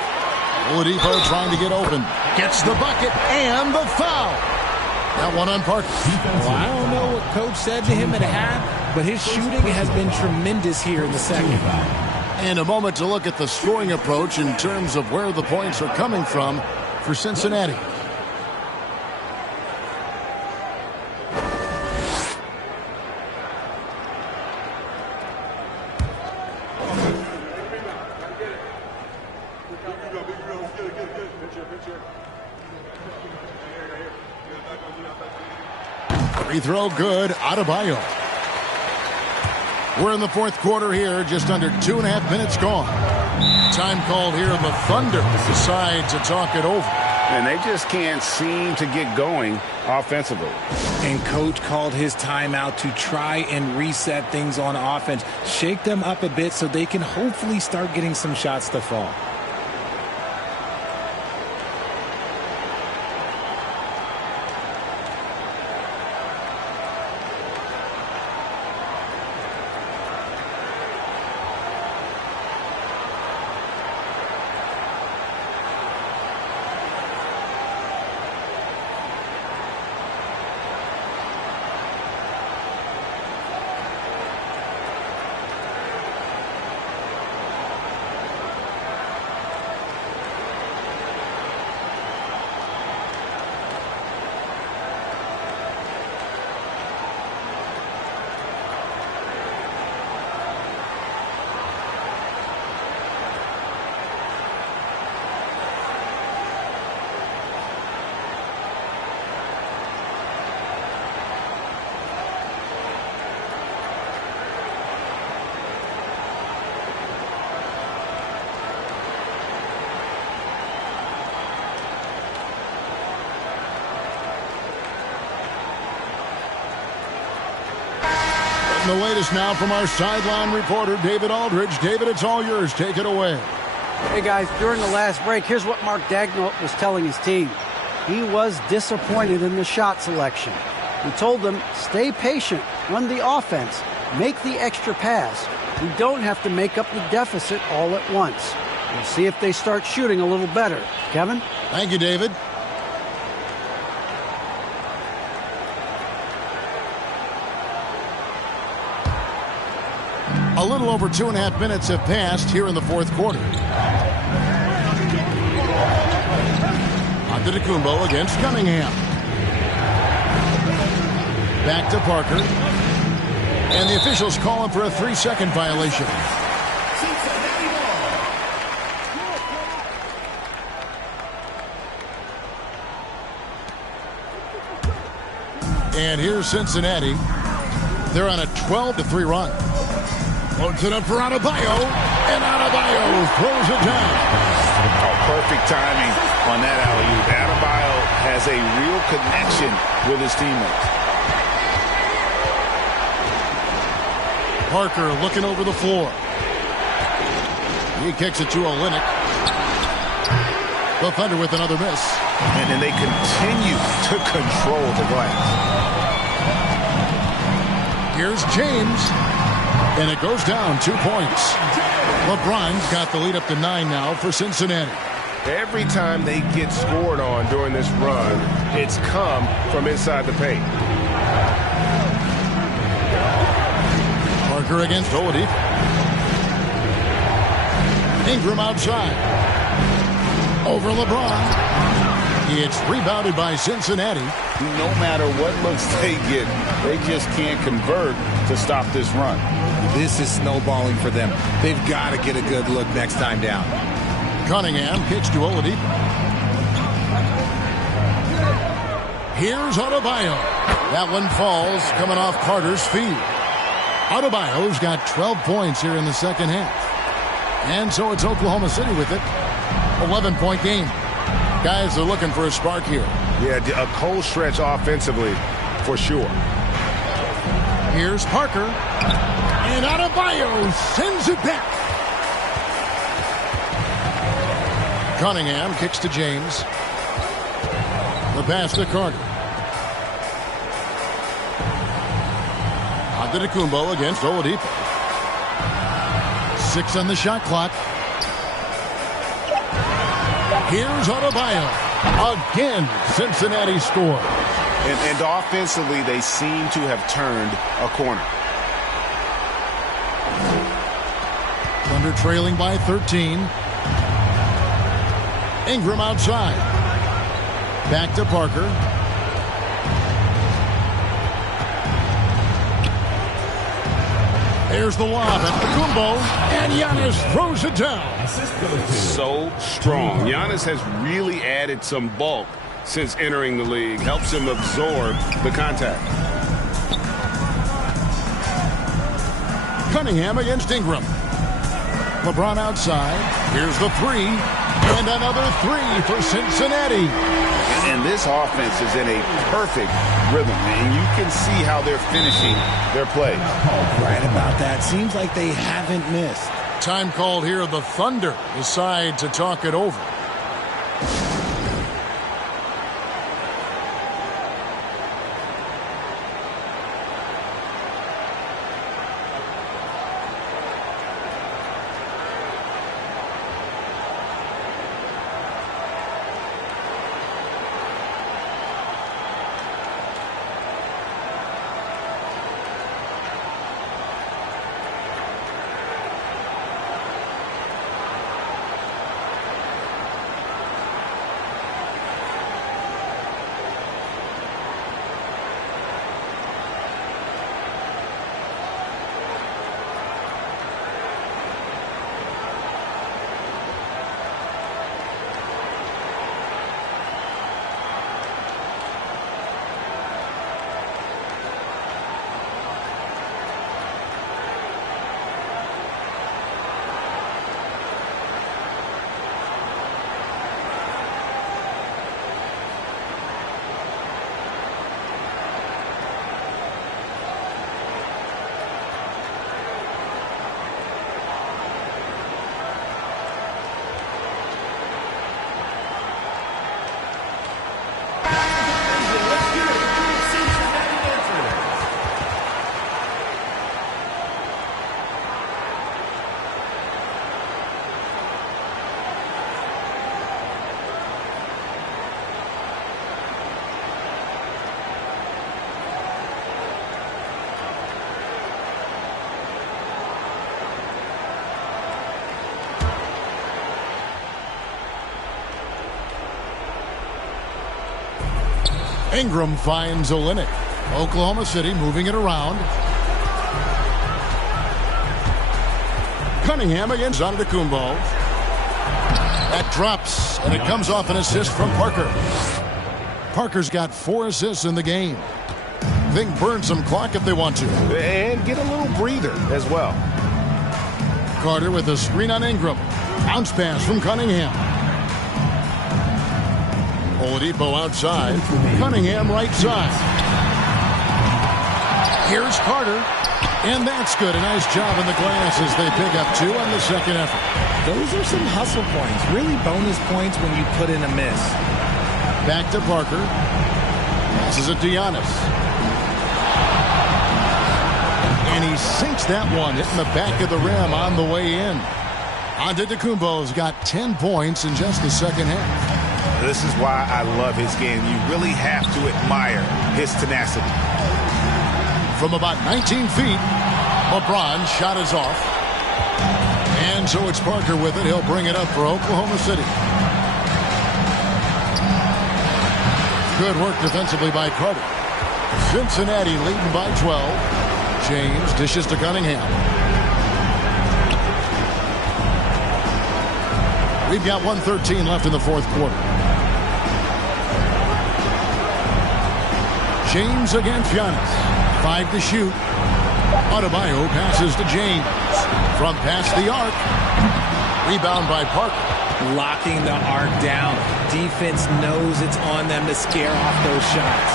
Oladipo trying to get open. Gets the bucket and the foul. That one on Parker. Well, I don't know what Coach said to him at half, but his shooting has been tremendous here in the second. And a moment to look at the scoring approach in terms of where the points are coming from for Cincinnati. Free throw good, Adebayo. We're in the fourth quarter here, just under 2.5 minutes gone. Time called here, the Thunder decide to talk it over. And they just can't seem to get going offensively. And coach called his timeout to try and reset things on offense. Shake them up a bit so they can hopefully start getting some shots to fall. The latest now from our sideline reporter, David Aldridge. David, it's all yours. Take it away. Hey, guys, during the last break, here's what Mark Daigneault was telling his team. He was disappointed in the shot selection. He told them, stay patient, run the offense, make the extra pass. We don't have to make up the deficit all at once. We'll see if they start shooting a little better. Kevin? Thank you, David. A little over 2.5 minutes have passed here in the fourth quarter. Antetokounmpo against Cunningham. Back to Parker. And the officials calling for a 3-second violation. And here's Cincinnati. They're on a 12-3 run. Floats it up for Adebayo, and Adebayo throws it down. Oh, perfect timing on that alley-oop. Adebayo has a real connection with his teammates. Parker looking over the floor. He kicks it to Olynyk. The Thunder with another miss. And then they continue to control the glass. Here's James. And it goes down 2 points. LeBron's got the lead up to 9 now for Cincinnati. Every time they get scored on during this run, it's come from inside the paint. Parker against Oladipo. Ingram outside. Over LeBron. It's rebounded by Cincinnati. No matter what looks they get, they just can't convert to stop this run. This is snowballing for them. They've got to get a good look next time down. Cunningham kicks to Oladipo. Here's Adebayo. That one falls coming off Carter's feet. Adebayo's got 12 points here in the second half. And so it's Oklahoma City with it. 11-point game. Guys are looking for a spark here. Yeah, a cold stretch offensively for sure. Here's Parker. And Adebayo sends it back. Cunningham kicks to James. The pass to Carter. Antetokounmpo against Oladipo. 6 on the shot clock. Here's Adebayo. Again, Cincinnati score. And offensively, they seem to have turned a corner. Thunder Thunder trailing by 13. Ingram outside. Back to Parker. There's the lob at Kumbo, and Giannis throws it down. So strong. Giannis has really added some bulk since entering the league. Helps him absorb the contact. Cunningham against Ingram. LeBron outside. Here's the three. And another three for Cincinnati. And this offense is in a perfect rhythm, and you can see how they're finishing their play. Right about that. Seems like they haven't missed. Time called here. The Thunder decide to talk it over. Ingram finds Olynyk. Oklahoma City moving it around. Cunningham against Antetokounmpo. That drops, and it comes off an assist from Parker. Parker's got 4 assists in the game. They can burn some clock if they want to. And get a little breather as well. Carter with a screen on Ingram. Bounce pass from Cunningham. Oladipo outside. Cunningham right side. Here's Carter. And that's good. A nice job in the glass as they pick up 2 on the second effort. Those are some hustle points. Really bonus points when you put in a miss. Back to Parker. Passes it to Giannis. And he sinks that one, hitting the back of the rim on the way in. Antetokounmpo's got 10 points in just the second half. This is why I love his game. You really have to admire his tenacity. From about 19 feet, LeBron's shot is off. And so it's Parker with it. He'll bring it up for Oklahoma City. Good work defensively by Carter. Cincinnati leading by 12. James dishes to Cunningham. We've got 1:13 left in the fourth quarter. James against Giannis. 5 to shoot. Adebayo passes to James. From past the arc. Rebound by Parker. Locking the arc down. Defense knows it's on them to scare off those shots.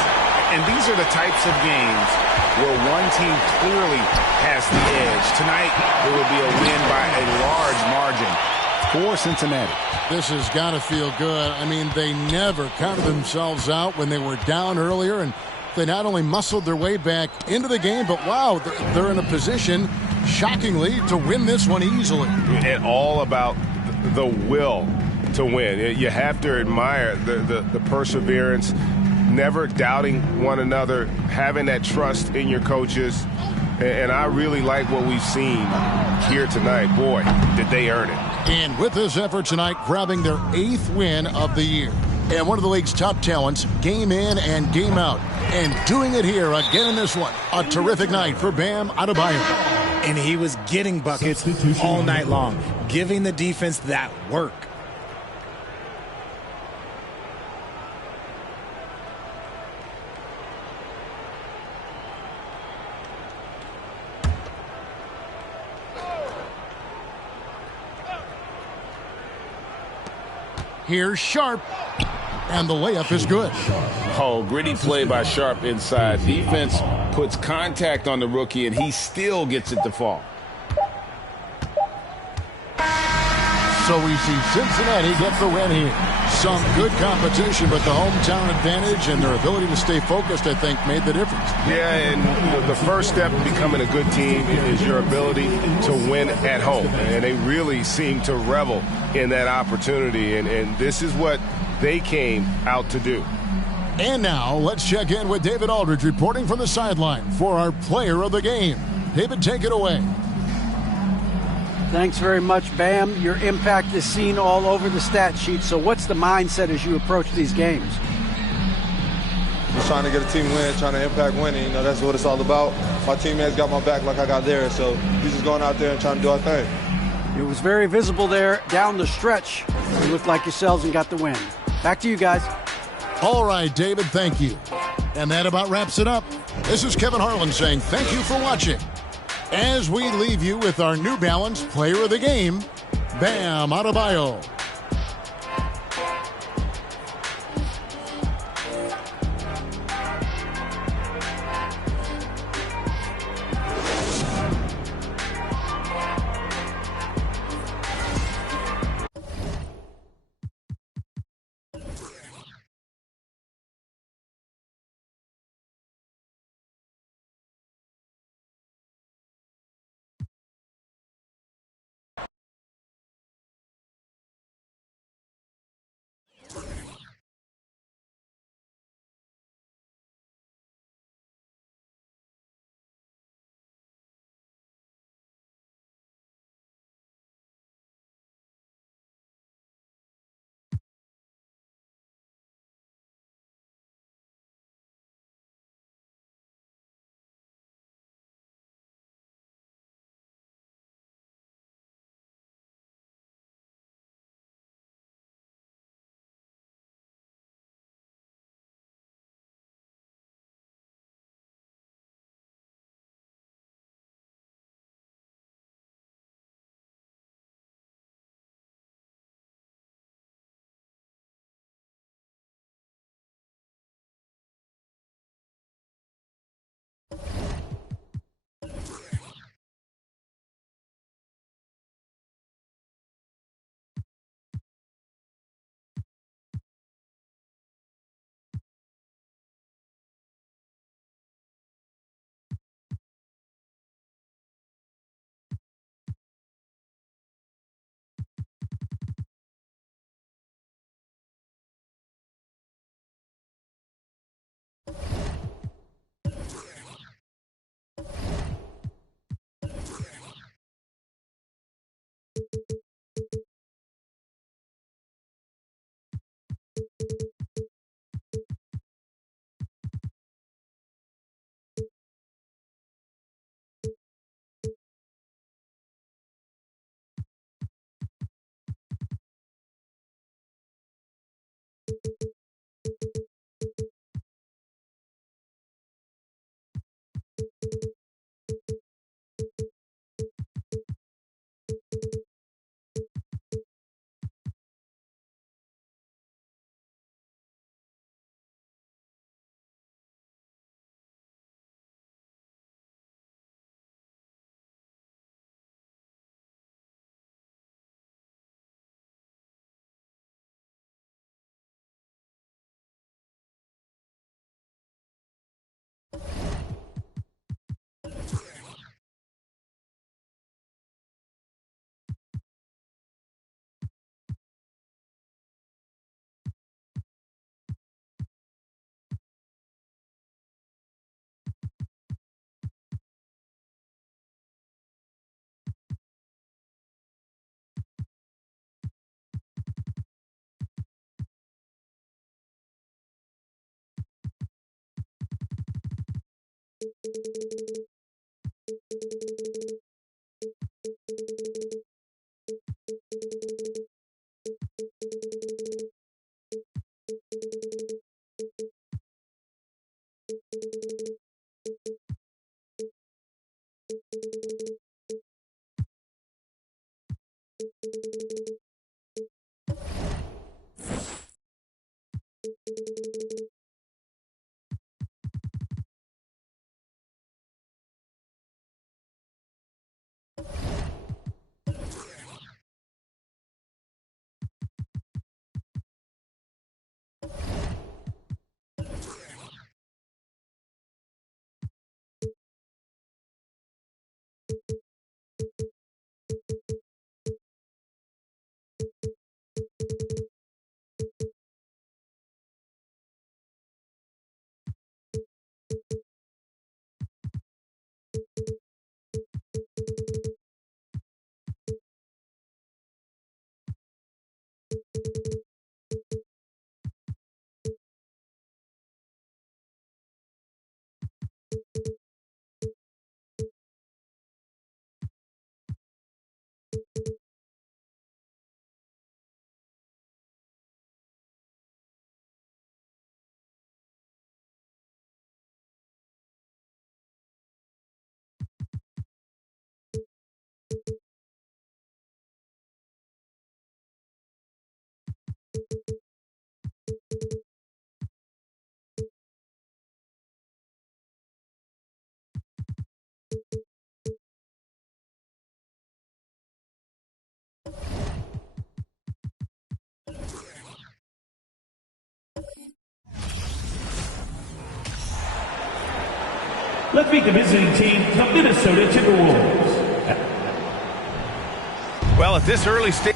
And these are the types of games where one team clearly has the edge. Tonight, it will be a win by a large margin for Cincinnati. This has got to feel good. I mean, they never counted themselves out when they were down earlier, and they not only muscled their way back into the game, but wow, they're in a position, shockingly, to win this one easily. And all about the will to win. You have to admire the perseverance, never doubting one another, having that trust in your coaches. And I really like what we've seen here tonight. Boy, did they earn it. And with this effort tonight, grabbing their 8th win of the year. And one of the league's top talents, game in and game out. And doing it here again in this one. A terrific night for Bam Adebayo. And he was getting buckets all night long, giving the defense that work. Here's Sharp. And the layup is good. Oh, gritty play by Sharp inside. Defense puts contact on the rookie, and he still gets it to fall. So we see Cincinnati get the win here. Some good competition, but the hometown advantage and their ability to stay focused, I think, made the difference. Yeah, and the first step in becoming a good team is your ability to win at home. And they really seem to revel in that opportunity, and this is what they came out to do. And now let's check in with David Aldridge reporting from the sideline for our player of the game. David, take it away. Thanks very much, Bam. Your impact is seen all over the stat sheet. So what's the mindset as you approach these games? Just trying to get a team win, trying to impact winning. You know, that's what it's all about. My teammates got my back like I got theirs. So we're just going out there and trying to do our thing. It was very visible there down the stretch. You looked like yourselves and got the win. Back to you guys. All right, David, thank you. And that about wraps it up. This is Kevin Harlan saying thank you for watching. As we leave you with our New Balance Player of the Game, Bam Adebayo. Let's meet the visiting team, the Minnesota Timberwolves. Well, at this early stage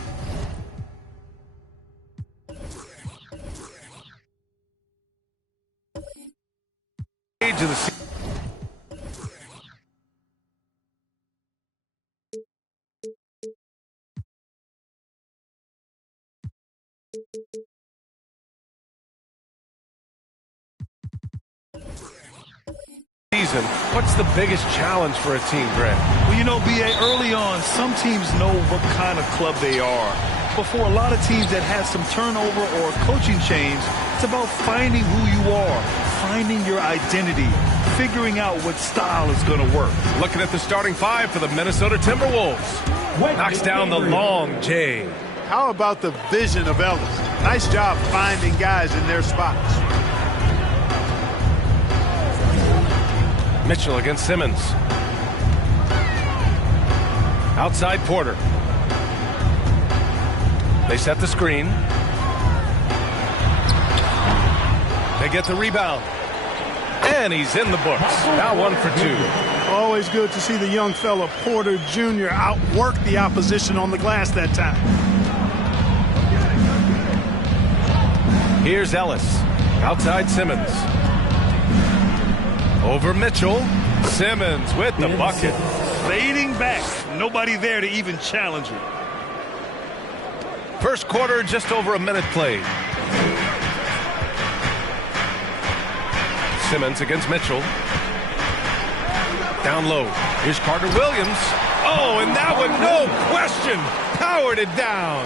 of the season, what's the biggest challenge for a team, Greg? Well, you know, B.A., early on, some teams know what kind of club they are. But for a lot of teams that have some turnover or coaching change, it's about finding who you are, finding your identity, figuring out what style is going to work. Looking at the starting five for the Minnesota Timberwolves. Knocks down the long J. How about the vision of Ellis? Nice job finding guys in their spots. Mitchell against Simmons. Outside Porter. They set the screen. They get the rebound. And he's in the books. Now 1 for 2. Always good to see the young fella Porter Jr. outwork the opposition on the glass that time. Here's Ellis. Outside Simmons. Over Mitchell. Simmons with the bucket. Fading back. Nobody there to even challenge it. First quarter, just over a minute played. Simmons against Mitchell. Down low. Here's Carter Williams. Oh, and that one, no question, powered it down.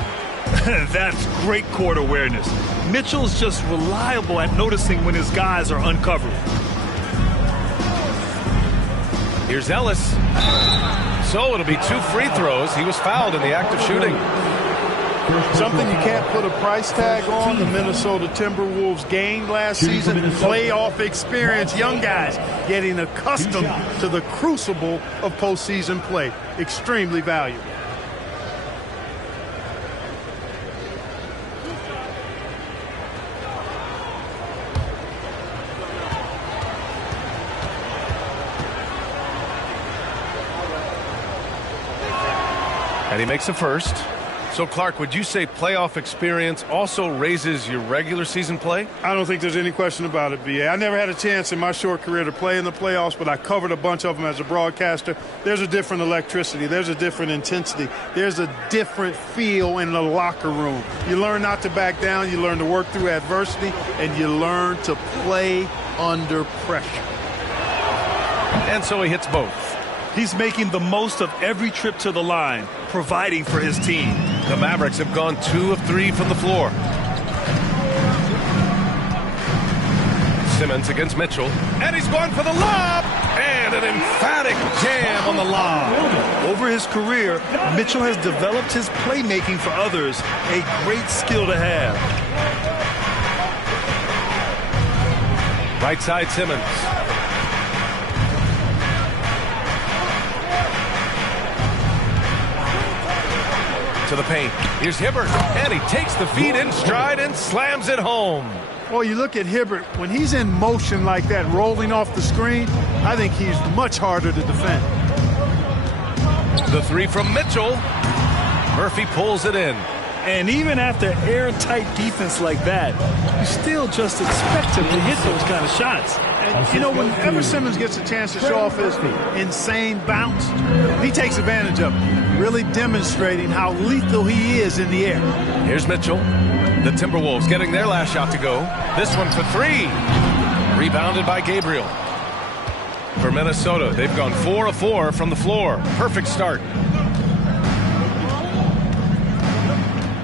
That's great court awareness. Mitchell's just reliable at noticing when his guys are uncovered. Here's Ellis. So it'll be 2 free throws. He was fouled in the act of shooting. Something you can't put a price tag on. The Minnesota Timberwolves gained last season. Playoff experience. Young guys getting accustomed to the crucible of postseason play. Extremely valuable. And he makes a first. So, Clark, would you say playoff experience also raises your regular season play? I don't think there's any question about it, B.A. I never had a chance in my short career to play in the playoffs, but I covered a bunch of them as a broadcaster. There's a different electricity. There's a different intensity. There's a different feel in the locker room. You learn not to back down. You learn to work through adversity, and you learn to play under pressure. And so he hits both. He's making the most of every trip to the line, providing for his team. The Mavericks have gone 2 of 3 from the floor. Simmons against Mitchell, and he's going for the lob, and an emphatic jam on the lob. Over his career, Mitchell has developed his playmaking for others, a great skill to have. Right side Simmons. To the paint. Here's Hibbert, and he takes the feed in stride and slams it home. Well, you look at Hibbert, when he's in motion like that, rolling off the screen, I think he's much harder to defend. The three from Mitchell. Murphy pulls it in. And even after airtight defense like that, you still just expect him to hit those kind of shots. And, you know, whenever Simmons gets a chance to show off his insane bounce, he takes advantage of it, really demonstrating how lethal he is in the air. Here's Mitchell. The Timberwolves getting their last shot to go. This one for 3. Rebounded by Gabriel. For Minnesota, they've gone 4 of 4 from the floor. Perfect start.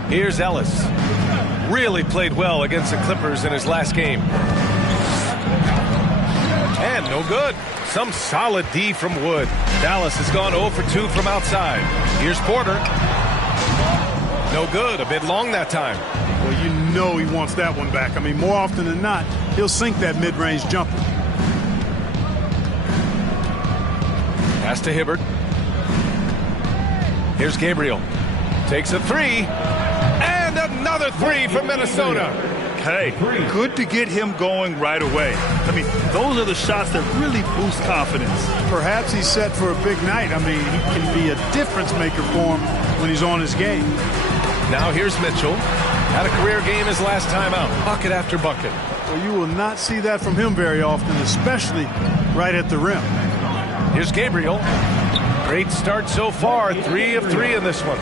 Here's Ellis. Really played well against the Clippers in his last game. And no good. Some solid D from Wood. Dallas has gone 0 for 2 from outside. Here's Porter. No good. A bit long that time. Well, you know he wants that one back. I mean, more often than not, he'll sink that mid-range jumper. Pass to Hibbert. Here's Gabriel. Takes a 3. And another 3 from Minnesota. Hey, good to get him going right away. I mean, those are the shots that really boost confidence. Perhaps he's set for a big night. I mean, he can be a difference maker for him when he's on his game. Now here's Mitchell. Had a career game his last time out. Bucket after bucket. Well, you will not see that from him very often, especially right at the rim. Here's Gabriel. Great start so far. 3 of 3 in this one.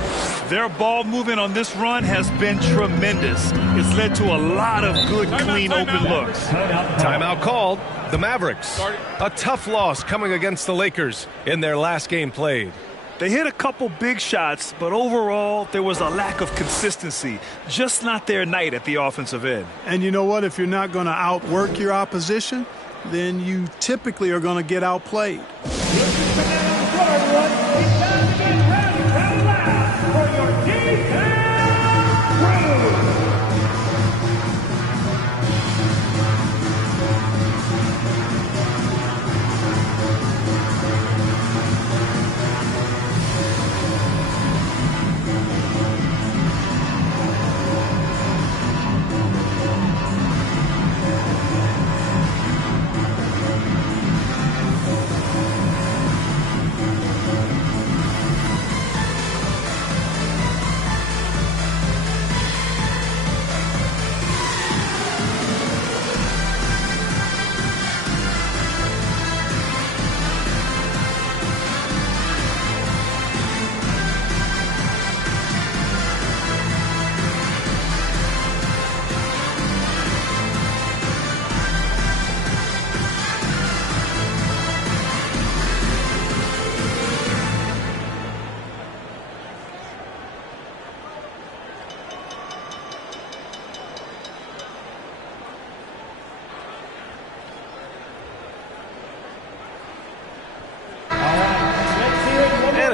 Their ball movement on this run has been tremendous. It's led to a lot of good, clean, open looks. Timeout called. The Mavericks. A tough loss coming against the Lakers in their last game played. They hit a couple big shots, but overall, there was a lack of consistency. Just not their night at the offensive end. And you know what? If you're not going to outwork your opposition, then you typically are going to get outplayed.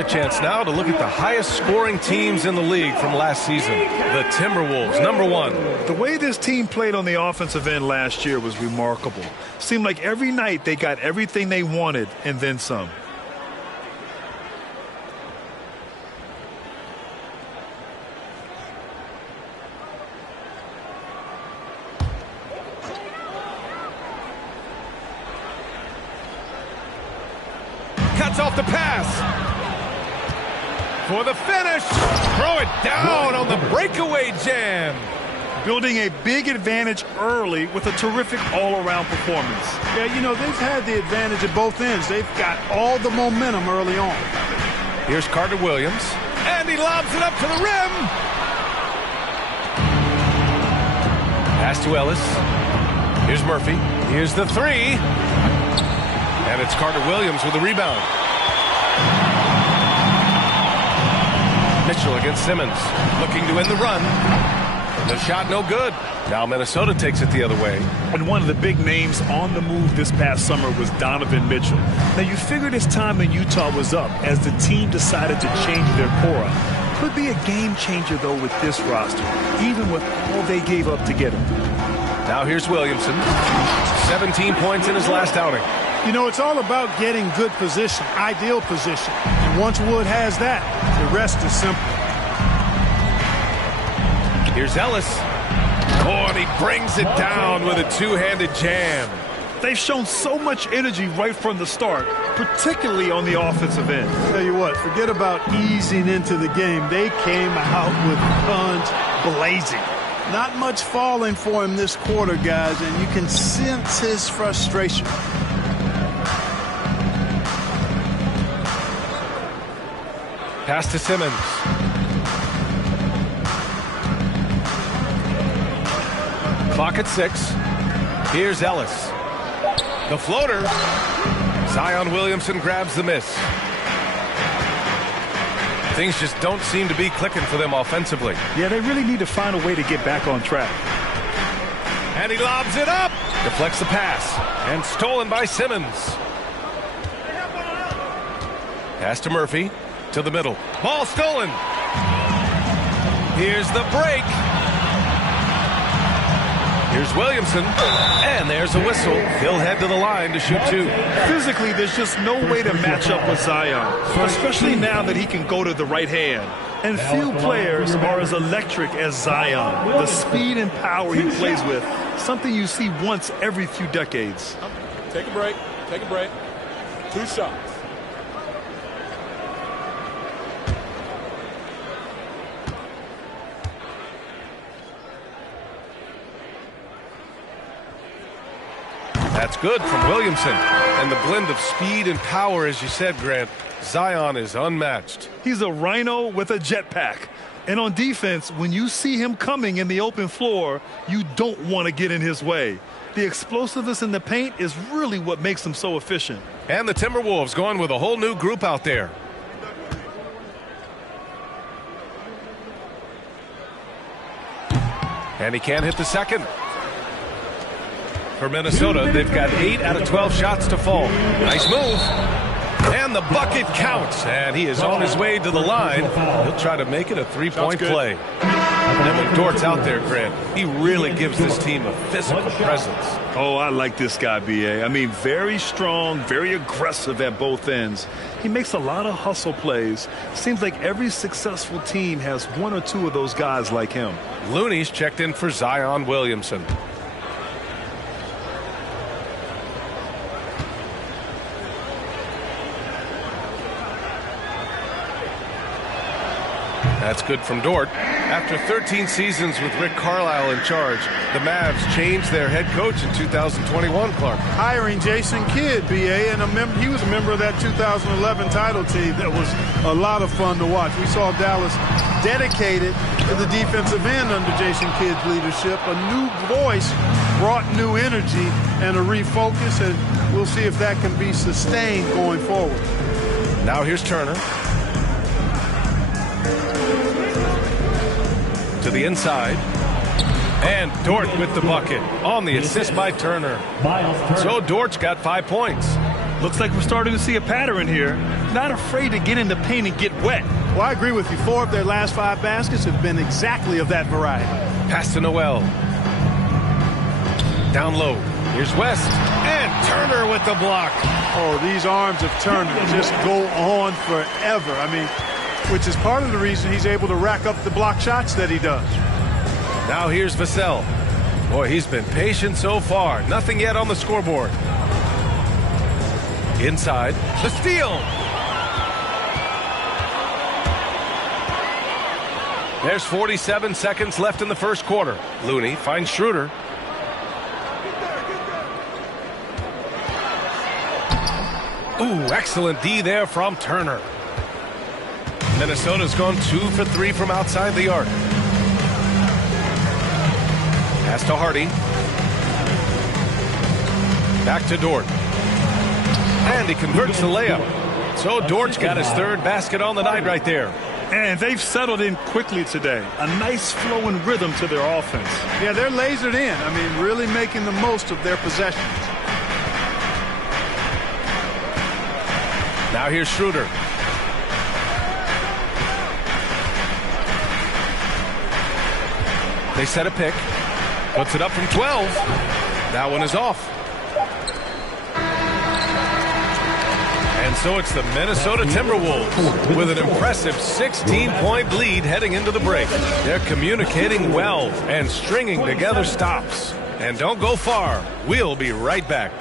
Chance now to look at the highest scoring teams in the league from last season. The Timberwolves, number 1. The way this team played on the offensive end last year was remarkable. Seemed like every night they got everything they wanted and then some. Cuts off the pass. For the finish, throw it down on the breakaway jam. Building a big advantage early with a terrific all-around performance. Yeah, you know, they've had the advantage at both ends. They've got all the momentum early on. Here's Carter Williams, and he lobs it up to the rim. Pass to Ellis. Here's Murphy. Here's the 3. And it's Carter Williams with the rebound. Mitchell against Simmons, looking to end the run. The shot no good. Now Minnesota takes it the other way. And one of the big names on the move this past summer was Donovan Mitchell. Now you figured his time in Utah was up as the team decided to change their core up. Could be a game changer though with this roster, even with all they gave up to get him. Now here's Williamson. 17 points in his last outing. You know, it's all about getting good position, ideal position. And once Wood has that, the rest is simple. Here's Ellis. Oh, and he brings it down with a two-handed jam. They've shown so much energy right from the start, particularly on the offensive end. Tell you what, forget about easing into the game. They came out with guns blazing. Not much falling for him this quarter, guys, and you can sense his frustration. Pass to Simmons. Clock at 6. Here's Ellis. The floater. Zion Williamson grabs the miss. Things just don't seem to be clicking for them offensively. Yeah, they really need to find a way to get back on track. And he lobs it up. Deflects the pass. And stolen by Simmons. Pass to Murphy. To the middle. Ball stolen. Here's the break. Here's Williamson. And there's a whistle. He'll head to the line to shoot 2. Physically, there's just no way to match up with Zion, especially now that he can go to the right hand. And few players are as electric as Zion. The speed and power he plays with, something you see once every few decades. Take a break. Take a break. 2 shots. That's good from Williamson. And the blend of speed and power, as you said, Grant, Zion is unmatched. He's a rhino with a jetpack. And on defense, when you see him coming in the open floor, you don't want to get in his way. The explosiveness in the paint is really what makes him so efficient. And the Timberwolves going with a whole new group out there. And he can't hit the second. For Minnesota, they've got 8 out of 12 shots to fall. Nice move. And the bucket counts. And he is on his way to the line. He'll try to make it a 3-point play. And then when Dort's out there, Grant, he really gives this team a physical presence. Oh, I like this guy, B.A. I mean, very strong, very aggressive at both ends. He makes a lot of hustle plays. Seems like every successful team has 1 or 2 of those guys like him. Looney's checked in for Zion Williamson. That's good from Dort. After 13 seasons with Rick Carlisle in charge, the Mavs changed their head coach in 2021, Clark. Hiring Jason Kidd, B.A., and he was a member of that 2011 title team. That was a lot of fun to watch. We saw Dallas dedicated to the defensive end under Jason Kidd's leadership. A new voice brought new energy and a refocus, and we'll see if that can be sustained going forward. Now here's Turner. To the inside. And Dort with the bucket on the assist by Turner. So Dort's got 5 points. Looks like we're starting to see a pattern here. Not afraid to get in the paint and get wet. Well, I agree with you. 4 of their last 5 baskets have been exactly of that variety. Pass to Noel. Down low. Here's West. And Turner with the block. Oh, these arms of Turner just go on forever. I mean, which is part of the reason he's able to rack up the block shots that he does. Now here's Vassell. Boy, he's been patient so far. Nothing yet on the scoreboard. Inside. The steal. There's 47 seconds left in the first quarter. Looney finds Schroeder. Ooh, excellent D there from Turner. Minnesota's gone 2 for 3 from outside the arc. Pass to Hardy. Back to Dort. And he converts the layup. So Dortch got his third basket on the night right there. And they've settled in quickly today. A nice flowing rhythm to their offense. Yeah, they're lasered in. I mean, really making the most of their possessions. Now here's Schroeder. They set a pick. Puts it up from 12. That one is off. And so it's the Minnesota Timberwolves with an impressive 16-point lead heading into the break. They're communicating well and stringing together stops. And don't go far. We'll be right back.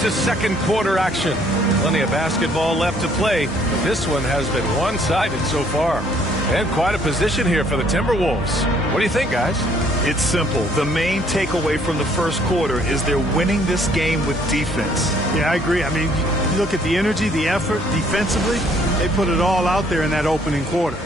To second quarter action. Plenty of basketball left to play, but this one has been one-sided so far. And quite a position here for the Timberwolves. What do you think, guys? It's simple. The main takeaway from the first quarter is they're winning this game with defense. Yeah, I agree. I mean, you look at the energy, the effort defensively, they put it all out there in that opening quarter.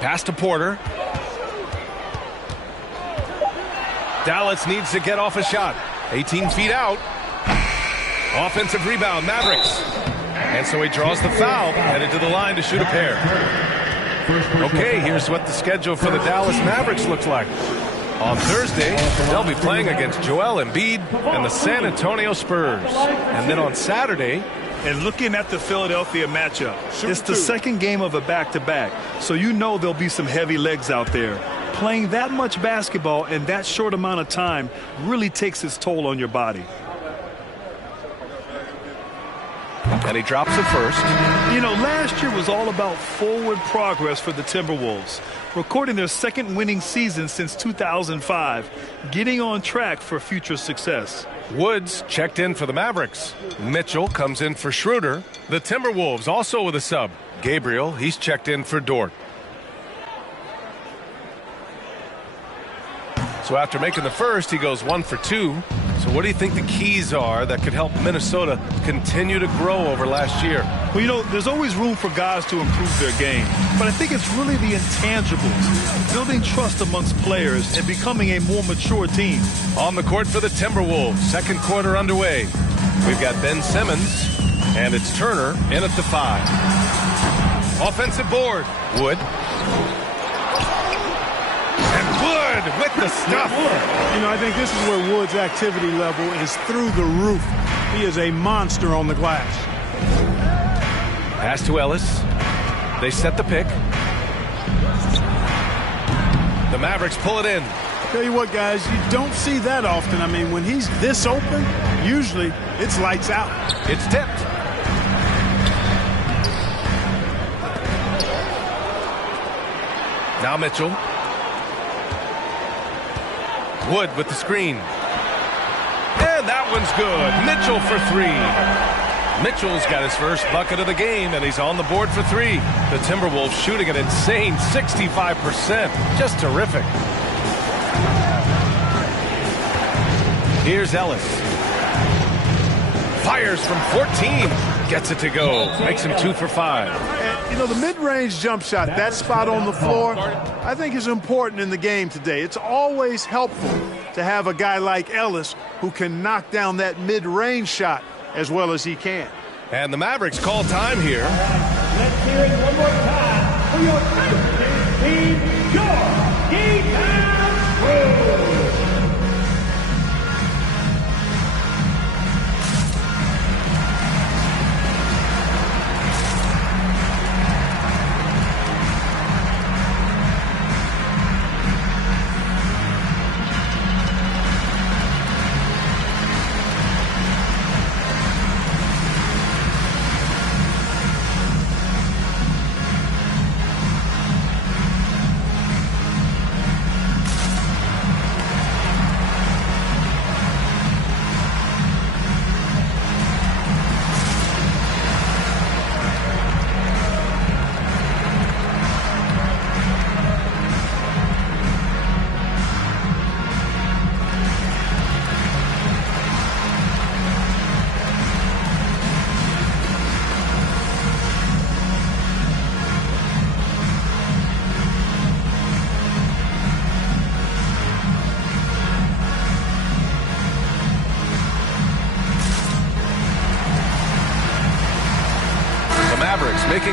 Pass to Porter. Dallas needs to get off a shot. 18 feet out. Offensive rebound, Mavericks. And so he draws the foul, headed to the line to shoot a pair. Okay, here's what the schedule for the Dallas Mavericks looks like. On Thursday, they'll be playing against Joel Embiid and the San Antonio Spurs. And then on Saturday, and looking at the Philadelphia matchup, it's the second game of a back-to-back, so you know there'll be some heavy legs out there. Playing that much basketball in that short amount of time really takes its toll on your body. And he drops it first. You know, last year was all about forward progress for the Timberwolves, recording their second winning season since 2005, getting on track for future success. Woods checked in for the Mavericks. Mitchell comes in for Schroeder. The Timberwolves also with a sub. Gabriel, he's checked in for Dort. So after making the first, he goes 1 for 2. So what do you think the keys are that could help Minnesota continue to grow over last year? Well, you know, there's always room for guys to improve their game. But I think it's really the intangibles, building trust amongst players and becoming a more mature team. On the court for the Timberwolves, second quarter underway. We've got Ben Simmons, and it's Turner in at the 5. Offensive board. Wood. Wood with the stuff. You know, I think this is where Wood's activity level is through the roof. He is a monster on the glass. Pass to Ellis. They set the pick. The Mavericks pull it in. Tell you what, guys, you don't see that often. I mean, when he's this open, usually it's lights out. It's tipped. Now Mitchell. Wood with the screen. And that one's good. Mitchell for 3. Mitchell's got his first bucket of the game, and he's on the board for 3. The Timberwolves shooting an insane 65%. Just terrific. Here's Ellis. Fires from 14. Gets it to go. Makes him 2 for 5. And, you know, the mid-range jump shot, that spot on the floor, I think is important in the game today. It's always helpful to have a guy like Ellis who can knock down that mid-range shot as well as he can. And the Mavericks call time here. Let's hear it one more time for your first team, your defense crew.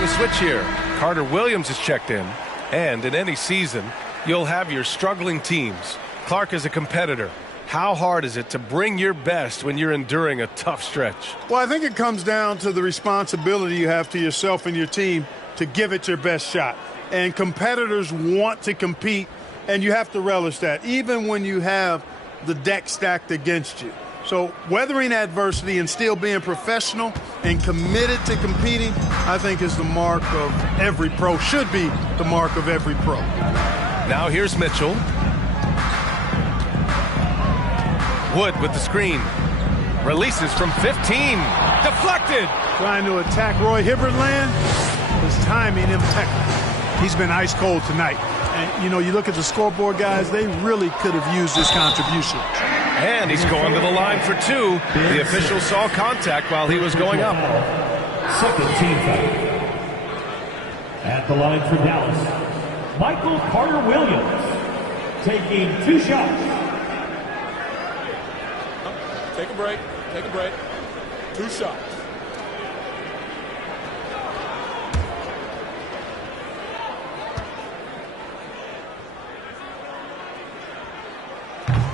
making a switch here. Carter Williams is checked in. And in any season, you'll have your struggling teams. Clark is a competitor. How hard is it to bring your best when you're enduring a tough stretch? Well, I think it comes down to the responsibility you have to yourself and your team to give it your best shot. And competitors want to compete, and you have to relish that, even when you have the deck stacked against you. So weathering adversity and still being professional and committed to competing, I think is the mark of every pro, should be the mark of every pro. Now here's Mitchell. Wood with the screen. Releases from 15. Deflected. Trying to attack Roy Hibbert-Land. His timing impeccable. He's been ice cold tonight. And, you know, you look at the scoreboard, guys, they really could have used this contribution. And he's going to the line for two. The official saw contact while he was going up. Second team foul. At the line for Dallas, Michael Carter-Williams taking 2 shots. Take a break. Take a break. 2 shots.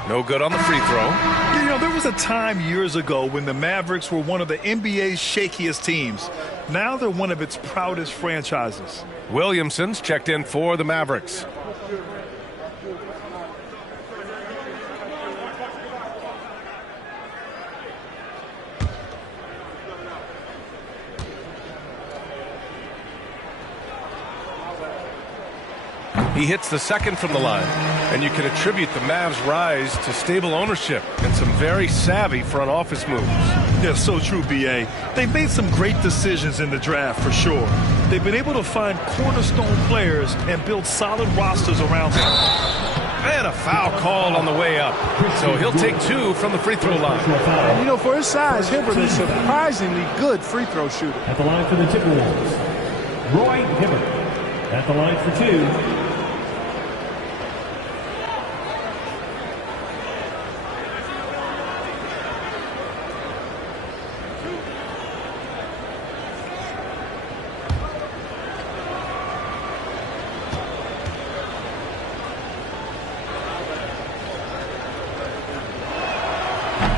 No good on the free throw. You know, there was a time years ago when the Mavericks were one of the NBA's shakiest teams. Now they're one of its proudest franchises. Williamson's checked in for the Mavericks. He hits the second from the line, and you can attribute the Mavs' rise to stable ownership and some very savvy front office moves. Yeah, so true, B.A. They've made some great decisions in the draft, for sure. They've been able to find cornerstone players and build solid rosters around them. And a foul called on the way up. So he'll take 2 from the free throw line. And, you know, for his size, Hibbert is a surprisingly good free throw shooter. At the line for the Timberwolves, Roy Hibbert. At the line for 2.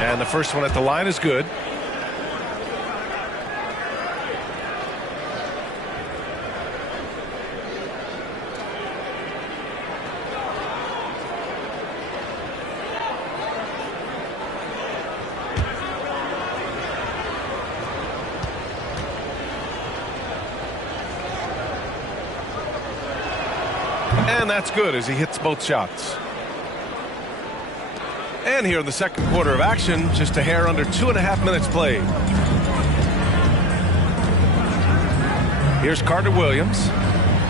And the first one at the line is good. And that's good as he hits both shots. And here in the second quarter of action, just a hair under 2.5 minutes played. Here's Carter Williams.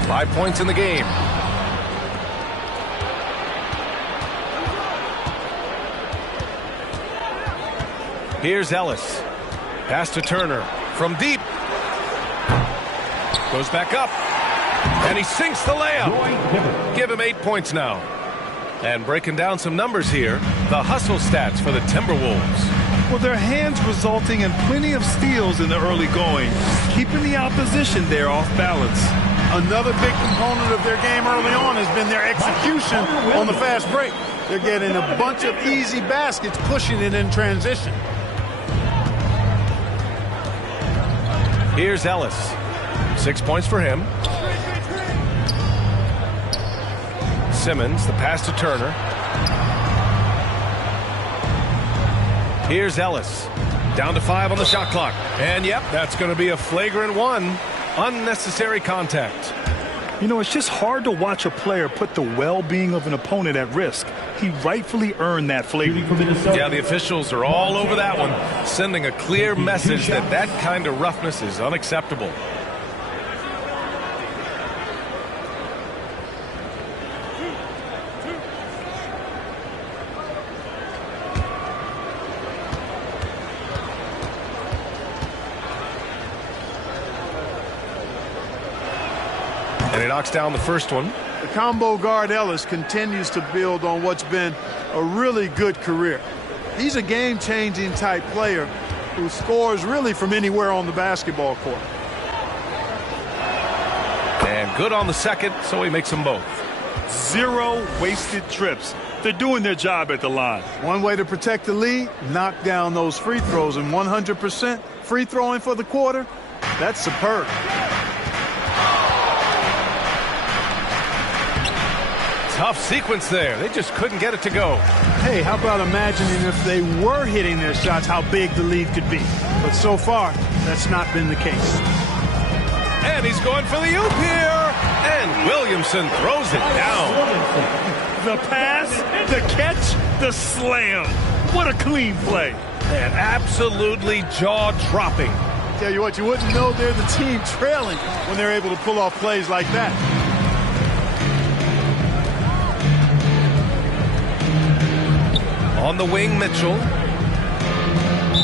5 points in the game. Here's Ellis. Pass to Turner from deep. Goes back up. And he sinks the layup. Give him 8 points now. And breaking down some numbers here, the hustle stats for the Timberwolves. Well, their hands resulting in plenty of steals in the early going, keeping the opposition there off balance. Another big component of their game early on has been their execution on the fast break. They're getting a bunch of easy baskets, pushing it in transition. Here's Ellis. 6 points for him. Simmons, the pass to Turner. Here's Ellis. Down to 5 on the shot clock. And yep, that's going to be a flagrant 1. Unnecessary contact. You know, it's just hard to watch a player put the well-being of an opponent at risk. He rightfully earned that flagrant. Yeah, the officials are all over that one, sending a clear message that that kind of roughness is unacceptable. And he knocks down the first one. The combo guard Ellis continues to build on what's been a really good career. He's a game-changing type player who scores really from anywhere on the basketball court. good on the second, so he makes them both. 0 wasted trips. They're doing their job at the line. One way to protect the lead, knock down those free throws, and 100% free throwing for the quarter, that's superb. Tough sequence there. They just couldn't get it to go. Hey, how about imagining if they were hitting their shots, how big the lead could be. But so far, that's not been the case. And he's going for the oop here. And Williamson throws it down. The pass, the catch, the slam. What a clean play. And absolutely jaw-dropping. Tell you what, you wouldn't know they're the team trailing when they're able to pull off plays like that. On the wing, Mitchell.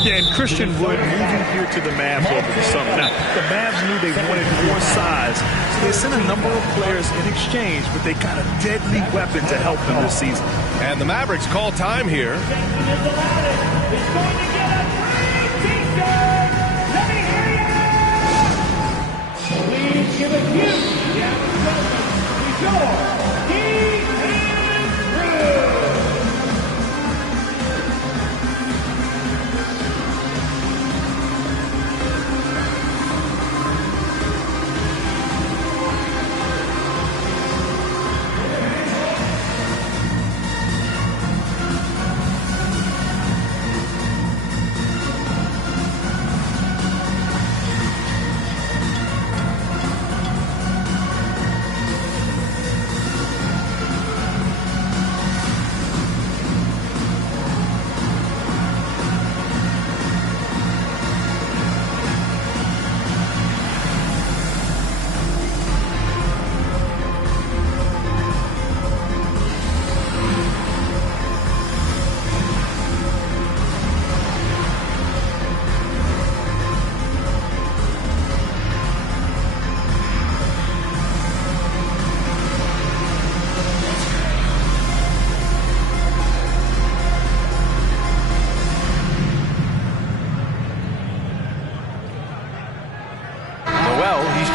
Yeah, and Christian Wood moving here to the Mavs over the summer. Now, the Mavs knew they wanted more size, so they sent a number of players in exchange, but they got a deadly weapon to help them this season. And the Mavericks call time here. Please give a huge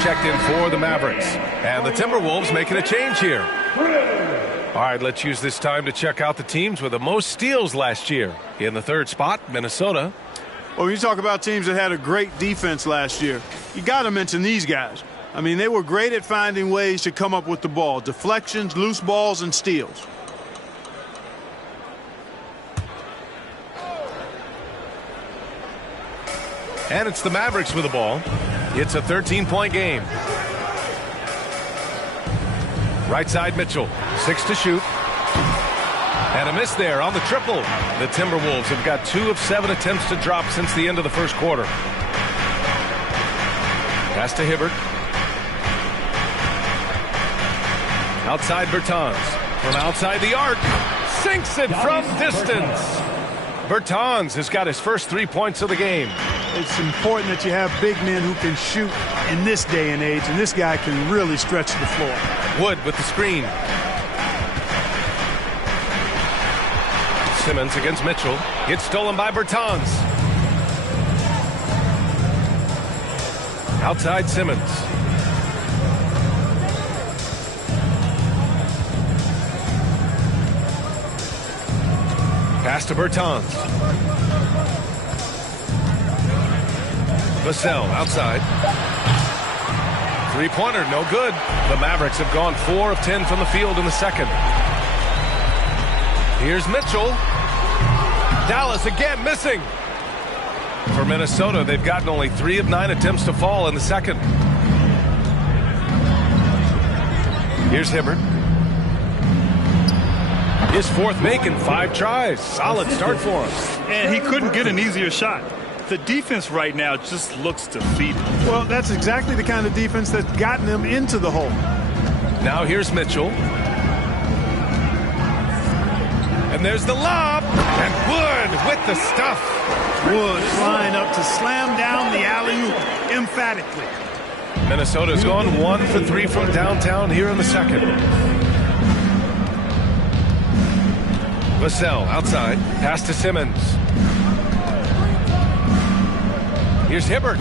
checked in for the Mavericks. And the Timberwolves making a change here. All right, let's use this time to check out the teams with the most steals last year. In the third spot, Minnesota. Well, when you talk about teams that had a great defense last year, you got to mention these guys. I mean, they were great at finding ways to come up with the ball. Deflections, loose balls, and steals. And it's the Mavericks with the ball. It's a 13-point game. Right side, Mitchell. 6 to shoot. And a miss there on the triple. The Timberwolves have got 2 of 7 attempts to drop since the end of the first quarter. Pass to Hibbert. Outside Bertans. From outside the arc. Sinks it from distance. Bertans has got his first 3 points of the game. It's important that you have big men who can shoot in this day and age, and this guy can really stretch the floor. Wood with the screen. Simmons against Mitchell. Gets stolen by Bertans. Outside Simmons. Pass to Bertans. Vassell outside. Three-pointer, no good. The Mavericks have gone 4 of 10 from the field in the second. Here's Mitchell. Dallas again missing. For Minnesota, they've gotten only 3 of 9 attempts to fall in the second. Here's Hibbert. His fourth make in 5 tries. Solid start for him. And he couldn't get an easier shot. The defense right now just looks defeated. Well, that's exactly the kind of defense that's gotten them into the hole. Now here's Mitchell. And there's the lob. And Wood with the stuff. Wood flying up to slam down the alley-oop emphatically. Minnesota's gone 1 for 3 from downtown here in the second. Vassell outside. Pass to Simmons. Here's Hibbert.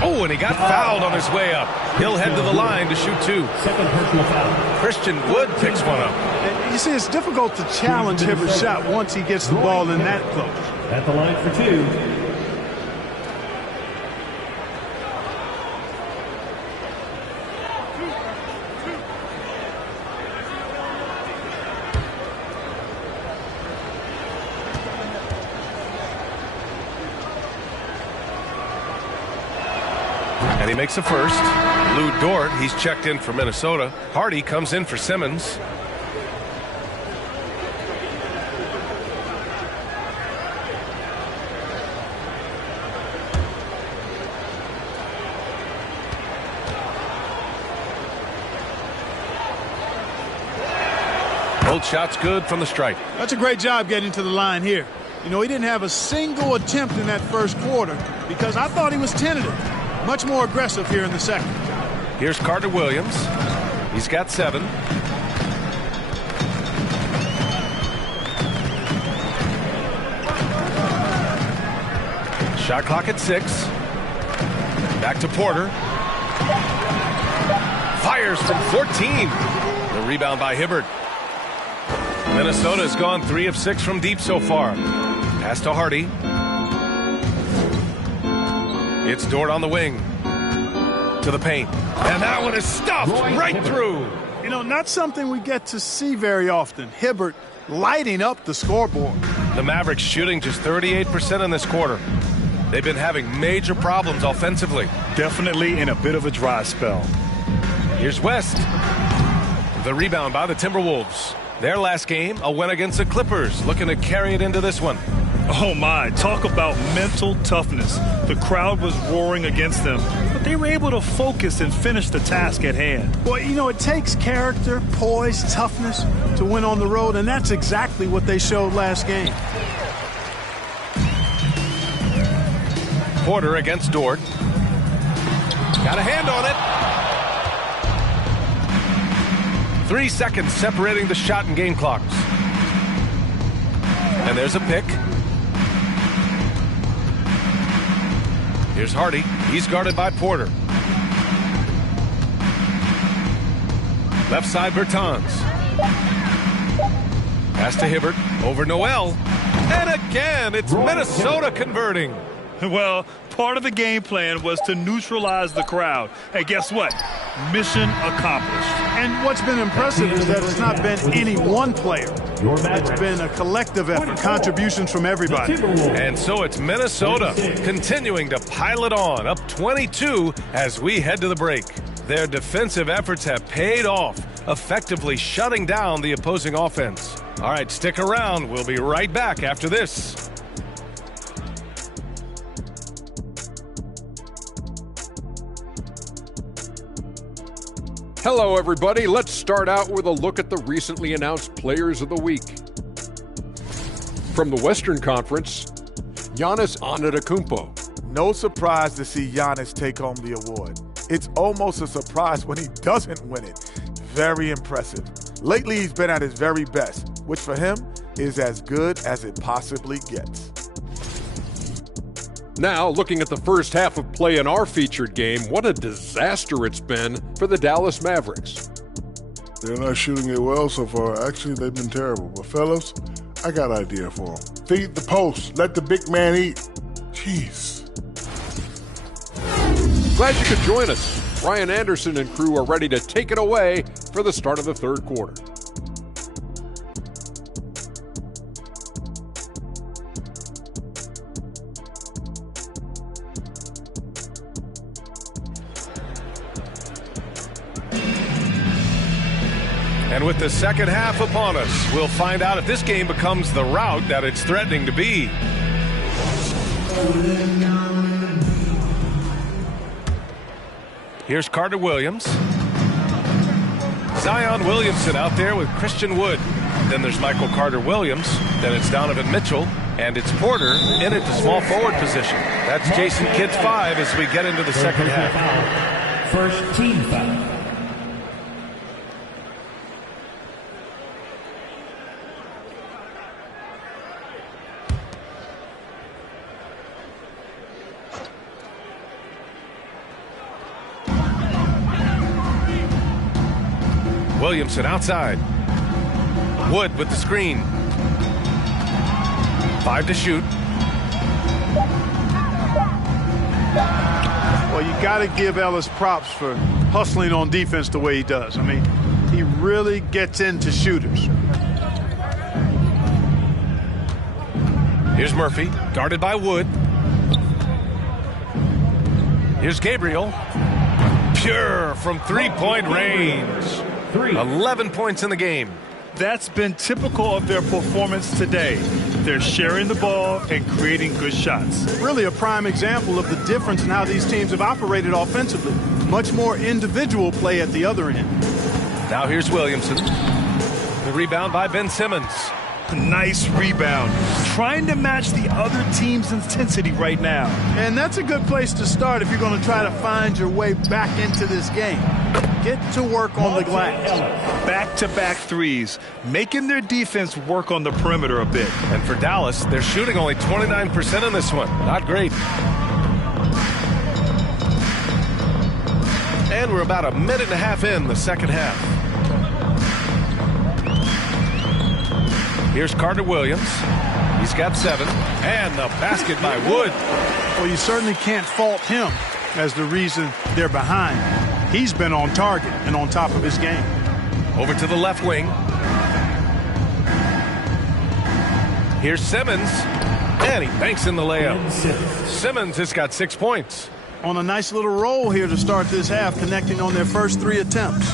Oh, and he got fouled on his way up. He'll head to the line to shoot 2. Second personal foul. Christian Wood picks one up. And you see, it's difficult to challenge Hibbert's shot once he gets the ball in that close. At the line for 2. And he makes a first. Lou Dort, he's checked in for Minnesota. Hardy comes in for Simmons. Both shots good from the stripe. That's a great job getting to the line here. You know, he didn't have a single attempt in that first quarter because I thought he was tentative. Much more aggressive here in the second. Here's Carter Williams. He's got 7. Shot clock at 6. Back to Porter. Fires from 14. The rebound by Hibbert. Minnesota has gone 3 of 6 from deep so far. Pass to Hardy. It's Dort on the wing. To the paint. And that one is stuffed right through. You know, not something we get to see very often. Hibbert lighting up the scoreboard. The Mavericks shooting just 38% in this quarter. They've been having major problems offensively. Definitely in a bit of a dry spell. Here's West. The rebound by the Timberwolves. Their last game, a win against the Clippers, looking to carry it into this one. Oh my, talk about mental toughness. The crowd was roaring against them, but they were able to focus and finish the task at hand. Well, you know, it takes character, poise, toughness to win on the road, and that's exactly what they showed last game. Porter against Dort. Got a hand on it. 3 seconds separating the shot and game clocks. And there's a pick. Here's Hardy. He's guarded by Porter. Left side Bertans. Pass to Hibbert. Over Noel. And again, it's Minnesota converting. Well, part of the game plan was to neutralize the crowd. And guess what? Mission accomplished. And what's been impressive is that it's not been any one player. It's been a collective effort, contributions from everybody. And so it's Minnesota continuing to pile it on, up 22 as we head to the break. Their defensive efforts have paid off, effectively shutting down the opposing offense. All right, stick around. We'll be right back after this. Hello, everybody. Let's start out with a look at the recently announced Players of the Week. From the Western Conference, Giannis Antetokounmpo. No surprise to see Giannis take home the award. It's almost a surprise when he doesn't win it. Very impressive. Lately, he's been at his very best, which for him is as good as it possibly gets. Now, looking at the first half of play in our featured game, what a disaster it's been for the Dallas Mavericks. They're not shooting it well so far. Actually, they've been terrible. But fellas, I got an idea for them. Feed the post. Let the big man eat. Jeez. Glad you could join us. Ryan Anderson and crew are ready to take it away for the start of the third quarter. And with the second half upon us, we'll find out if this game becomes the rout that it's threatening to be. Here's Carter Williams. Zion Williamson out there with Christian Wood. Then there's Michael Carter Williams. Then it's Donovan Mitchell. And it's Porter in at the small forward position. That's Jason Kidd's 5 as we get into the second half. First team foul. Williamson outside. Wood with the screen. 5 to shoot. Well, you got to give Ellis props for hustling on defense the way he does. I mean, he really gets into shooters. Here's Murphy, guarded by Wood. Here's Gabriel. Pure from three-point range. 11 points in the game. That's been typical of their performance today. They're sharing the ball and creating good shots. Really a prime example of the difference in how these teams have operated offensively. Much more individual play at the other end. Now here's Williamson. The rebound by Ben Simmons. Nice rebound. Trying to match the other team's intensity right now. And that's a good place to start if you're going to try to find your way back into this game. Get to work on the glass. Back-to-back threes, making their defense work on the perimeter a bit. And for Dallas, they're shooting only 29% in this one. Not great. And we're about a minute and a half in the second half. Here's Carter Williams. He's got 7. And the basket by Wood. Well, you certainly can't fault him as the reason they're behind. He's been on target and on top of his game. Over to the left wing. Here's Simmons. And he banks in the layup. Simmons has got 6 points. On a nice little roll here to start this half, connecting on their first 3 attempts.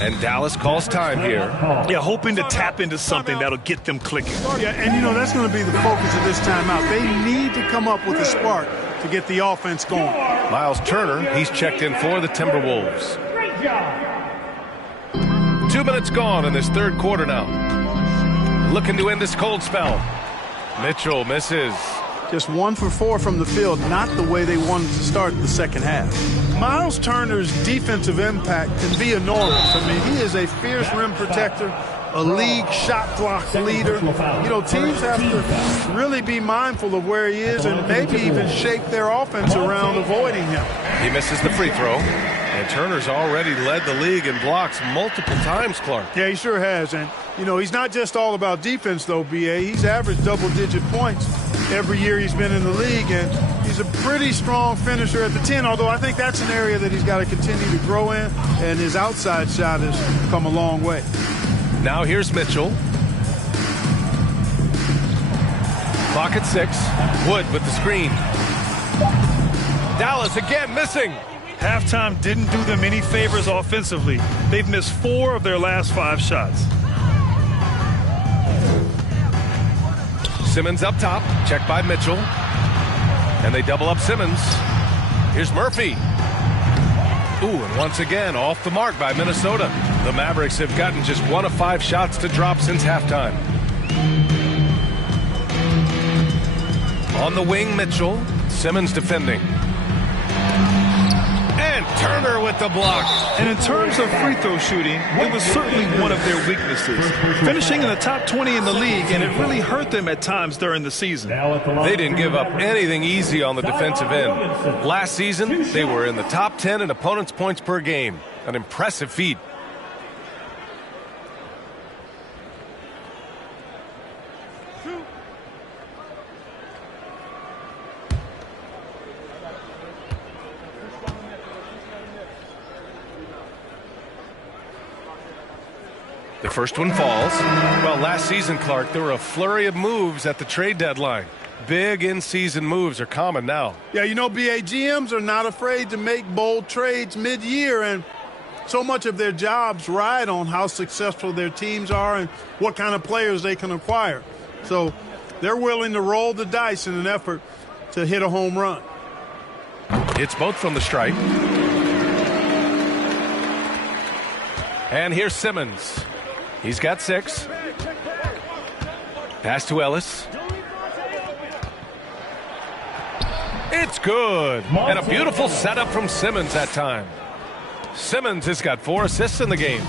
And Dallas calls time here. Yeah, hoping to tap into something that'll get them clicking. Yeah, and you know, that's going to be the focus of this timeout. They need to come up with a spark to get the offense going. Miles Turner, he's checked in for the Timberwolves. 2 minutes gone in this third quarter now. Looking to end this cold spell. Mitchell misses. Just 1 for 4 from the field, not the way they wanted to start the second half. Miles Turner's defensive impact can be enormous. I mean, he is a fierce rim protector, a league shot block leader. You know, teams have to really be mindful of where he is and maybe even shape their offense around avoiding him. He misses the free throw. And Turner's already led the league in blocks multiple times, Clark. Yeah, he sure has. And, you know, he's not just all about defense, though, B.A. He's averaged double-digit points every year he's been in the league, and he's a pretty strong finisher at the 10, although I think that's an area that he's got to continue to grow in, and his outside shot has come a long way. Now here's Mitchell. Clock at 6. Wood with the screen. Dallas again missing. Halftime didn't do them any favors offensively. They've missed 4 of their last 5 shots. Simmons up top, checked by Mitchell. And they double up Simmons. Here's Murphy. Ooh, and once again, off the mark by Minnesota. The Mavericks have gotten just 1 of 5 shots to drop since halftime. On the wing, Mitchell. Simmons defending. And Turner with the block. And in terms of free throw shooting, it was certainly one of their weaknesses. Finishing in the top 20 in the league, and it really hurt them at times during the season. They didn't give up anything easy on the defensive end. Last season, they were in the top 10 in opponents' points per game. An impressive feat. The first one falls. Well, last season, Clark, there were a flurry of moves at the trade deadline. Big in-season moves are common now. Yeah, you know, BA, GMs are not afraid to make bold trades mid-year, and so much of their jobs ride on how successful their teams are and what kind of players they can acquire. So they're willing to roll the dice in an effort to hit a home run. It's both from the stripe. And here's Simmons. He's got 6. Pass to Ellis. It's good. And a beautiful setup from Simmons that time. Simmons has got 4 assists in the game.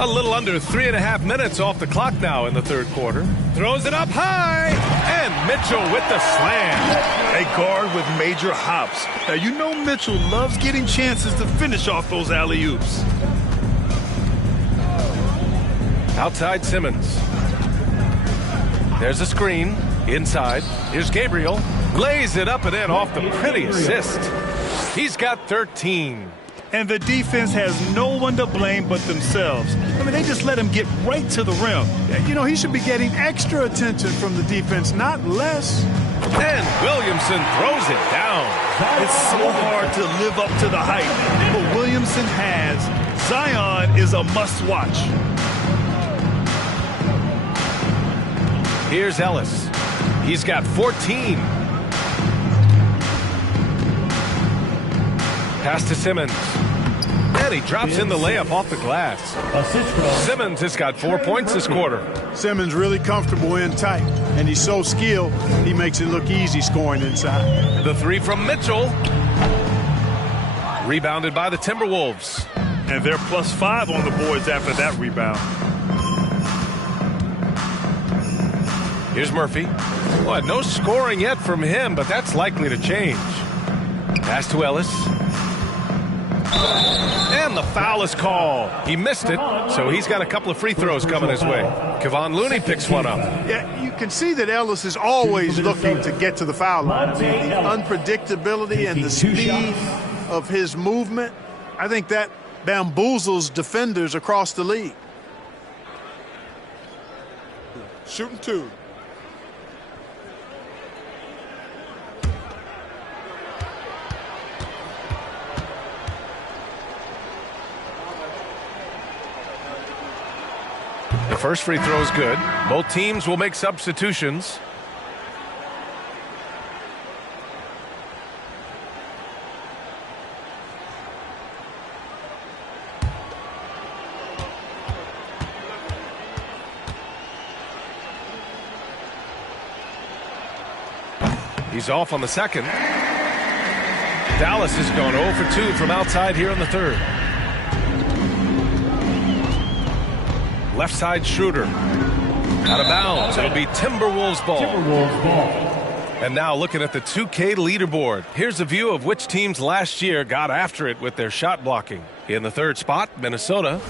A little under 3.5 minutes off the clock now in the third quarter. Throws it up high, and Mitchell with the slam. A guard with major hops. Now, you know Mitchell loves getting chances to finish off those alley-oops. Outside Simmons. There's a screen. Inside. Here's Gabriel. Lays it up and in off the pretty assist. He's got 13. And the defense has no one to blame but themselves. I mean, they just let him get right to the rim. You know, he should be getting extra attention from the defense, not less. And Williamson throws it down. It's so hard to live up to the hype, but Williamson has. Zion is a must-watch. Here's Ellis. He's got 14. Pass to Simmons. And he drops in the layup off the glass. Simmons has got 4 points this quarter. Simmons really comfortable in tight, and he's so skilled, he makes it look easy scoring inside. The three from Mitchell. Rebounded by the Timberwolves. And they're +5 on the boards after that rebound. Here's Murphy. Well, no scoring yet from him, but that's likely to change. Pass to Ellis. And the foul is called. He missed it, so he's got a couple of free throws coming his way. Kevon Looney picks one up. Yeah, you can see that Ellis is always looking to get to the foul line. I mean, the unpredictability and the speed of his movement, I think that bamboozles defenders across the league. Shooting two. The first free throw is good. Both teams will make substitutions. He's off on the second. Dallas has gone 0 for 2 from outside here in the third. Left side Schroeder. Out of bounds. It'll be Timberwolves ball. And now looking at the 2K leaderboard. Here's a view of which teams last year got after it with their shot blocking. In the third spot, Minnesota.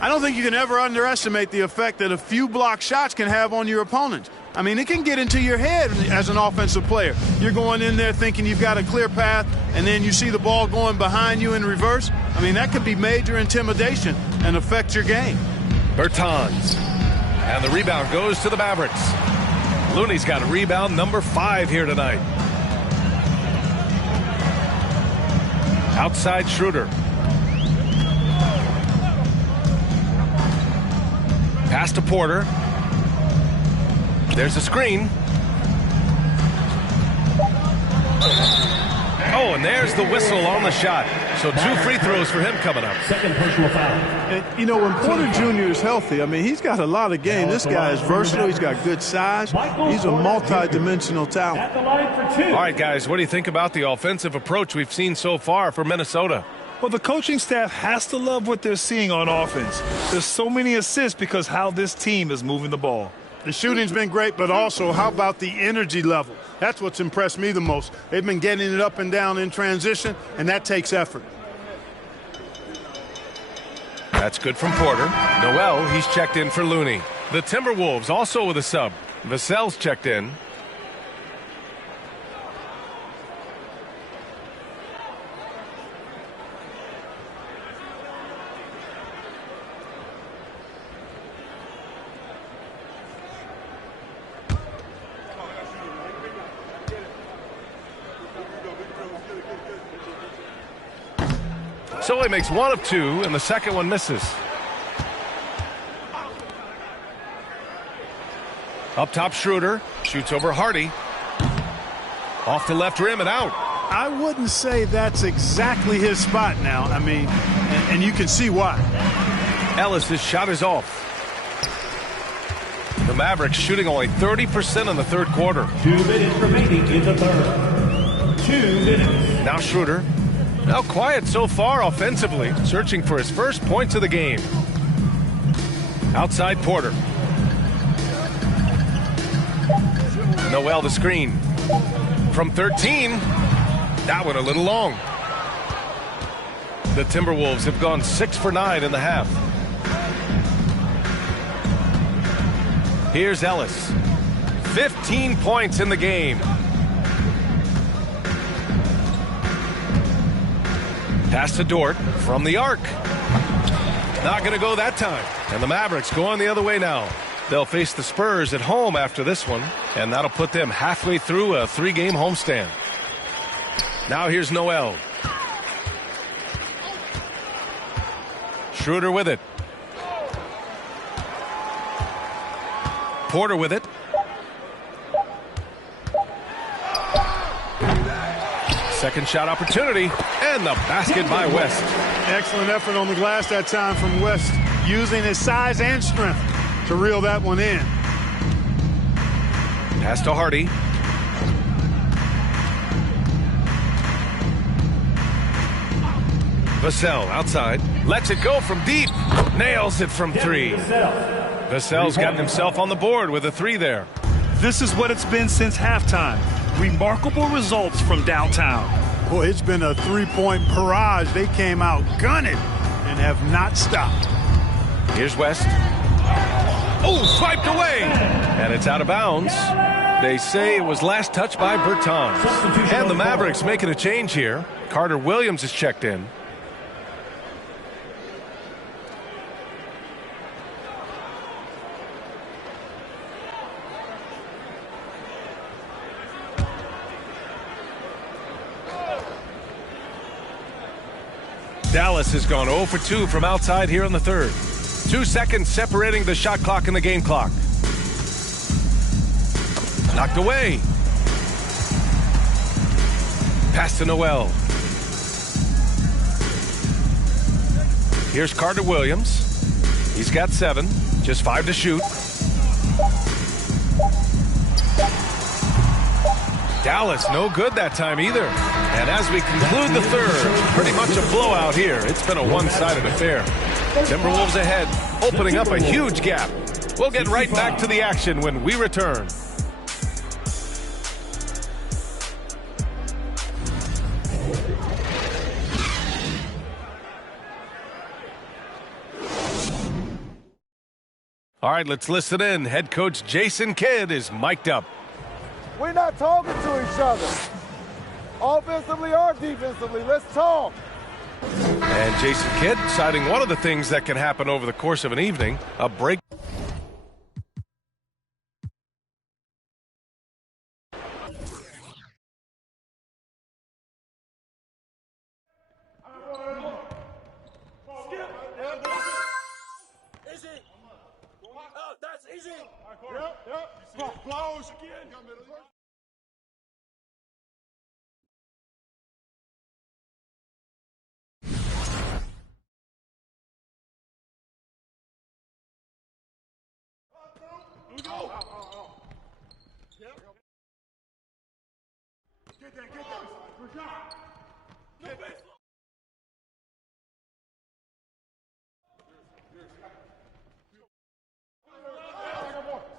I don't think you can ever underestimate the effect that a few block shots can have on your opponent. I mean, it can get into your head as an offensive player. You're going in there thinking you've got a clear path, and then you see the ball going behind you in reverse. I mean, that could be major intimidation and affect your game. Bertans. And the rebound goes to the Mavericks. Looney's got a rebound number 5 here tonight. Outside Schroeder. Pass to Porter. There's a screen. Oh, and there's the whistle on the shot. So 2 free throws for him coming up. Second personal foul. And, you know, when Porter Jr. is healthy, I mean, he's got a lot of game. This guy is versatile. He's got good size. He's a multi-dimensional talent. All right, guys, what do you think about the offensive approach we've seen so far for Minnesota? Well, the coaching staff has to love what they're seeing on offense. There's so many assists because how this team is moving the ball. The shooting's been great, but also how about the energy level? That's what's impressed me the most. They've been getting it up and down in transition, and that takes effort. That's good from Porter. Noel, he's checked in for Looney. The Timberwolves also with a sub. Vassell's checked in. So he makes 1 of 2, and the second one misses. Up top, Schroeder shoots over Hardy. Off the left rim and out. I wouldn't say that's exactly his spot now. I mean, and you can see why. Ellis' shot is off. The Mavericks shooting only 30% in the third quarter. 2 minutes remaining in the third. 2 minutes. Now Schroeder. Now quiet so far offensively, searching for his first points of the game. Outside Porter. Noel the screen. From 13. That one a little long. The Timberwolves have gone 6 for 9 in the half. Here's Ellis. 15 points in the game. Pass to Dort from the arc. Not going to go that time. And the Mavericks go on the other way now. They'll face the Spurs at home after this one, and that'll put them halfway through a 3-game homestand. Now here's Noel. Schroeder with it. Porter with it. Second shot opportunity, and the basket by West. Excellent effort on the glass that time from West, using his size and strength to reel that one in. Pass to Hardy. Vassell outside. Lets it go from deep. Nails it from 3. Vassell's gotten himself on the board with a 3 there. This is what it's been since halftime. Remarkable results from downtown. Boy, it's been a 3-point barrage. They came out gunning and have not stopped. Here's West. Oh, swiped away. And it's out of bounds. They say it was last touched by Bertans. And the Mavericks making a change here. Carter Williams is checked in. Dallas has gone 0 for 2 from outside here in the third. 2 seconds separating the shot clock and the game clock. Knocked away. Pass to Noel. Here's Carter Williams. He's got 7. Just 5 to shoot. Dallas no good that time either. And as we conclude the third, pretty much a blowout here. It's been a one-sided affair. Timberwolves ahead, opening up a huge gap. We'll get right back to the action when we return. All right, let's listen in. Head coach Jason Kidd is mic'd up. We're not talking to each other. Offensively or defensively, let's talk. And Jason Kidd citing one of the things that can happen over the course of an evening, a break. That's easy. Yep. Close again. Get that. No base.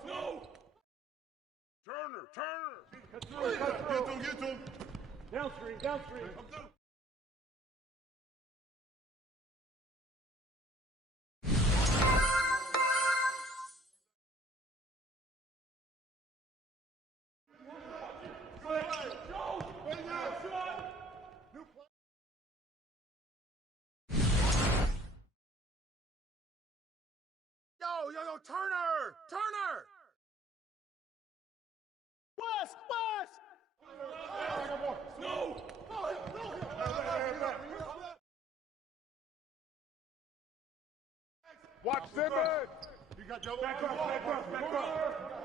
No. Turner. Get to him. Downstream. Come through. Yo, Turner! West! No! Watch Simmons! You got back up.